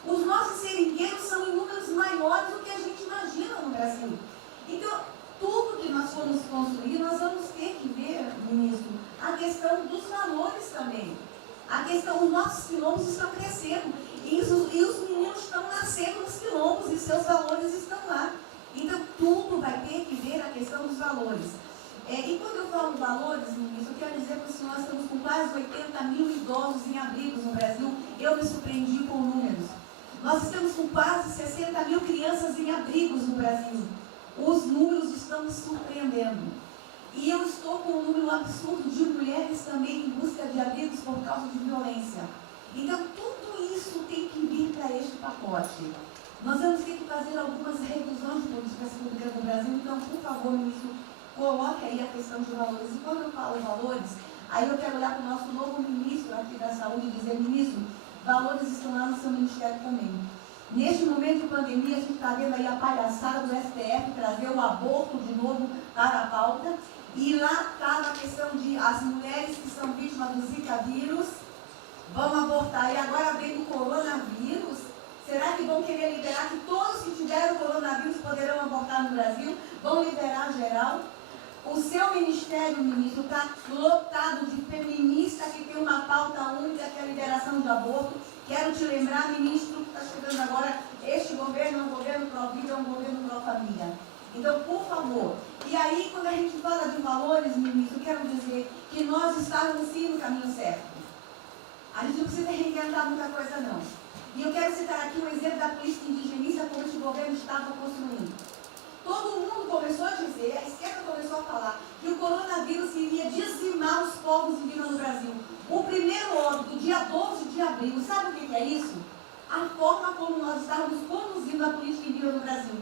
Os nossos seringueiros são em números maiores do que a gente imagina no Brasil. Então, tudo que nós formos construir, nós vamos ter que ver, ministro, a questão dos valores também. A questão, os nossos quilombos estão crescendo e os meninos estão nascendo nos quilombos e seus valores estão lá. Então, tudo vai ter que ver a questão dos valores. E quando eu falo valores, ministro, eu quero dizer para o senhor, nós estamos com quase 80.000 idosos em abrigos no Brasil. Eu me surpreendi com números. Nós estamos com quase 60.000 crianças em abrigos no Brasil. Os números estão me surpreendendo. E eu estou com um número absurdo de mulheres também em busca de abrigos por causa de violência. Então, tudo isso tem que vir para este pacote. Nós vamos ter que fazer algumas revisões de políticas públicas no Brasil. Então, por favor, ministro, coloque aí a questão de valores. E quando eu falo valores, aí eu quero olhar para o nosso novo ministro aqui da Saúde e dizer, ministro, valores estão lá no seu ministério também. Neste momento de pandemia, a gente está vendo aí a palhaçada do STF trazer o aborto de novo para a pauta. E lá está a questão de as mulheres que são vítimas do Zika vírus vão abortar. E agora vem o coronavírus. Será que vão querer liberar que todos que tiveram coronavírus poderão abortar no Brasil? Vão liberar geral? O seu ministério, ministro, está lotado de feminista que tem uma pauta única, que é a liberação do aborto. Quero te lembrar, ministro, que está chegando agora, este governo é um governo pró-vida, é um governo pró-família. Então, por favor. E aí, quando a gente fala de valores, ministro, quero dizer que nós estávamos sim no caminho certo. A gente não precisa reinventar muita coisa, não. E eu quero citar aqui um exemplo da política indigenista como este governo estava construindo. Todo mundo começou a dizer, a esquerda começou a falar, que o coronavírus iria dizimar os povos indígenas no Brasil. O primeiro óbito, dia 12 de abril, sabe o que é isso? A forma como nós estávamos conduzindo a política indígena no Brasil.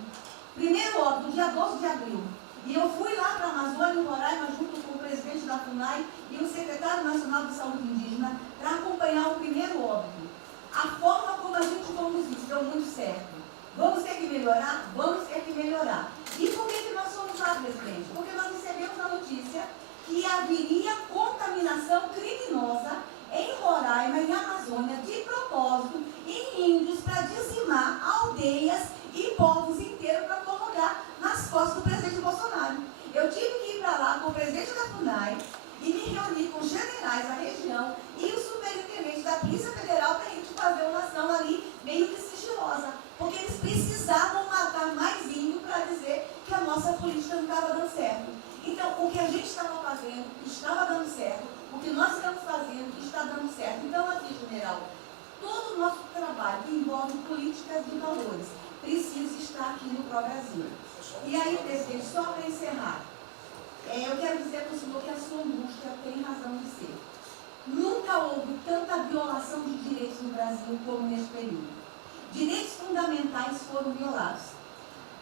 Primeiro óbito, dia 12 de abril. E eu fui lá para a Amazônia, no Roraima, junto com o presidente da FUNAI e o secretário nacional de saúde indígena, para acompanhar o primeiro óbito. A forma como a gente conduziu deu muito certo. Vamos ter que melhorar? Vamos ter que melhorar. E por que nós fomos lá, presidente? Porque nós recebemos a notícia que haveria contaminação criminosa em Roraima, em Amazônia, de propósito, em índios, para dizimar aldeias e povos inteiros para colocar nas costas do presidente Bolsonaro. Eu tive que ir para lá com o presidente da FUNAI e me reunir com os generais da região e o superintendente da Polícia Federal para a gente fazer uma ação ali meio que sigilosa, porque eles precisavam matar mais índio para dizer que a nossa política não estava dando certo. Então, o que a gente estava fazendo estava dando certo, o que nós estamos fazendo está dando certo. Então, aqui, general, todo o nosso trabalho que envolve políticas de valores precisa estar aqui no Pró-Brasil. E aí, presidente, só para encerrar, eu quero dizer para o senhor que a sua angústia tem razão de ser. Nunca houve tanta violação de direitos no Brasil como neste período. Direitos fundamentais foram violados.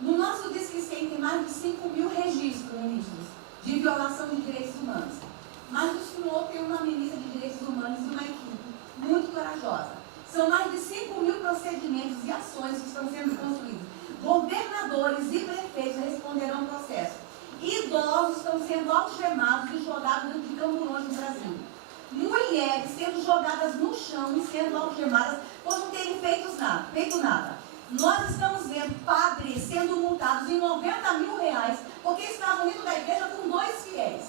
No nosso Disque 100 tem mais de 5.000 registros, ministros, de violação de direitos humanos. Mas o senhor tem uma ministra de direitos humanos e uma equipe muito corajosa. São mais de 5.000 procedimentos e ações que estão sendo construídos. Governadores e prefeitos responderão ao processo. Idosos estão sendo algemados e jogados dentro de camburões no Brasil. Mulheres sendo jogadas no chão e sendo algemadas por não terem feito nada. Nós estamos vendo padres sendo multados em R$90 mil porque estavam dentro da igreja com 2 fiéis.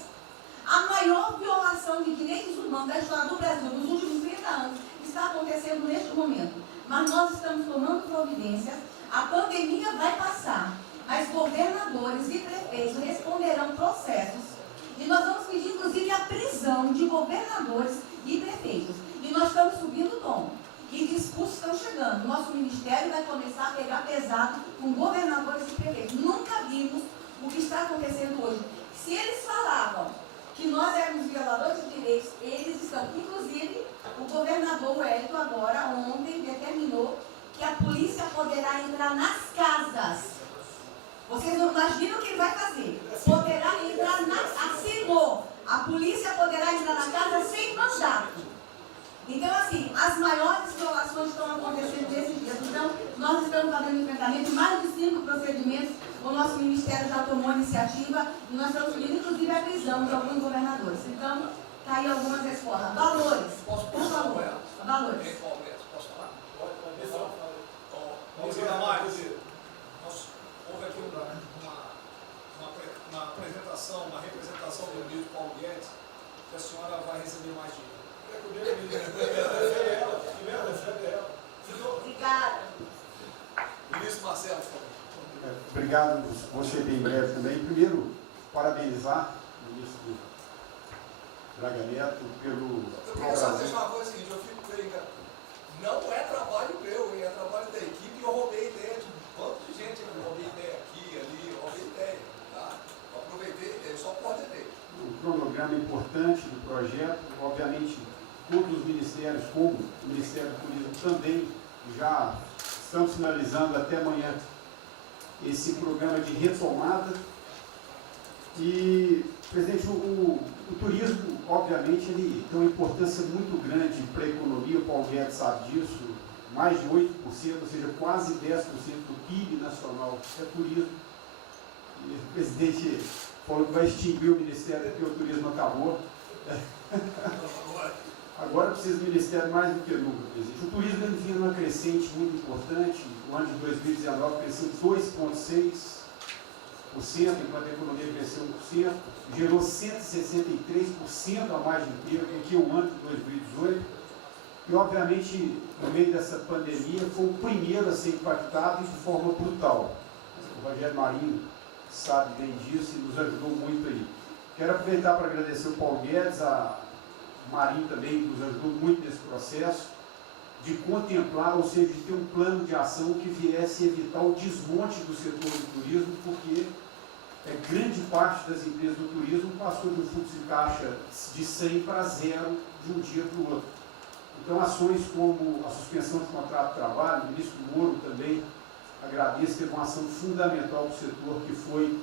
A maior violação de direitos humanos da história do Brasil nos últimos 30 anos está acontecendo neste momento. Mas nós estamos tomando providências, a pandemia vai passar, mas governadores e prefeitos responderão processos. E nós vamos pedir, inclusive, a prisão de governadores e prefeitos. E nós estamos subindo o tom. E discursos estão chegando. Nosso ministério vai começar a pegar pesado com governadores e prefeitos. Nunca vimos o que está acontecendo hoje. Se eles falavam que nós éramos violadores de direitos, eles estão. Inclusive, o governador Wellington agora, ontem, determinou que a polícia poderá entrar nas casas. Vocês não imaginam o que ele vai fazer. Poderá entrar assinou. A polícia poderá entrar na casa sem mandato. Então, assim, as maiores violações estão acontecendo nesses dias. Então, nós estamos fazendo enfrentamento de mais de 5 procedimentos. O nosso ministério já tomou a iniciativa e nós estamos pedindo, inclusive, a prisão de alguns governadores. Então, está aí algumas respostas. Valores. Por favor. Valores. Posso falar? Houve aqui uma apresentação, uma representação do ministro Paulo Guedes, que a senhora vai receber mais dinheiro. Obrigada. Ministro Marcelo, por favor. Obrigado, vou ser bem breve também. Primeiro, parabenizar o ministro Braga Neto pelo... Eu queria só deixar uma coisa seguinte, eu fico brincando. Não é trabalho meu, é trabalho da equipe e eu roubei ideia de um monte de gente. Eu roubei ideia aqui, ali, eu roubei ideia. Tá? Eu aproveitei a ideia, eu só coordenei. Um cronograma importante do projeto, obviamente, todos os ministérios, como o Ministério do Turismo, também já estão finalizando até amanhã esse programa de retomada. E, presidente, o turismo, obviamente, ele tem uma importância muito grande para a economia, o Paulo Guedes sabe disso, mais de 8%, ou seja, quase 10% do PIB nacional é turismo. E o presidente falou que vai extinguir o Ministério porque o turismo acabou. Agora precisa do Ministério mais do que nunca, presidente. O turismo ele vinha numa crescente muito importante. No ano de 2019 cresceu 2,6%, enquanto a economia cresceu 1%, gerou 163% a mais de emprego do que o ano de 2018. E, obviamente, no meio dessa pandemia, foi o primeiro a ser impactado de forma brutal. O Rogério Marinho sabe bem disso e nos ajudou muito aí. Quero aproveitar para agradecer o Paulo Guedes, a Marinho também nos ajudou muito nesse processo, de contemplar, ou seja, de ter um plano de ação que viesse evitar o desmonte do setor do turismo, porque grande parte das empresas do turismo passou de um fluxo de caixa de 100 para 0 de um dia para o outro. Então, ações como a suspensão de contrato de trabalho, o ministro Moro também agradeço, teve uma ação fundamental para o setor, que foi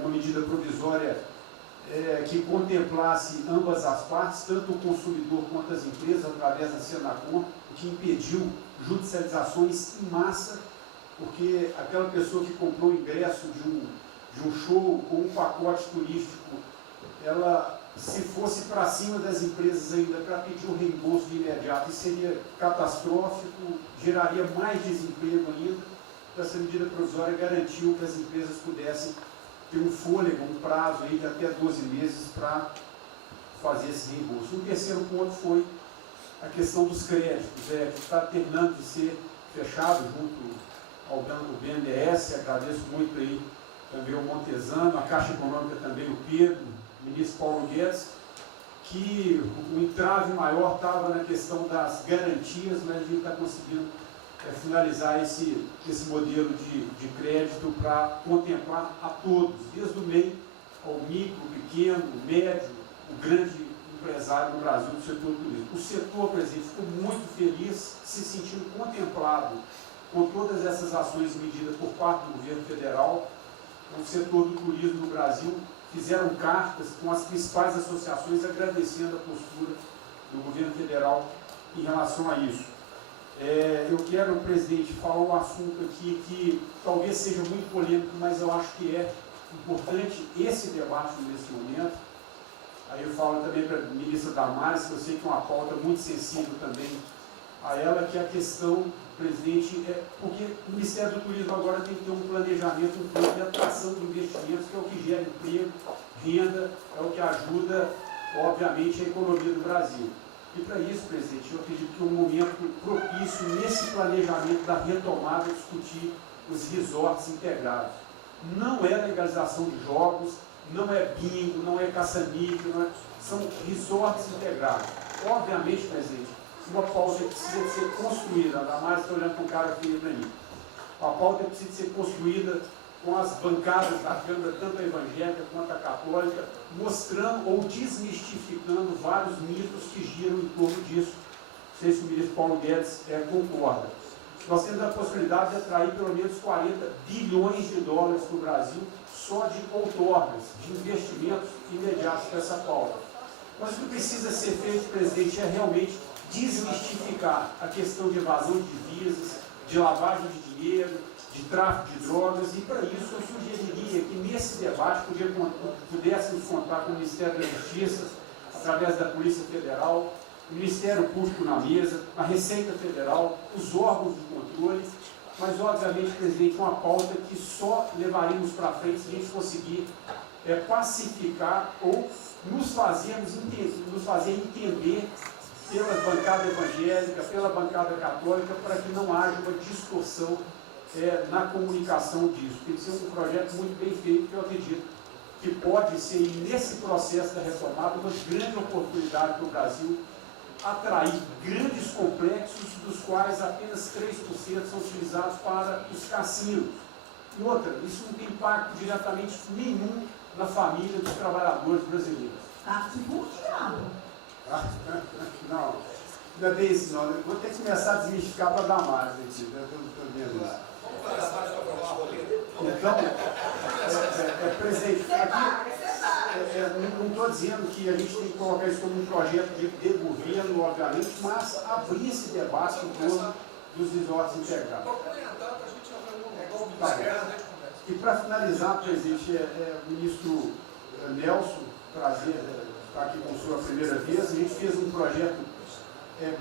uma medida provisória que contemplasse ambas as partes, tanto o consumidor quanto as empresas, através da Senacom, que impediu judicializações em massa, porque aquela pessoa que comprou o ingresso de um show ou um pacote turístico, ela, se fosse para cima das empresas ainda para pedir o reembolso de imediato, isso seria catastrófico, geraria mais desemprego ainda. Então, essa medida provisória garantiu que as empresas pudessem ter um fôlego, um prazo aí de até 12 meses para fazer esse reembolso. O terceiro ponto foi a questão dos créditos, que está terminando de ser fechado junto ao BNDES. Agradeço muito aí também o Montesano, a Caixa Econômica também, o Pedro, o ministro Paulo Guedes, que o entrave maior estava na questão das garantias, mas a gente está conseguindo finalizar esse modelo de crédito para contemplar a todos, desde o MEI ao micro, pequeno, médio, o grande empresário no Brasil do setor turístico. O setor, presidente, ficou muito feliz, se sentindo contemplado com todas essas ações medidas por parte do governo federal. O setor do turismo no Brasil fizeram cartas com as principais associações agradecendo a postura do governo federal em relação a isso. Eu quero, presidente, falar um assunto aqui que talvez seja muito polêmico, mas eu acho que é importante esse debate nesse momento. Aí eu falo também para a ministra Damares, que eu sei que é uma pauta muito sensível também a ela, que é a questão presidente, porque o Ministério do Turismo agora tem que ter um planejamento, um plano de atração de investimentos, que é o que gera emprego, renda, é o que ajuda, obviamente, a economia do Brasil. E para isso, presidente, eu acredito que é um momento propício nesse planejamento da retomada discutir os resorts integrados. Não é legalização de jogos, não é bingo, não é caça-níquel, são resorts integrados. Obviamente, presidente, uma pauta precisa de ser construída, ainda mais estou olhando para o cara aqui para mim. A pauta precisa de ser construída com as bancadas da Câmara, tanto a evangélica quanto a católica, mostrando ou desmistificando vários mitos que giram em torno disso. Não sei se o ministro Paulo Guedes concorda. Nós temos a possibilidade de atrair pelo menos 40 bilhões de dólares para o Brasil só de outorgas, de investimentos imediatos para essa pauta. Mas o que precisa ser feito, presidente, é realmente desmistificar a questão de evasão de divisas, de lavagem de dinheiro, de tráfico de drogas, e para isso eu sugeriria que nesse debate pudéssemos contar com o Ministério da Justiça, através da Polícia Federal, o Ministério Público na mesa, a Receita Federal, os órgãos de controle, mas obviamente, presidente, uma pauta que só levaríamos para frente se a gente conseguir pacificar ou nos fazer entender pela bancada evangélica, pela bancada católica, para que não haja uma distorção na comunicação disso. Tem que ser um projeto muito bem feito, que eu acredito que pode ser, nesse processo da retomada, uma grande oportunidade para o Brasil atrair grandes complexos, dos quais apenas 3% são utilizados para os cassinos. E outra, isso não tem impacto diretamente nenhum na família dos trabalhadores brasileiros. Não, não é bem isso não. Eu vou ter que começar a desmistificar para dar mais, gente. Então, presidente, aqui não estou dizendo que a gente tem que colocar isso como um projeto de governo, obviamente, mas abrir esse debate em torno dos resorts integrados. E para finalizar, presidente, o ministro Nelson, prazer estar aqui com o senhor a primeira vez, a gente fez um projeto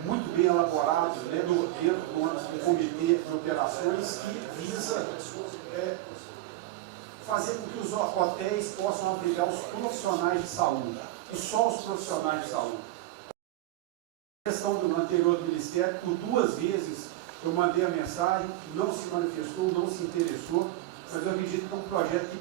muito bem elaborado, dentro do comitê de operações, que visa fazer com que os hotéis possam abrigar os profissionais de saúde, e só os profissionais de saúde. A questão do anterior Ministério, por 2 vezes eu mandei a mensagem, não se manifestou, não se interessou, mas eu acredito que é um projeto que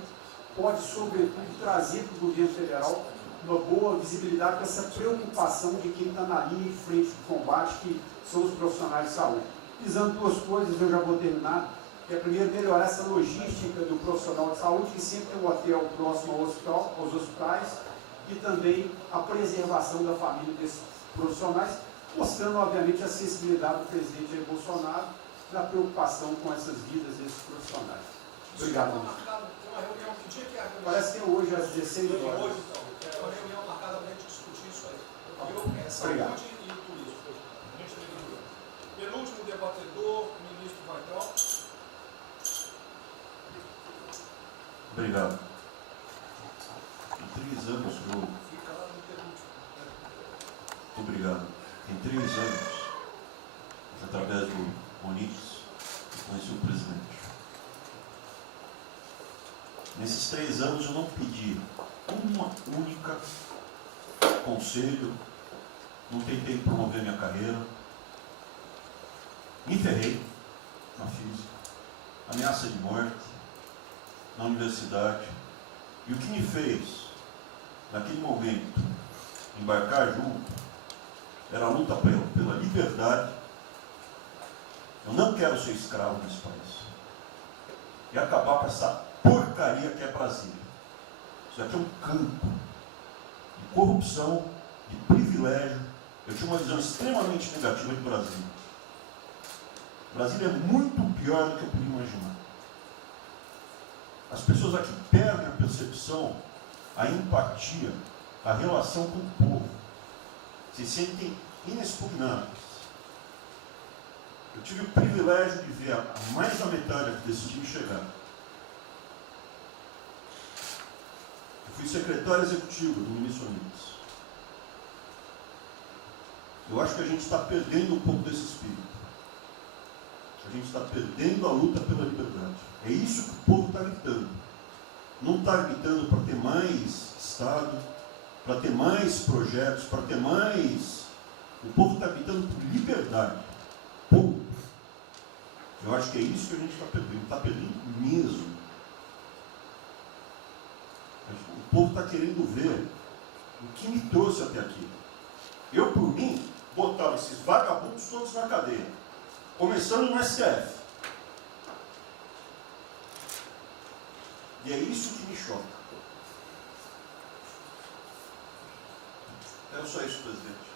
pode, sobretudo, trazer para o governo federal uma boa visibilidade com essa preocupação de quem está na linha de frente de combate, que são os profissionais de saúde. Visando 2 coisas, eu já vou terminar. É, primeiro, melhorar essa logística do profissional de saúde, que sempre tem um hotel próximo ao hospital, aos hospitais, e também a preservação da família desses profissionais, mostrando, obviamente, a acessibilidade do presidente Jair Bolsonaro na preocupação com essas vidas desses profissionais. Obrigado. Parece que é hoje às 16 horas. Hoje, então. É uma reunião marcada para a gente discutir isso aí. Obrigado. Saúde e turismo. Penúltimo debatedor, o ministro Weintraub. Obrigado. Em 3 anos, Fica lá no penúltimo. Obrigado. Em 3 anos, através do Onix, eu conheci o presidente. Nesses 3 anos eu não pedi uma única conselho, não tentei promover minha carreira, me ferrei na física, ameaça de morte, na universidade, e o que me fez, naquele momento, embarcar junto, era a luta pela liberdade. Eu não quero ser escravo nesse país, e acabar com essa porcaria que é Brasília. Isso aqui é um campo de corrupção, de privilégio. Eu tinha uma visão extremamente negativa de Brasília. Brasília é muito pior do que eu podia imaginar. As pessoas aqui perdem a percepção, a empatia, a relação com o povo. Se sentem inexpugnáveis. Eu tive o privilégio de ver a mais da metade desse time chegar. Fui secretário executivo do ministro Onix. Eu acho que a gente está perdendo um pouco desse espírito. A gente está perdendo a luta pela liberdade. É isso que o povo está gritando. Não está gritando para ter mais Estado, para ter mais projetos, para ter mais... O povo está gritando por liberdade. Ponto. Eu acho que é isso que a gente está perdendo. Está perdendo mesmo. O povo está querendo ver o que me trouxe até aqui. Eu, por mim, botava esses vagabundos todos na cadeia. Começando no STF. E é isso que me choca. É só isso, presidente.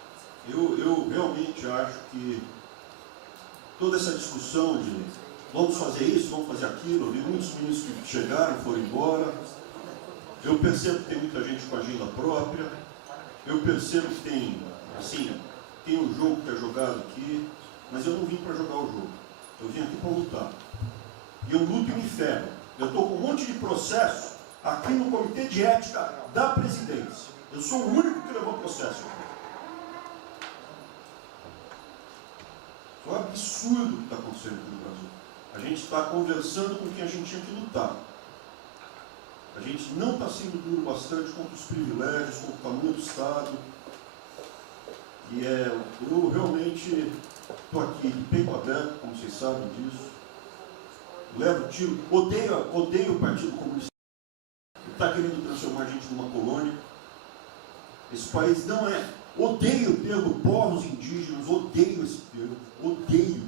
Eu realmente acho que toda essa discussão de vamos fazer isso, vamos fazer aquilo, eu vi muitos ministros que chegaram, foram embora. Eu percebo que tem muita gente com agenda própria. Eu percebo que tem, assim, tem um jogo que é jogado aqui, mas eu não vim para jogar o jogo. Eu vim aqui para lutar. E eu luto e me ferro. Eu estou com um monte de processo aqui no Comitê de Ética da Presidência. Eu sou o único que levou processo. É um absurdo o que está acontecendo aqui no Brasil. A gente está conversando com quem a gente tinha que lutar. A gente não está sendo duro bastante contra os privilégios, contra o tamanho do Estado. E eu realmente estou aqui de peito aberto, como vocês sabem disso. Levo tiro, odeio o Partido Comunista. Está querendo transformar a gente numa colônia. Esse país não é. Odeio o termo povos indígenas, odeio esse termo, odeio.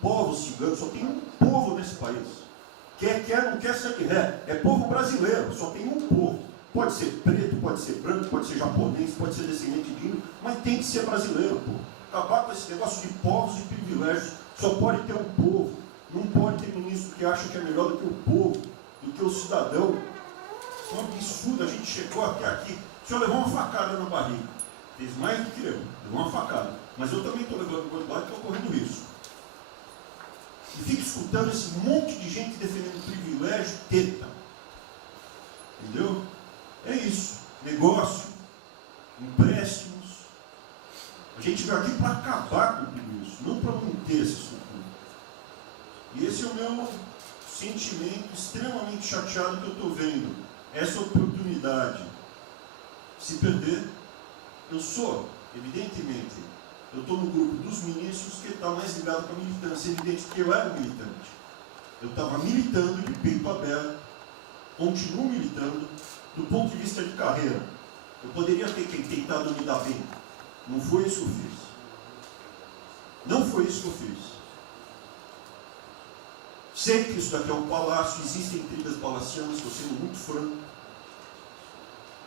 Povos ciganos, só tem um povo nesse país. Quer, não quer ser que é povo brasileiro, só tem um povo. Pode ser preto, pode ser branco, pode ser japonês, pode ser descendente de índio, mas tem que ser brasileiro, pô. Acabar com esse negócio de povos e privilégios, só pode ter um povo. Não pode ter ministro que acha que é melhor do que o povo, do que o cidadão. É um absurdo, a gente chegou até aqui. O senhor levou uma facada na barriga. Fez mais do que eu, levou uma facada. Mas eu também estou levando coisa lá e estou correndo risco. E fico escutando esse monte de gente defendendo privilégio, teta. Entendeu? É isso. Negócio, empréstimos. A gente veio aqui para acabar com tudo isso, não para manter essa estrutura. E esse é o meu sentimento extremamente chateado que eu estou vendo. Essa oportunidade se perder. Eu sou, evidentemente, eu estou no grupo dos ministros que está mais ligado com a militância. É evidente que eu era militante. Eu estava militando de peito aberto, continuo militando, do ponto de vista de carreira. Eu poderia ter tentado me dar bem. Não foi isso que eu fiz. Não foi isso que eu fiz. Sei que isso daqui é um palácio, existem intrigas palacianas, estou sendo muito franco.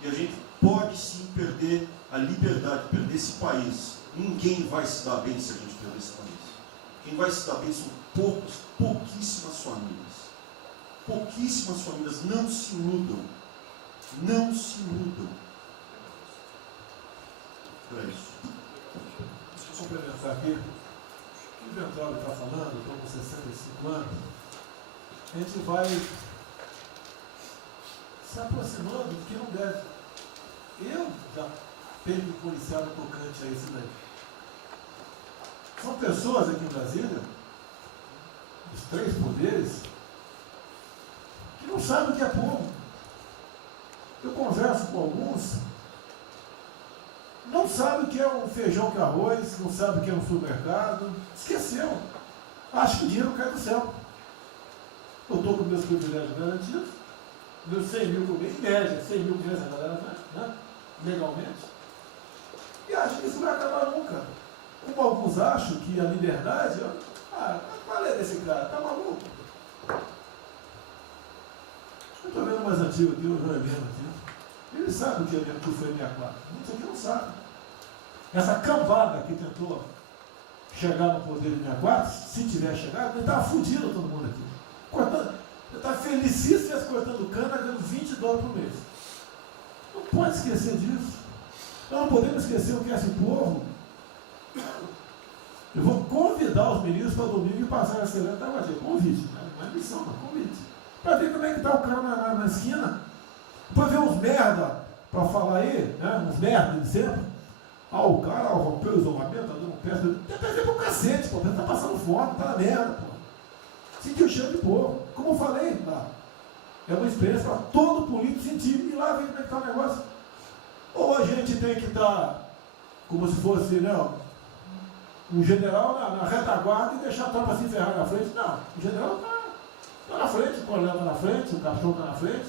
E a gente pode sim perder a liberdade, perder esse país. Ninguém vai se dar bem se a gente perder esse país. Quem vai se dar bem são pouquíssimas famílias. Pouquíssimas famílias. Não se iludam. Não se iludam. É isso. Deixa eu complementar aqui. O que o Ventral está falando, eu estou com 65 anos, a gente vai se aproximando do que não deve. Eu já tenho me policiado tocante a isso daí. São pessoas aqui em Brasília, dos três poderes, que não sabem o que é povo. Eu converso com alguns, não sabem o que é um feijão com arroz, não sabem o que é um supermercado, esqueceu. Acho que o dinheiro cai do céu. Eu estou com meus privilégios garantidos, meus 100 mil por mês, em média, 100 mil por mês a galera, né? Legalmente. E acho que isso não vai acabar nunca. Como alguns acham que a liberdade, qual é desse cara? Tá maluco? Eu estou vendo mais antigo aqui, o João Heleno aqui. Ele sabe o que é mesmo que foi 64. Muitos aqui não sabem. Essa cambada que tentou chegar no poder de 64, se tiver chegado, ele estava fudido todo mundo aqui. Cortando, ele estava felicíssimo cortando cana, ganhando $20 por mês. Não pode esquecer disso. Nós não podemos esquecer o que é esse povo. Eu vou convidar os ministros para domingo e passar essa semana. Convite, não é missão, não, convite. Para ver como é que está o cara na esquina. Para ver uns merda para falar aí, né? Uns merda de sempre. O cara rompeu o isolamento, está dando PSDB pro cacete, pô. Tá passando fome, tá na merda, pô. Sentiu o cheiro de povo. Como eu falei, lá. É uma experiência para todo político sentir. E lá vem como é que tá o negócio. Ou a gente tem que estar como se fosse, né, um general na retaguarda e deixar a tropa se encerrar na frente. Não, o general está na frente, o coronel está na frente, o capitão está na frente.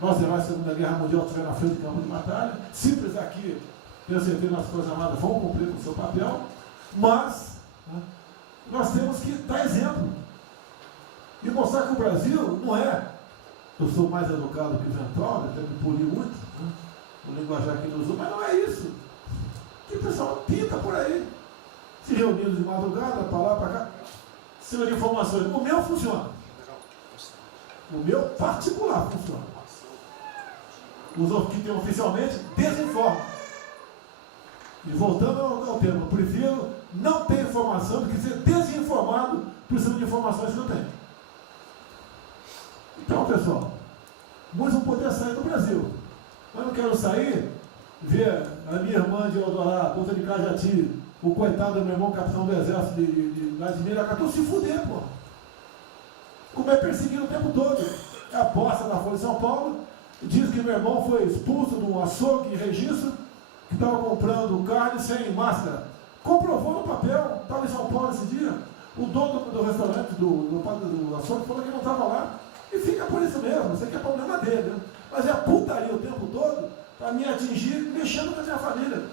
Nós, heróis da Segunda Guerra Mundial, estiveram na frente do campo de batalha. Simples aqui, tenho certeza, nas Forças Armadas vão cumprir com o seu papel, mas, né, nós temos que dar exemplo. E mostrar que o Brasil não é. Eu sou mais educado que o Ventral, até me poli muito, né, o linguajar que ele usou, mas não é isso. Que o pessoal pinta por aí, se reunindo de madrugada, para lá, para cá, cima de informações. O meu funciona. O meu particular funciona. Os que tem oficialmente desinformam. E voltando ao tema, eu prefiro não ter informação do que ser desinformado por cima de informações que eu tenho. Então, pessoal, muitos vão poder sair do Brasil. Mas não quero sair, ver a minha irmã de Eldorado, Ponta de Cajati, o coitado do meu irmão, capitão do exército lá de Miracatu, se fuder, pô. Como é perseguido o tempo todo. É a bosta da Folha de São Paulo, diz que meu irmão foi expulso de um açougue em registro, que estava comprando carne sem máscara. Comprovou no papel, estava em São Paulo esse dia. O dono do restaurante, do açougue, falou que não estava lá. E fica por isso mesmo, isso aqui é problema dele, né? Mas é putaria o tempo todo para me atingir, mexendo com a minha família.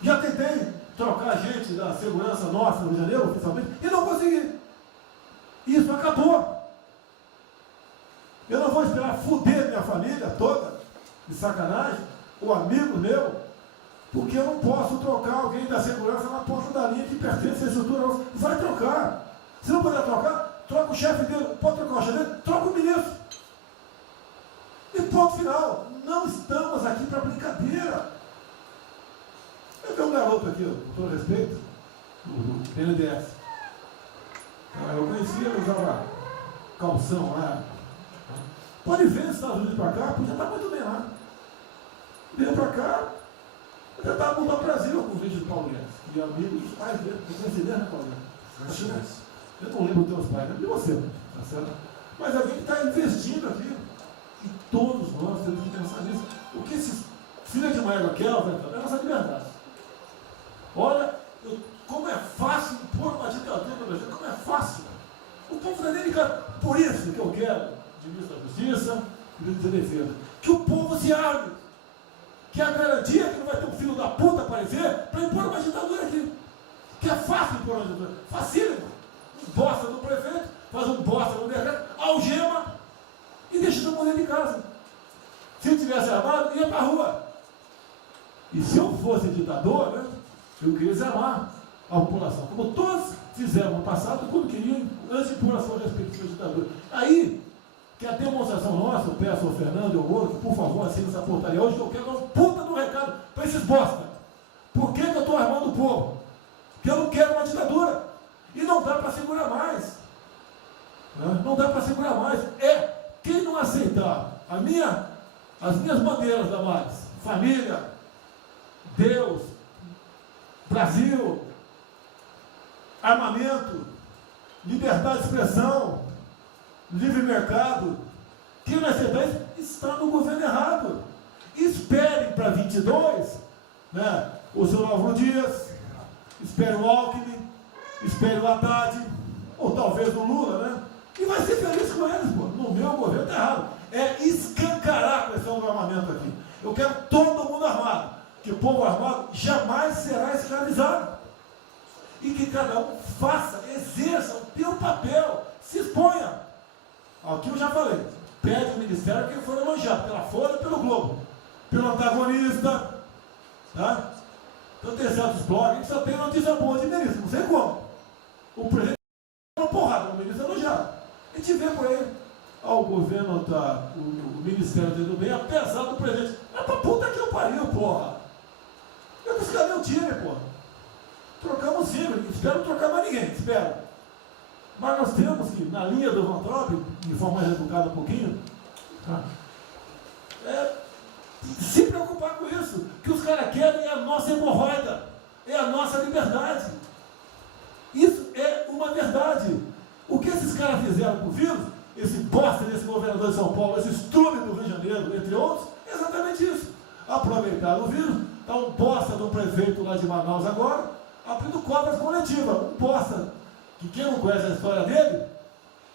Já tentei trocar gente da segurança nossa no Rio de Janeiro, oficialmente, e não consegui. Isso acabou. Eu não vou esperar fuder minha família toda, de sacanagem, ou amigo meu, porque eu não posso trocar alguém da segurança na ponta da linha que pertence à estrutura. Vai trocar. Se não puder trocar, troca o chefe dele. Pode trocar o chefe dele? Troca o ministro. E ponto final. Não estamos aqui para brincadeira. Eu tenho um garoto aqui, com todo respeito, do PNDS. Eu conhecia, ele usava calção lá. Pode ver nos Estados Unidos para cá, podia estar muito bem lá. Veio para cá, eu tentava mudar o Brasil com o vídeo de Paulo Guedes. E amigos, pais dele, presidente, né, Paulo Guedes? Eu não lembro dos teus pais, lembro de você, tá certo? Mas alguém que está investindo aqui. E todos nós temos que pensar nisso. O que esses filhos de Maia Kelvin, é a nossa liberdade. Olha, como é fácil impor uma ditadura no Brasil, como é fácil. O povo da América, por isso que eu quero, de ministro da Justiça, ministro da Defesa, que o povo se abre, que é a garantia que não vai ter um filho da puta aparecer para impor uma ditadura aqui. Que é fácil impor uma ditadura, facílimo. Bosta no prefeito, faz um bosta no decreto, algema e deixa todo mundo dentro de casa. Se eu tivesse armado, ia para a rua. E se eu fosse ditador, né, eu queria desarmar a população, como todos fizeram no passado, quando queriam, antes de pôr a sua respectiva ditadura. Aí, que a demonstração nossa, eu peço ao Fernando e ao outro, por favor, assine essa portaria hoje, que eu quero dar um puta do recado para esses bosta. Por que eu estou armando o povo? Porque eu não quero uma ditadura. E não dá para segurar mais. Não dá para segurar mais. Quem não aceitar as minhas bandeiras da Maris, família, Deus, Brasil, armamento, liberdade de expressão, livre mercado, quem não aceitar isso está no governo errado. Esperem para 22, né, o seu Álvaro Dias, espere o Alckmin, espere o Haddad, ou talvez o Lula, né? E vai ser feliz com eles, pô. No meu governo está errado. É escancarar a questão do armamento aqui. Eu quero todo mundo armado. Que o povo armado jamais será escravizado. E que cada um faça, exerça o seu papel, se exponha. Aqui eu já falei. Pede o ministério quem for elogiado, pela Folha e pelo Globo. Pelo antagonista, tá? Então tem certos blogs que só tem notícia boa de ministro, não sei como. O presidente é uma porrada, o ministro é elogiado. A gente vê por aí, o governo tá, o Ministério do Bem, apesar do presidente. Mas pra puta que eu pariu, porra. Eu disse, cadê o time, porra? Trocamos o time, espero trocar mais ninguém, espero. Mas nós temos que, na linha do Van Trump, de forma mais educada um pouquinho, se preocupar com isso, que os caras querem a nossa hemorroida. é a nossa liberdade. Isso é uma verdade. O que esses caras fizeram com o vírus, esse bosta desse governador de São Paulo, esse estrume do Rio de Janeiro, entre outros, é exatamente isso. Aproveitaram o vírus, está um bosta do prefeito lá de Manaus agora, abrindo cobras coletivas. Um bosta, que quem não conhece a história dele,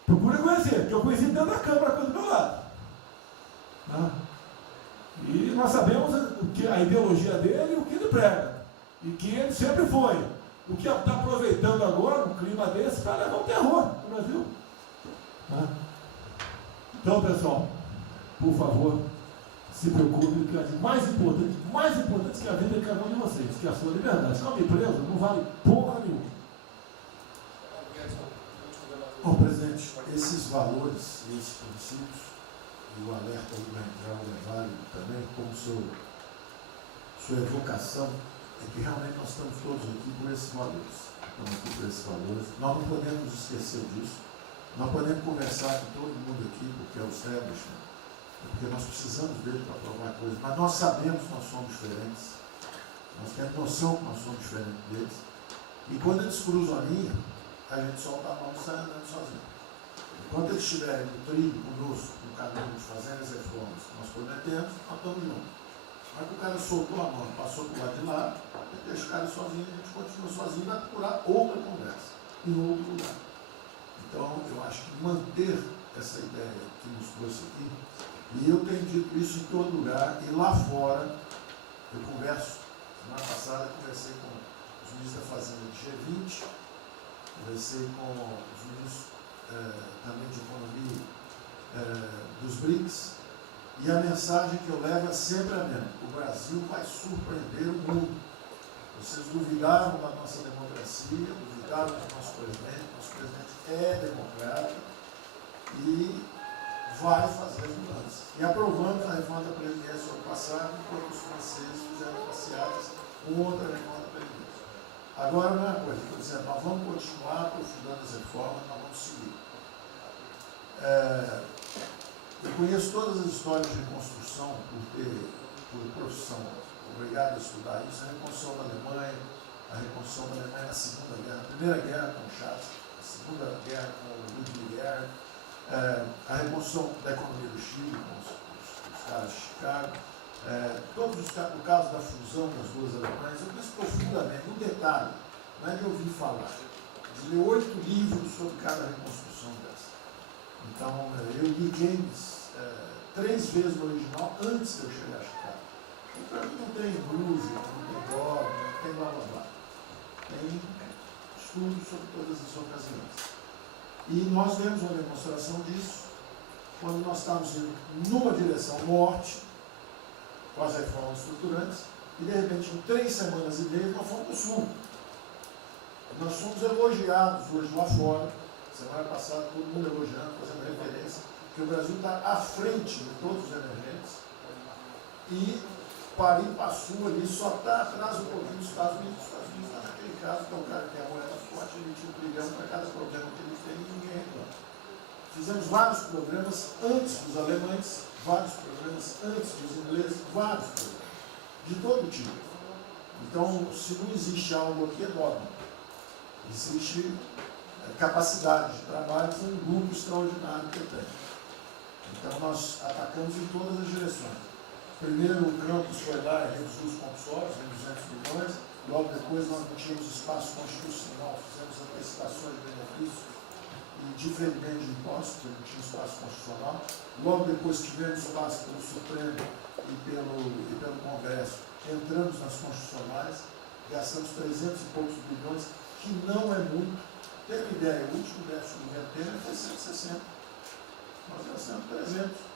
procura conhecer, que eu conheci dentro da Câmara do meu lado. E nós sabemos a ideologia dele e o que ele prega. E que ele sempre foi. O que está aproveitando agora, um clima desse, para levar um terror no Brasil. Então, pessoal, por favor, se preocupe, que é mais importante que a vida de cada um de vocês, que é a sua liberdade. Se não me preso, não vale porra nenhuma. Bom, presidente, esses valores, esses princípios, e o alerta do Ventral é válido também, como sua evocação, é que realmente nós estamos todos aqui por esses valores. Estamos aqui por esses valores. Nós não podemos esquecer disso. Nós podemos conversar com todo mundo aqui, porque é o establishment, porque nós precisamos dele para provar coisas, mas nós sabemos que nós somos diferentes. Nós temos noção que nós somos diferentes deles. E quando eles cruzam a linha, a gente solta a mão e sai andando sozinho. Enquanto eles estiverem no trilho conosco, no caminho, fazendo as reformas que nós prometemos, nós estamos juntos. Mas que o cara soltou a mão, passou para o lado de lá, deixa o cara sozinho, a gente continua sozinho, vai procurar outra conversa, em outro lugar. Então, eu acho que manter essa ideia que nos trouxe aqui, e eu tenho dito isso em todo lugar, e lá fora, eu converso, semana passada, conversei com os ministros da Fazenda de G20, conversei com os ministros também de Economia dos BRICS, e a mensagem que eu levo é sempre a mesma: o Brasil vai surpreender o mundo. Vocês duvidaram da nossa democracia, duvidaram do nosso presidente é democrático e vai fazer as mudanças. E aprovamos a reforma da Previdência no ano passado, enquanto os franceses fizeram passeatas com outra reforma da Previdência. Agora, não é uma coisa, estou dizendo, nós vamos continuar aprofundando as reformas, nós vamos seguir. Eu conheço todas as histórias de reconstrução por profissão, obrigado a estudar isso, a reconstrução da Alemanha na Segunda Guerra, a Primeira Guerra com o Chaves, a Segunda Guerra com o Ludwig Erhard, a reconstrução da economia do Chile com os caras de Chicago, todos os casos, no caso da fusão das duas Alemanhas, eu conheço profundamente, no detalhe, não é de ouvir falar, de ler 8 livros sobre cada reconstrução dessa. Então, eu li James 3 vezes no original antes de eu chegar a Chicago. E para mim não tem música, não tem droga, não tem blá blá blá. Tem estudos sobre todas as ocasiões. E nós vemos uma demonstração disso quando nós estávamos indo numa direção norte, com as reformas estruturantes, e de repente, em 3 semanas e meia, nós fomos para o sul. Nós fomos elogiados hoje lá fora, semana passada, todo mundo elogiando, fazendo referência, que o Brasil está à frente de todos os emergentes, e Paris passou ali, só está atrás um pouquinho dos Estados Unidos. Os Estados Unidos está naquele caso, que é o cara que tem a moeda forte, ele tinha 1 trilhão para cada problema que ele tem e ninguém reclama. Fizemos vários programas antes dos alemães, vários programas antes dos ingleses, vários programas, de todo tipo. Então, se não existe algo aqui, é dogma. Existe capacidade de trabalho com um grupo extraordinário que eu tenho. Então, nós atacamos em todas as direções. Primeiro, o Campos foi lá e reduziu os compulsórios em 200 milhões. Logo depois, nós não tínhamos espaço constitucional, fizemos antecipações de benefícios e diferimento de impostos, porque não tinha espaço constitucional. Logo depois, tivemos espaço pelo Supremo e pelo Congresso. Entramos nas constitucionais, gastamos 300 e poucos bilhões, que não é muito. Tem uma ideia, o último déficit do governo Temer foi 160. Nós gastamos 300.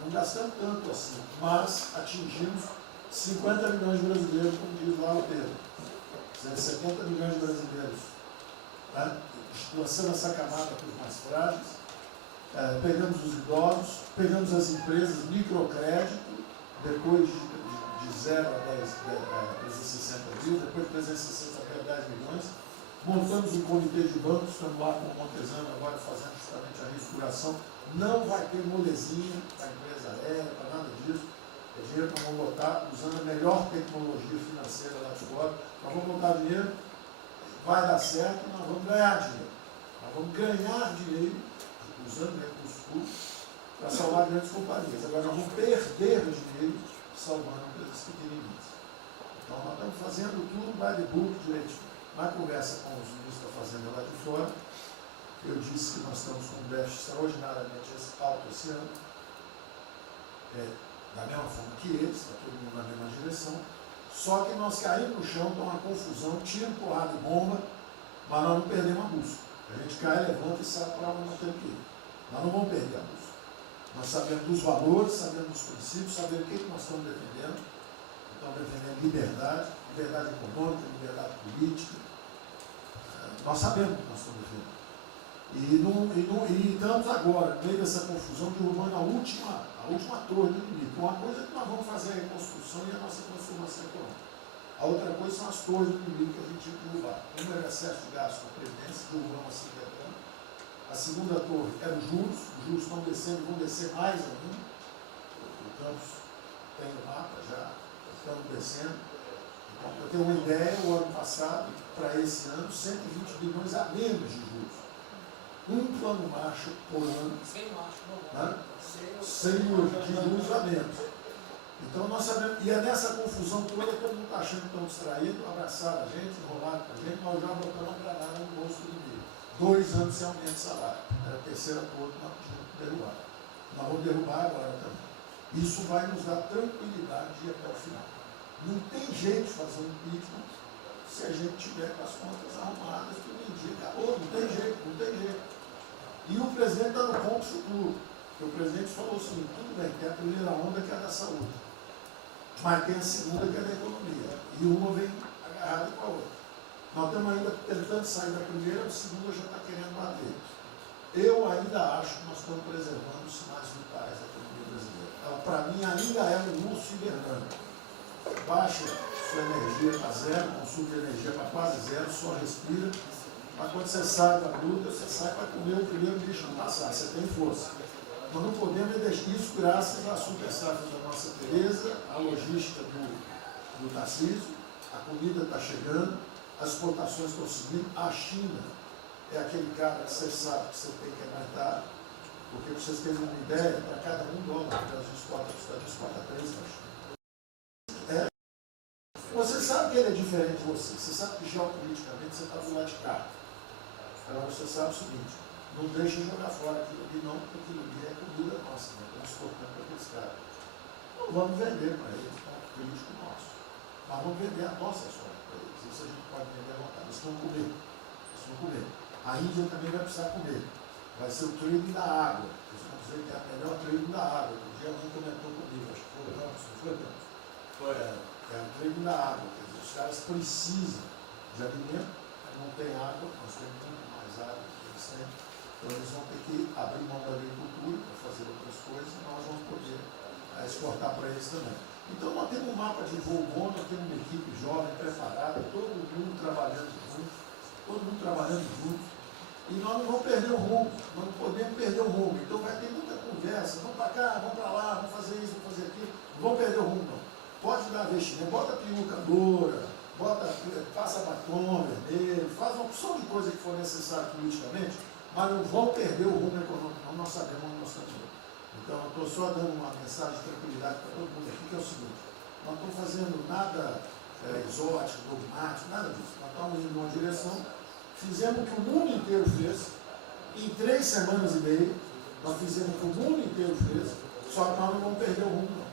Não gastamos tanto assim, mas atingimos 50 milhões de brasileiros, como diz lá o Pedro. 70 milhões de brasileiros. Lançando essa camada para os mais frágeis. Pegamos os idosos, pegamos as empresas, microcrédito, depois de 0 a 360 mil, depois de 360 a 10 milhões. Montamos um comitê de bancos, estamos lá com o Montezano agora fazendo justamente a reestruturação. Não vai ter molezinha para a empresa aérea, para nada disso. É dinheiro que vamos botar usando a melhor tecnologia financeira lá de fora. nós vamos botar dinheiro, vai dar certo, nós vamos ganhar dinheiro. Nós vamos ganhar dinheiro, usando recursos públicos, para salvar grandes companhias. Agora nós vamos perder dinheiro salvando empresas pequenininhas. Então nós estamos fazendo tudo by the book direitinho. Na conversa com os ministros da Fazenda lá de fora, eu disse que nós estamos com um déficit extraordinariamente alto esse ano, da mesma forma que eles, está todo mundo na mesma direção, só que nós caímos no chão, está uma confusão, tiro, porrada e bomba, mas nós não perdemos a busca. A gente cai, levanta e sai para onde nós temos que ir. Nós não vamos perder a busca. Nós sabemos dos valores, sabemos dos princípios, sabemos o que nós estamos defendendo. Estamos defendendo liberdade, liberdade econômica, liberdade política. Nós sabemos o que nós estamos defendendo. E estamos agora, no meio dessa confusão, derrubando a última torre do inimigo. Uma coisa é que nós vamos fazer a reconstrução e a nossa transformação econômica. A outra coisa são as torres do inimigo que a gente tinha que derrubar. Uma era excesso de gasto com a Previdência, derrubamos assim quebrando. A segunda torre era os juros estão descendo, vão descer mais ainda. O Campos tem o mapa já, estamos descendo. Então, para ter uma ideia, o ano passado, para esse ano, 120 bilhões a menos de juros. Um plano Marshall por ano, sem juros a menos. Então nós sabemos, e é nessa confusão toda, todo mundo está achando que estão distraídos, abraçaram a gente, enrolaram com a gente, nós já botamos a granada no bolso do inimigo. 2 anos sem aumento de salário. Era a terceira torre que nós tínhamos que derrubar. Nós vamos derrubar agora também. Isso vai nos dar tranquilidade de ir até o final. Não tem jeito de fazer um impeachment se a gente tiver com as contas arrumadas, que o dia acabou, não tem jeito, não tem jeito. E o presidente está no ponto futuro. Porque o presidente falou assim, tudo bem, tem a primeira onda que é a da saúde, mas tem a segunda que é da economia. E uma vem agarrada com a outra. Nós estamos ainda tentando sair da primeira, a segunda já está querendo bater. Eu ainda acho que nós estamos preservando os sinais vitais da economia brasileira. Ela, para mim, ainda é um urso hibernando. Baixa sua energia para zero, consumo de energia para quase zero, só respira. Mas quando você sai da luta, você sai para comer o primeiro bicho não passar, você tem força. Nós não podemos deixar isso graças à super safra da nossa Tereza, à logística do Tarcísio, a comida está chegando, as exportações estão subindo, a China é aquele cara que você sabe que você tem que aguentar, porque vocês terem uma ideia, para cada $1 que a gente exporta 3 na China. Você sabe que ele é diferente de você, você sabe que geopoliticamente você está do lado de cá. Agora você sabe o seguinte, não deixa jogar fora aquilo ali não, porque aquilo ali é comida nossa, né? Estamos exportando para aqueles caras. Não vamos vender para eles, é um político nosso. Mas vamos vender a nossa soja para eles. Isso a gente pode vender à vontade. Eles vão comer. Eles vão comer. A Índia também vai precisar comer. Vai ser o trading da água. Eles vão dizer que é a melhor trading da água. Um dia alguém comentou comigo, acho que foi o Ramos, não foi o Ramos? Foi. É o trading da água. Quer dizer, os caras precisam de alimento, não tem água, nós temos muito mais água que eles têm. Então eles vão ter que abrir mão da agricultura para fazer outras coisas e nós vamos poder exportar para eles também. Então nós temos um mapa de voo bom, nós temos uma equipe jovem, preparada, todo mundo trabalhando junto, e nós não vamos perder o rumo, nós não podemos perder o rumo. Então vai ter muita conversa, vamos para cá, vamos para lá, vamos fazer isso, vamos fazer aquilo, não vamos perder o rumo não. Pode dar vestimento, bota peruca loura, passa batom vermelho, faz uma opção de coisa que for necessária politicamente, mas não vão perder o rumo econômico, não, nós sabemos onde nós estamos. Então, eu estou só dando uma mensagem de tranquilidade para todo mundo aqui, que é o seguinte, nós não estamos fazendo nada exótico, dogmático, nada disso. Nós estamos indo numa direção, fizemos o que o mundo inteiro fez, em 3 semanas e meia, nós fizemos o que o mundo inteiro fez, só que nós não vamos perder o rumo, não.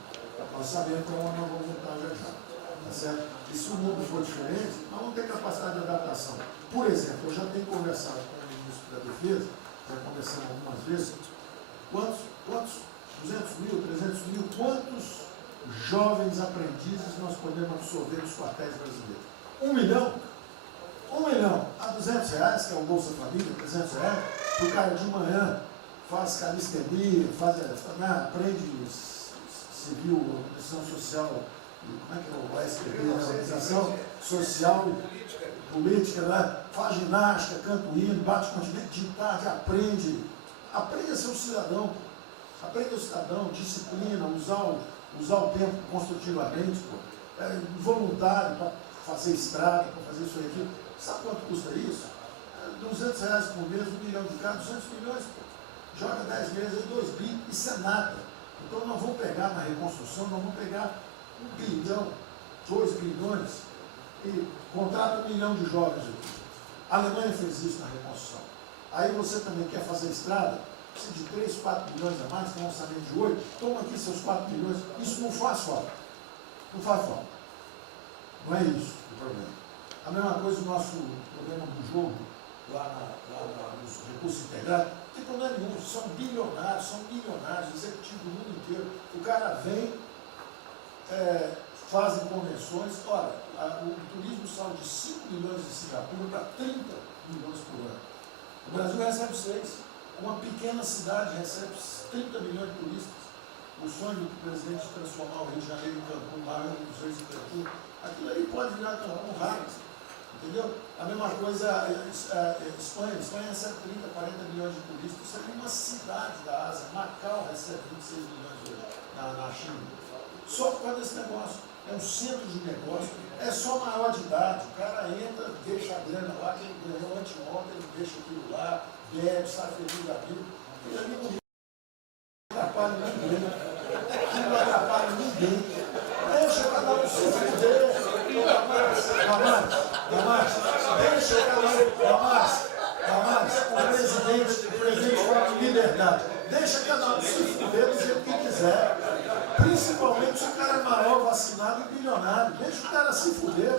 Nós sabemos para onde nós vamos voltar já já. Tá certo? E se o mundo for diferente, nós vamos ter capacidade de adaptação. Por exemplo, eu já tenho conversado com o ministro da Defesa, já conversamos algumas vezes, quantos 200 mil, 300 mil, quantos jovens aprendizes nós podemos absorver nos quartéis brasileiros? 1 milhão? 1 milhão a R$200, que é o Bolsa Família, R$300, o cara de manhã faz calistenia, aprende civil, organização social, como é que é o SPB, organização social e política, né? Faz ginástica, canta o hino, bate continente de tarde, aprende a ser um cidadão, disciplina, usar o tempo construtivamente, voluntário, fazer estrada, para fazer isso aqui. Sabe quanto custa isso? R$200 por mês, 1 milhão de carros, 200 milhões, joga 10 meses, aí 2 bi, isso é nada. Então nós vamos pegar na reconstrução, nós vamos pegar 1 bilhão, 2 bilhões e contrata 1 milhão de jovens aqui. A Alemanha fez isso na reconstrução. Aí você também quer fazer estrada, precisa de 3, 4 bilhões a mais, tem um orçamento de 8, toma aqui seus 4 bilhões, isso não faz falta. Não faz falta. Não é isso o problema. A mesma coisa o nosso problema do jogo, lá nos recursos integrados, não tem problema nenhum, são milionários, executivos do mundo inteiro. O cara vem, fazem convenções, olha, o turismo saiu de 5 milhões de Singapura para 30 milhões por ano. O Brasil recebe 6. Uma pequena cidade recebe 30 milhões de turistas. O sonho do presidente de transformar o Rio de Janeiro em Cancún, lá os reis em Cancún, aquilo aí pode virar um raio. Entendeu? A mesma coisa a Espanha. A Espanha recebe 30, 40 milhões de turistas. Isso é uma cidade da Ásia. Macau recebe 26 milhões hoje na China. Só por causa desse negócio. É um centro de negócio. É só maior de idade. O cara entra, deixa a grana lá, que ele ganhou anteontem, ele deixa aquilo lá, bebe, sai feliz da vida. Ele ali não atrapalha ninguém. Ele não atrapalha ninguém. Deixa cada um se fuder. Damares, o presidente fala de liberdade. Deixa cada um se fuder do jeito que quiser. Principalmente se o cara é maior, vacinado e bilionário. Deixa o cara se fuder.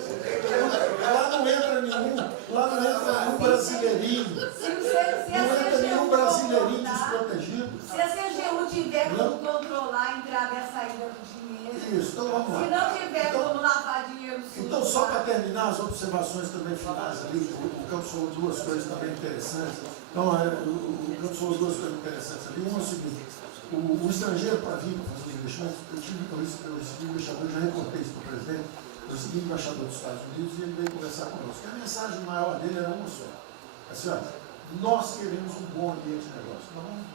Lá não entra nenhum brasileirinho. Não entra nenhum brasileirinho desprotegido. Se a CGU tiver como controlar a entrada e a saída do dinheiro. Isso, então vamos lá. Se não tiver como lavar dinheiro sujo. Então, só para terminar as observações também finais ali, o Campos falou duas coisas também interessantes. Então, o Campos falou duas coisas interessantes ali. Uma é o seguinte: o estrangeiro para vir para fazer investimento, eu tive embaixador, já reportei isso para o presidente, eu segui o embaixador dos Estados Unidos e ele veio conversar conosco. E a mensagem maior dele era uma só. Assim, olha, nós queremos um bom ambiente de negócio. Nós vamos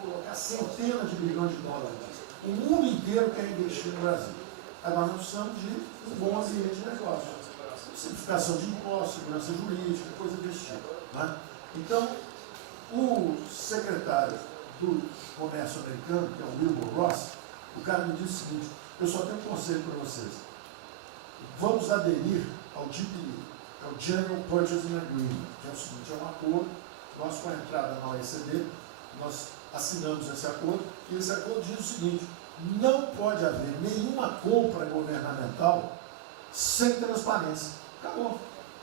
colocar centenas de bilhões de dólares. O mundo inteiro quer investir no Brasil. Agora nós precisamos de um bom ambiente de negócio. Simplificação de impostos, segurança jurídica, coisa desse tipo. Né? Então, o secretário do Comércio americano, que é o Wilbur Ross, o cara me disse o seguinte: eu só tenho um conselho para vocês. Vamos aderir ao GPA, é o General Purchasing Agreement, que é o seguinte: é um acordo, nós com a entrada na OECD, nós assinamos esse acordo, e esse acordo diz o seguinte: não pode haver nenhuma compra governamental sem transparência. Acabou.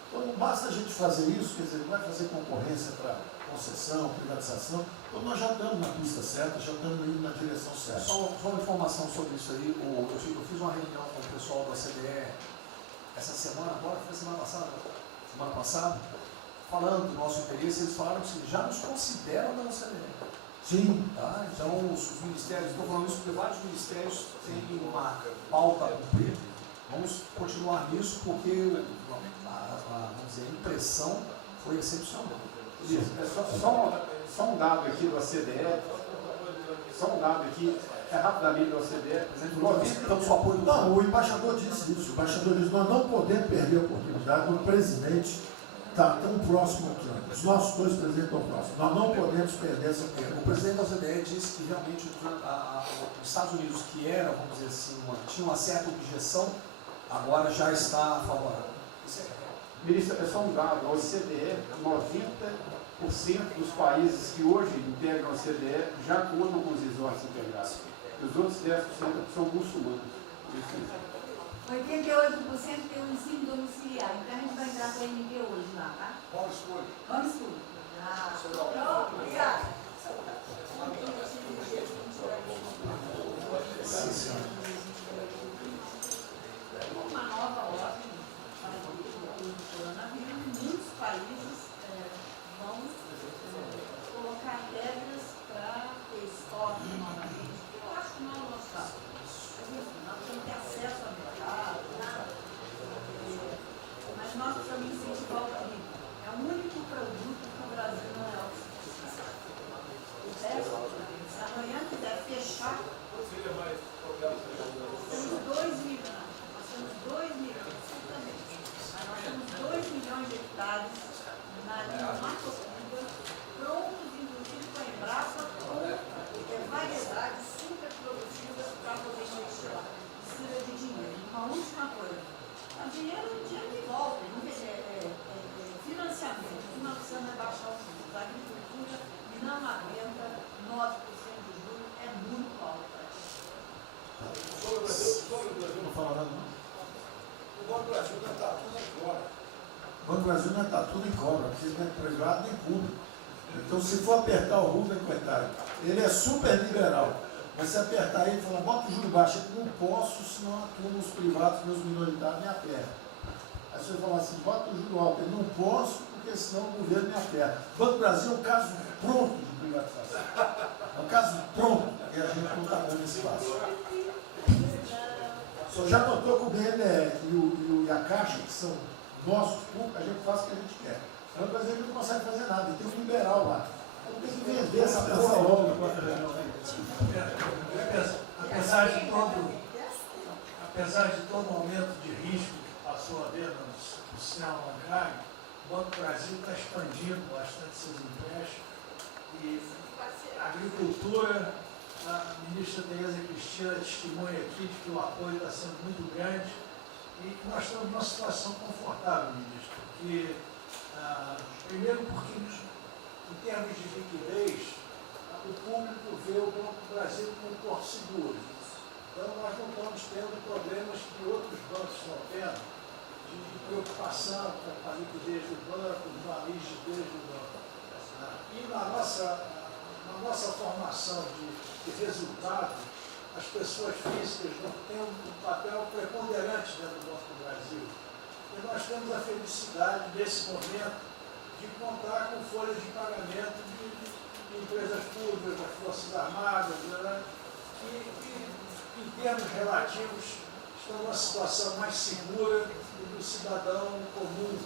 Então não basta a gente fazer isso, quer dizer, não vai fazer concorrência para concessão, privatização. Então nós já estamos na pista certa, já estamos indo na direção certa. Só uma informação sobre isso aí. Eu fiz uma reunião com o pessoal da CDE essa semana, agora foi semana passada, falando do nosso interesse. Eles falaram que já nos consideram da CDE. Sim. Tá? Então os ministérios, estou falando isso porque vários ministérios têm uma pauta a cumprir. Vamos continuar nisso porque vamos dizer, a impressão foi excepcional. Isso, só um dado aqui do OCDE, rapidamente do OCDE. Não, o embaixador disse isso. O embaixador disse: nós não podemos perder a oportunidade do presidente estar tão próximo aqui. Os nossos dois presidentes estão próximos. Nós não podemos perder essa oportunidade. O presidente da OCDE disse que realmente os Estados Unidos, que eram, vamos dizer assim, tinha uma certa objeção, agora já está favorável. Ministro, é só um dado: a OCDE, 90% dos países que hoje integram a OCDE já contam com os resorts integrados. Os outros 10% são muçulmanos. 88% tem um ensino domiciliar. Então a gente vai entrar para a MD hoje lá, tá? Vamos escolher. Vamos escolher. Pronto, obrigada. Uma nova ordem para o coronavírus, muitos países vão colocar regras para ter estoque novamente. Eu acho que não é o nosso caso. Nós temos que ter acesso ao mercado, mas nós precisamos incentivar o turismo. É o único produto que o Brasil não é autossuficiente. O resto, se amanhã quiser fechar, temos 2 milhões. Nós temos 2 milhões, absolutamente. O Banco do Brasil não está tudo em cobra, porque ele não é privado nem público. Então, se for apertar o Rubem, coitado, ele é super liberal. Mas se apertar ele e falar, bota o juro baixo, eu não posso, senão a turma, os privados, meus minoritários, me apertam. Aí você fala assim, bota o juro alto, eu não posso, porque senão o governo me aperta. O Banco do Brasil é um caso pronto de privatização. É um caso pronto, e a gente não está dando espaço. Só já notou que o BNDES e a Caixa, que são nossos públicos, a gente faz o que a gente quer. O Banco Brasileiro não consegue fazer nada, ele tem um liberal lá. Então tem que vender essa porra logo. Apesar de todo o aumento de risco que passou a haver no sistema bancário, o Banco do Brasil está expandindo bastante seus empréstimos e a agricultura, a ministra Tereza Cristina testemunha aqui de que o apoio está sendo muito grande e nós estamos numa situação confortável, ministro, porque, primeiro porque em termos de liquidez, o público vê o Banco do Brasil como um porto seguro. Então, nós não estamos tendo problemas que outros bancos estão tendo, de preocupação com a liquidez do banco, com a rigidez do banco. E na nossa formação de resultado, as pessoas físicas não têm um papel preponderante dentro do Banco do Brasil. E nós temos a felicidade, nesse momento, de contar com folhas de pagamento de empresas públicas, das Forças Armadas, né, que, em termos relativos, estão numa situação mais segura do que o cidadão comum,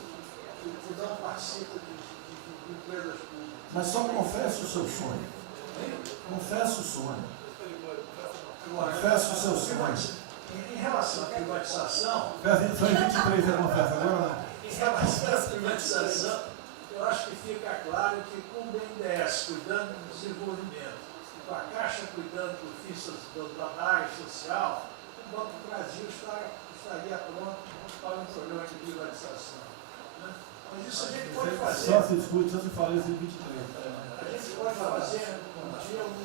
que não participa de empresas públicas. Mas só confesse o seu sonho. Confesse o sonho. Confesse o seu sonho. Em relação à privatização... Foi 23 a confessa, agora não. Em relação à privatização, eu acho que fica claro que com o BNDES cuidando do desenvolvimento, com a Caixa cuidando da área social, o Banco do Brasil estaria pronto para um programa de privatização. Né? Mas isso a gente pode fazer. Só se discute, só se fala isso em 23. A gente pode fazer um dia um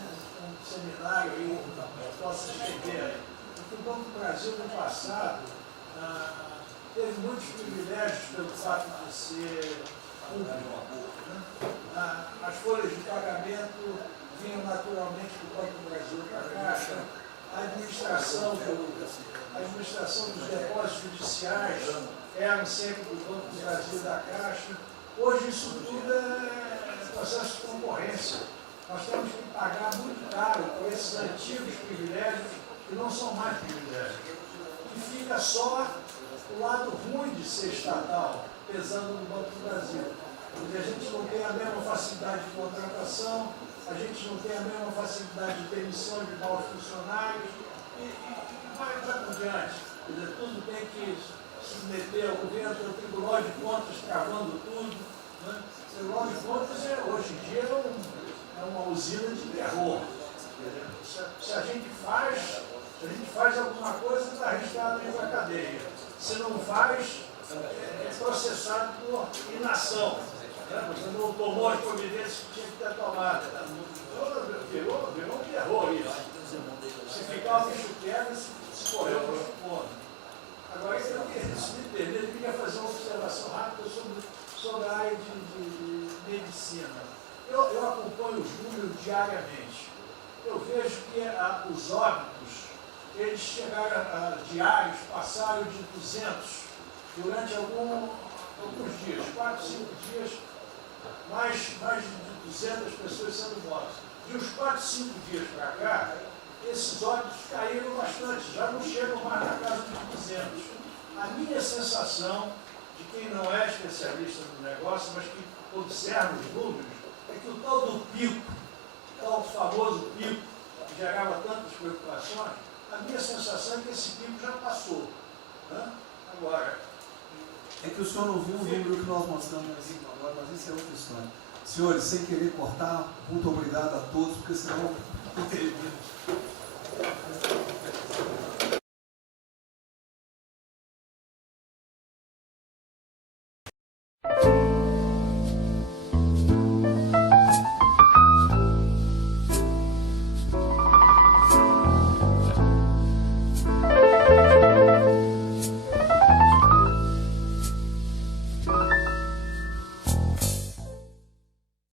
seminário aí, que possa escrever aí. Porque o Banco do Brasil, no passado, teve muitos privilégios pelo fato de ser público. Né? As folhas de pagamento vinham naturalmente do Banco do Brasil para a Caixa. A administração dos depósitos judiciais eram sempre do Banco do Brasil e da Caixa. Hoje isso tudo é processo de concorrência. Nós temos que pagar muito caro por esses antigos privilégios que não são mais privilégios. E fica só o lado ruim de ser estatal, pesando no Banco do Brasil. Porque a gente não tem a mesma facilidade de contratação, a gente não tem a mesma facilidade de demissão de maus funcionários e vai por diante. Quer dizer, tudo tem que submeter ao governo, tem o Tribunal de Contas travando tudo. Né? O Tribunal de Contas, hoje em dia, é uma usina de terror. Se a gente faz alguma coisa, está arriscado dentro da cadeia. Se não faz, é processado por inação. Você não tomou as providências que tinha que ter tomado. Virou um terror isso. Se ficar o bicho pega, se correr o bicho come. Agora, se me perder, eu queria fazer uma observação rápida sobre a área de medicina. Eu acompanho os números diariamente. Eu vejo que os óbitos, eles chegaram diários, passaram de 200 durante alguns dias, 4, 5 dias, mais de 200 pessoas sendo mortas. De uns 4, 5 dias para cá, esses óbitos caíram bastante, já não chegam mais na casa de 200. A minha sensação, de quem não é especialista no negócio, mas que observa os números, é que o tal do pico, o tal famoso pico, que gerava tantas preocupações, a minha sensação é que esse pico já passou. Né? Agora, é que o senhor não viu o número que nós mostramos agora, mas isso é outra história. Senhores, sem querer cortar, muito obrigado a todos, porque senão não termina.